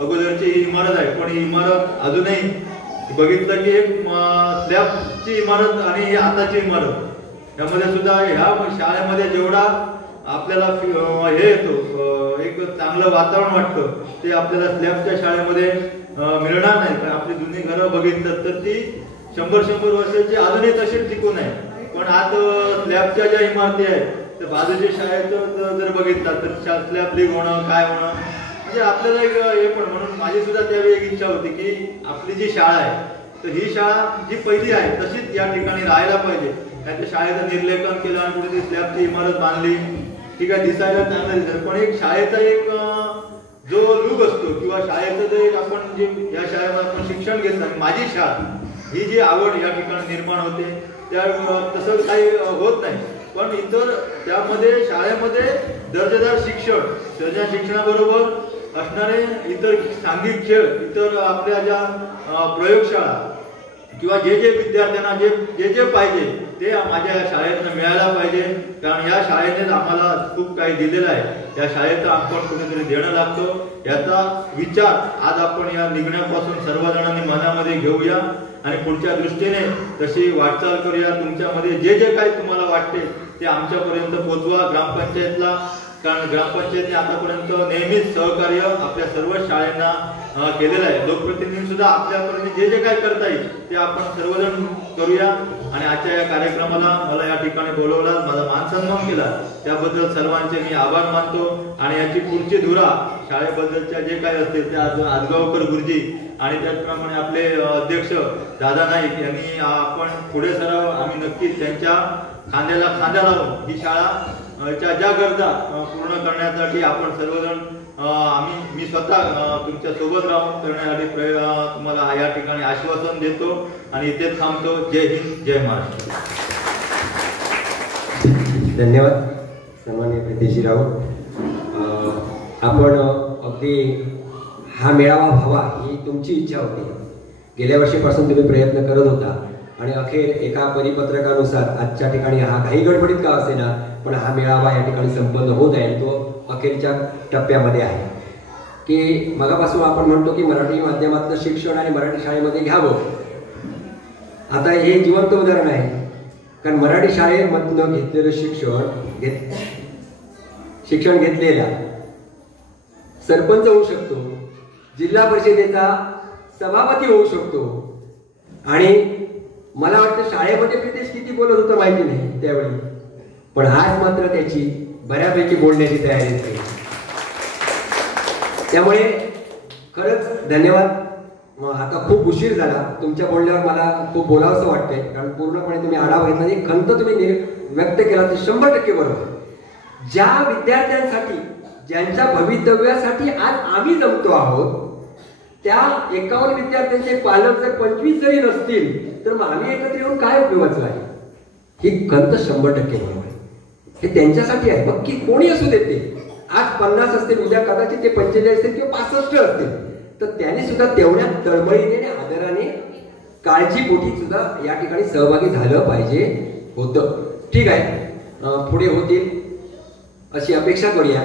अगोदरची ही इमारत आहे. पण ही इमारत अजूनही बघितलं की एक स्लॅबची इमारत आणि ही आताची इमारत यामध्ये सुद्धा ह्या शाळेमध्ये जेवढा आपल्याला हे येतो एक चांगलं वातावरण वाटतं ते आपल्याला स्लॅबच्या शाळेमध्ये मिळणार नाही. कारण आपली जुनी घरं बघितलं तर ती 100 वर्षाची अजूनही तशीच टिकून आहे. पण आज स्लॅबच्या ज्या इमारती आहेत त्या बाजूच्या शाळेत जर बघितलं तर स्लॅब लीक होणं काय होणं म्हणजे आपल्याला एक हे पण म्हणून माझी सुद्धा त्यावेळी एक इच्छा होती की आपली जी शाळा आहे तर ही शाळा जी पहिली आहे तशीच या ठिकाणी राहायला पाहिजे. त्या शाळेचं निर्लेखन केलं आणि कुठेतरी स्लॅबची इमारत बांधली, ठीक आहे, दिसायला चांगलं दिसतं, पण एक शाळेचा एक जो लुक असतो किंवा शाळेचं जे आपण जे या शाळेमध्ये आपण शिक्षण घेतलं आणि माझी शाळा ही जी आवड या ठिकाणी निर्माण होते त्या तसं काही होत नाही. पण इतर त्यामध्ये शाळेमध्ये दर्जेदार शिक्षण, त्या शिक्षणाबरोबर असणारे इतर सांघिक खेळ, इतर आपल्या ज्या प्रयोगशाळा किंवा जे विद्यार्थ्यांना जे पाहिजे ते माझ्या या शाळेतनं मिळायला पाहिजे. कारण या शाळेने आम्हाला खूप काही दिलेलं आहे, या शाळेचं आपण कुठेतरी देणं लागतो. याचा विचार आज आपण या निघण्यापासून सर्वजणांनी मनामध्ये घेऊया आणि पुढच्या दृष्टीने तशी वाटचाल करूया. तुमच्यामध्ये जे काही तुम्हाला वाटते ते आमच्यापर्यंत पोहोचवा ग्रामपंचायतला, कारण ग्रामपंचायतने आतापर्यंत नेहमीच सहकार्य आपल्या सर्व शाळांना केलेलं आहे. लोकप्रतिनिधी सुद्धा आपल्यापर्यंत जे काही करता येईल ते आपण सर्वजण करूया. आणि आजच्या या कार्यक्रमाला मला या ठिकाणी बोलवला, माझा मानसन्मान केला, त्याबद्दल सर्वांचे मी आभार मानतो. आणि याची पुढची धुरा शाळेबद्दलच्या जे काही असतील ते आजगावकर गुरुजी आणि त्याचप्रमाणे आपले अध्यक्ष दादा नाईक यांनी आपण पुढे सराव आम्ही नक्कीच त्यांच्या खांद्याला खांदा लावून ही शाळा ज्या गरजा पूर्ण करण्यासाठी आपण सर्वजण मी स्वतः तुमच्या सोबत राहून करण्यासाठी तुम्हाला या ठिकाणी आश्वासन देतो आणि इथेच थांबतो. जय हिंद, जय महाराष्ट्र. धन्यवाद सन्माननीय प्रीतीजी राऊत. आपण अगदी हा मेळावा व्हावा ही तुमची इच्छा होती, गेल्या वर्षीपासून तुम्ही प्रयत्न करत होता आणि अखेर एका परिपत्रकानुसार आजच्या ठिकाणी हा काही गडबडीत का असेना पण हा मेळावा या ठिकाणी संपन्न होत आहे. तो अखेरच्या टप्प्यामध्ये आहे की मगापासून आपण म्हणतो की मराठी माध्यमातलं शिक्षण आणि मराठी शाळेमध्ये घ्यावं. आता हे जिवंत उदाहरण आहे, कारण मराठी शाळेमधनं घेतलेलं शिक्षण घेतलेला सरपंच होऊ शकतो, जिल्हा परिषदेचा सभापती होऊ शकतो. आणि मला वाटतं शाळेमध्ये प्रितेश किती बोलत होतं माहिती नाही त्यावेळी, पण आज मात्र त्याची बऱ्यापैकी बोलण्याची तयारी आहे. त्यामुळे खरंच धन्यवाद. आता खूप उशीर झाला, तुमच्या बोलण्यावर मला खूप बोलावंसं वाटतंय, कारण पूर्णपणे तुम्ही आढावा घेतला, एक खंत तुम्ही व्यक्त केला ते 100% बरोबर. ज्या विद्यार्थ्यांसाठी ज्यांच्या भवितव्यासाठी आज आम्ही जमतो आहोत त्या 51 विद्यार्थ्यांचे पालक जर 25 जरी नसतील तर मग आम्ही एकत्र येऊन काय उपयोगाचं आहे. ही खंत 100% बरोबर आहे. हे त्यांच्यासाठी आहे, मग की कोणी असू देते. आज 50 असतील, उद्या कदाचित ते 45 असतील किंवा 65 असतील, तर त्यांनी सुद्धा तेवढ्या तळमळीने आणि आदराने काळजीपोटी सुद्धा या ठिकाणी सहभागी झालं पाहिजे होतं. ठीक आहे, पुढे होतील अशी अपेक्षा करूया.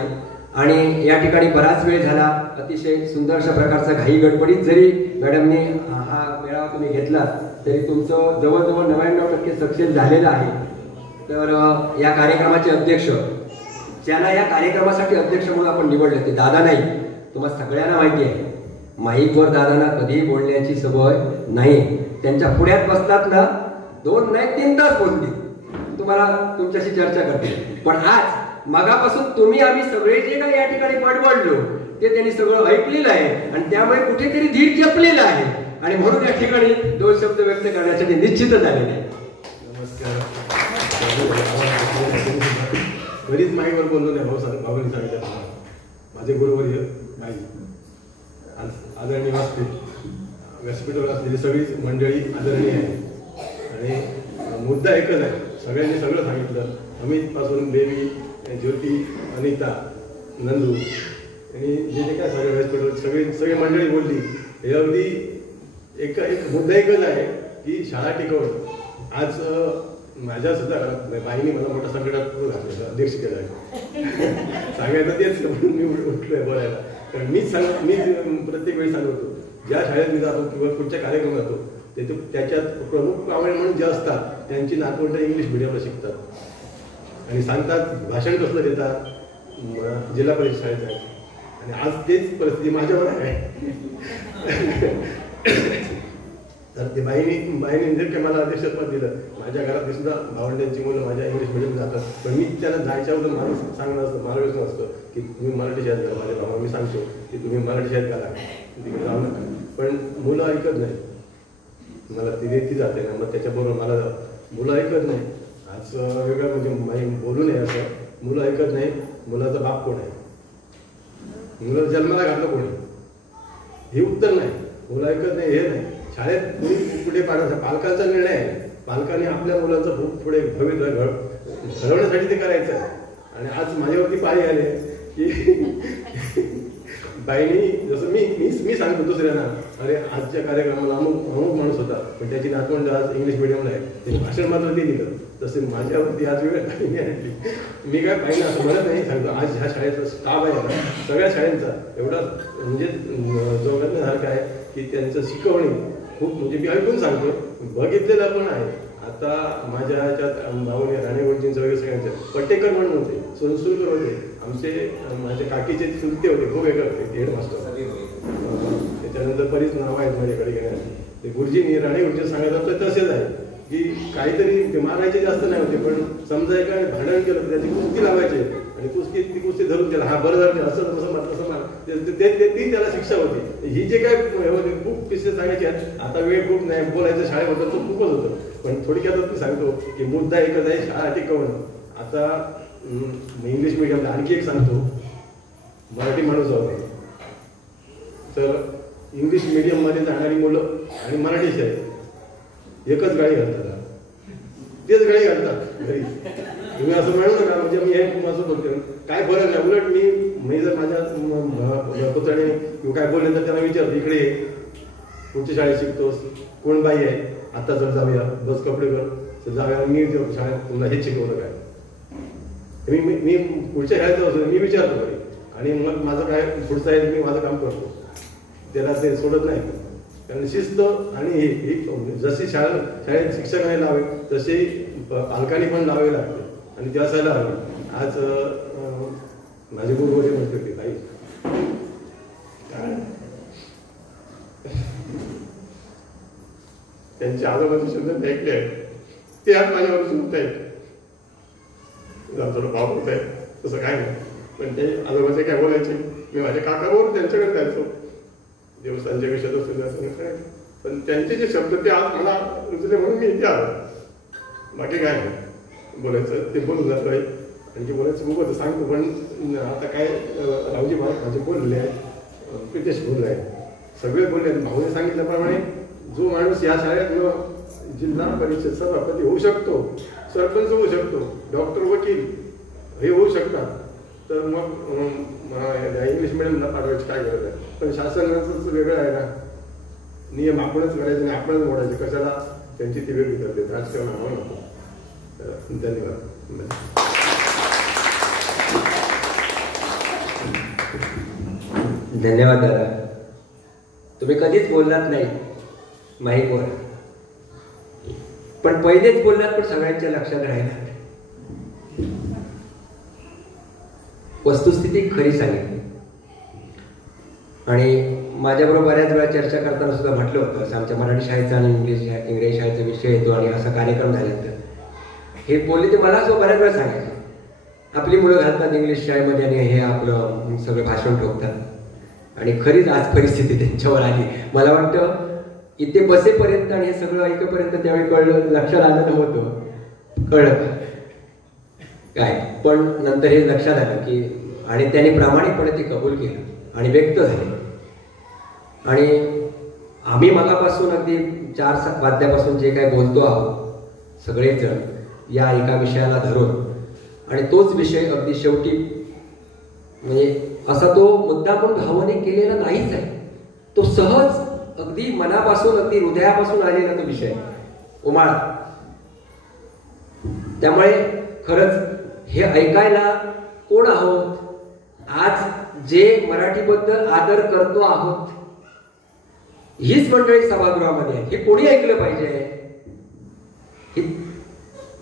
आणि या ठिकाणी बराच वेळ झाला, अतिशय सुंदर अशा प्रकारचा घाई गडबडीत जरी मॅडमने हा मेळावा तुम्ही घेतला तरी तुमचं जवळजवळ 99% सक्सेस झालेलं आहे. तर या कार्यक्रमाचे अध्यक्ष, ज्याला या कार्यक्रमासाठी अध्यक्ष म्हणून आपण निवडले ते दादा नाही. तुम्हाला सगळ्यांना माहिती आहे माईकवर दादांना कधीही बोलण्याची सवय नाही. त्यांच्या पुढ्यात बसतात ना 2 नाही 3 तास बोलतील, तुम्हाला तुमच्याशी चर्चा करतील. पण आज मगापासून तुम्ही आम्ही सगळे जे काही या ठिकाणी बडबडलो ते त्यांनी सगळं ऐकलेलं आहे आणि त्यामुळे कुठेतरी धीर जपलेला आहे आणि म्हणून या ठिकाणी 2 शब्द व्यक्त करण्यासाठी निश्चितच आलेले आहे. नमस्कार. बरीच माईवर बोललो नाही, भाऊनी सांगितलं. माझे गुरुवर्य माई आदरणीय व्यासपीठावर असलेली सगळी मंडळी आदरणीय आहे आणि मुद्दा एकच आहे. सगळ्यांनी सगळं सांगितलं, अमित पासून देवी, ज्योती, अनिता, नंदू आणि जे काय सगळे व्यासपीठावर सगळी मंडळी बोलली. हे अगदी एक मुद्दा एकच आहे की शाळा टिकवणं. आज माझ्या सुद्धा घरात बाईने मला मोठ्या संकटात घातलं, अध्यक्ष केलं आहे. सांगायचं तेच म्हणून मी उठलोय बोलायला. कारण मी प्रत्येक वेळी सांगतो, ज्या शाळेत मी जातो किंवा कुठच्या कार्यक्रमात जातो तिथे त्याच्यात प्रमुख पाहुणे म्हणून जे असतात त्यांची नातवंड इंग्लिश मिडियमला शिकतात आणि सांगतात, भाषण कसलं देतात, जिल्हा परिषद शाळेत आहे. आणि आज तेच परिस्थिती माझ्यावर आहे. तर ते बाईने जर काही मला अध्यक्षपद दिलं, माझ्या घरात सुद्धा भावंडांची मुलं माझ्या इंग्लिश मिडियम जातात, पण मी त्यांना जायच्या अगोदर मला सांगणं असतं, मार्गदर्शन असतं की तुम्ही मराठी शाळेत घाला. माझ्या भावा मी सांगतो की तुम्ही मराठी शाळेत घाला, तिकडे जाऊ नका. पण मुलं ऐकत नाही. मला ती व्यक्ती जाते ना, मग त्याच्याबरोबर मला मुलं ऐकत नाही. आज वेगळं म्हणजे बोलू नये असं, मुलं ऐकत नाही. मुलाचा बाप कोण आहे, मुलं जन्माला घातलं कोणी, हे उत्तर नाही. मुलं ऐकत नाही हे नाही. शाळेत कुणी कुठे पाडायचा पालकांचा निर्णय आहे. पालकांनी आपल्या मुलांचं पुढे भविष्य घडवण्यासाठी ते करायचं आहे. आणि आज माझ्यावरती पाळी आले की बाईनी जसं मी सांगतो दुसऱ्यांना, अरे आजच्या कार्यक्रमाला अमुक माणूस होता पण त्याची नातवंड आज इंग्लिश मिडियमला आहे, त्याची भाषण मात्र ते दिलं. तसे माझ्यावरती आज वेळ बाईने आणली. मी काय बाईने असं म्हणत नाही, सांगतो आज ह्या शाळेचा स्टाफ आहे ना सगळ्या शाळेंचा एवढा म्हणजे जोगण्यासारखं आहे की त्यांचं शिकवणी खूप म्हणजे मी ऐकून सांगतो, बघितलेलं पण आहे. आता माझ्या ह्याच्यात भाऊने राणेगुरुजींचं वगैरे सगळ्यांच्या पट्टेकर म्हणून होते, सोनसुरकर होते, माझ्या काकीचे चुलते होते, खूप वेगळे होते हेडमास्टर. त्याच्यानंतर बरीच नावं आहेत माझ्याकडे घेण्यासाठी. ते गुरुजींनी राणेगुरुजी सांगायचं तर तसेच आहे की काहीतरी ते मारायचे जास्त नाही होते, पण समजायचं आणि भांडण केलं त्याची कुस्ती लावायची आणि ती कुस्ती धरून त्याला हा बरं झालं असं तसं मार तसं मार, ती त्याला शिक्षा होती. ही जे काय होते खूप किस्से सांगायचे आहेत. आता वेळ खूप नाही बोलायचं, शाळेत होतं तो खूपच होतं. पण थोडक्यातच मी सांगतो की मुद्दा एकच आहे, शाळा टिकवणं. आता इंग्लिश मिडियमला आणखी एक सांगतो, मराठी माणूस आहोत तर इंग्लिश मिडियममध्ये जाणारी मुलं आणि मराठी शाळेत एकच गाडी घालतात, तेच गाडी घालतात घरी. तुम्ही असं म्हणू नका म्हणजे मी हे असं बोलतो काय फरक नाही. उलट मी जर माझ्या पुतणे किंवा काय बोलले तर त्यांना विचारतो, इकडे कुठच्या शाळेत शिकतोस, कोण बाई आहे, आता जर जाऊया बस कपडे कर जाऊया, मी शाळेत तुम्हाला हेच शिकवलं काय. मी पुढच्या शाळेत असतो मी विचारतो बरे आणि मग माझं काय पुढचं आहे मी माझं काम करतो, त्याला ते सोडत नाही. कारण शिस्त आणि ही जशी शाळेत शिक्षकाने लावे तसे पालकांनी पण लावावे लागते आणि ते असायला हवे. आज माझे गुरुवरी म्हणतो की काही त्यांचे आजोबाचे शब्द ऐकले आहेत ते आज माझ्यावर सुनत आहेत. थोडं भाव होत आहे तसं काय नाही, पण ते आजोबाचे काय बोलायचे, मी माझ्या काकाबरोबर त्यांच्याकडे जायचो देवस्थानच्या विषयात असं, पण त्यांचे जे शब्द ते आज मला रुचले म्हणून मी इथे आलो. बाकी काय नाही बोलायचं, ते बोलून जात आहे आणखी बोलायचं खूप होतं सांगतो. पण आता काय रावजी माझे बोलले आहेत, प्रितेश बोलले आहेत, सगळे बोलले आहेत. भाऊने सांगितल्याप्रमाणे जो माणूस या शाळेत जिल्हा परिषद सभापती होऊ शकतो, सरपंच होऊ शकतो, डॉक्टर वकील हे होऊ शकतात, तर मग इंग्लिश मिडियमला पाठवायची काय गरज आहे. पण शासनाचं वेगळं आहे ना, नियम आपणच करायचे आणि आपणच मोडायचे, कशाला त्यांची ती वेगळी करते राजकारण आम्हाला नको. धन्यवाद. धन्यवाद दादा, तुम्ही कधीच बोललात नाही माईकवर, पण पहिलेच बोललात पण सगळ्यांच्या लक्षात राहिला. वस्तुस्थिती खरी सांगितली आणि माझ्याबरोबर बऱ्याच वेळा चर्चा करताना सुद्धा म्हटलं होतं असं आमच्या मराठी शाळेचा आणि इंग्रजी शाळेचा विषय येतो आणि असा कार्यक्रम झाल्यानंतर हे बोलले ते मला असं बऱ्याच वेळा सांगायचं, आपली मुलं घालतात इंग्लिश शाळेमध्ये आणि हे आपलं सगळं भाषण ठोकतात. आणि खरीच आज परिस्थिती त्यांच्यावर आली. मला वाटतं इथे बसेपर्यंत आणि हे सगळं ऐकेपर्यंत त्यावेळी कळलं, लक्षात आलं नव्हतं, कळलं काय, पण नंतर हे लक्षात आलं की आणि त्यांनी प्रामाणिकपणे ते कबूल केलं आणि व्यक्त झाले. आणि आम्ही मगापासून अगदी 4 वाजल्यापासून जे काय बोलतो आहोत सगळेच जण या एका विषयाला धरून, आणि तोच विषय अगदी शेवटी म्हणजे असा तो मुद्दा पण भावने केलेला नाहीच आहे, तो सहज अगदी मनापासून अगदी हृदयापासून आलेला तो विषय उमाळा. त्यामुळे खरंच हे ऐकायला कोण आहोत? आज जे मराठीबद्दल आदर करतो आहोत हीच मंडळी सभागृहामध्ये आहे. हे कोणी ऐकलं पाहिजे?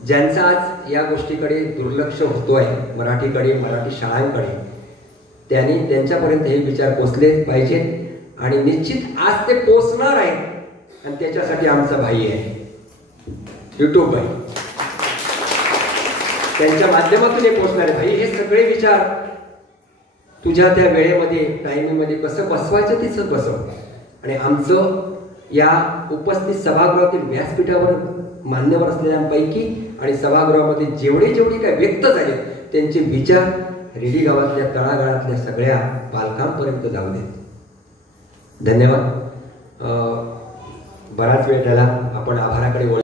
ज्यांचा आज या गोष्टीकडे दुर्लक्ष होतोय, मराठीकडे, मराठी शाळांकडे, त्यांनी त्यांच्यापर्यंत हे विचार पोचले पाहिजेत आणि निश्चित आज ते पोचणार आहेत. आणि त्याच्यासाठी आमचा भाई आहे, युट्यूब भाई, त्यांच्या माध्यमातून हे पोचणारे भाई. हे सगळे विचार तुझ्या त्या वेळेमध्ये, टायमिंगमध्ये कसं बसवायचं तिचं बसव. आणि आमचं या उपस्थित सभागृहातील व्यासपीठावर मान्यवर असलेल्यांपैकी आणि सभागृहामध्ये जेवढे काय व्यक्त झाले त्यांचे विचार रेडी गावातल्या तळागाळातल्या सगळ्या पालकांपर्यंत जाऊ देत. धन्यवाद. बराच वेळ झाला, आपण आभाराकडे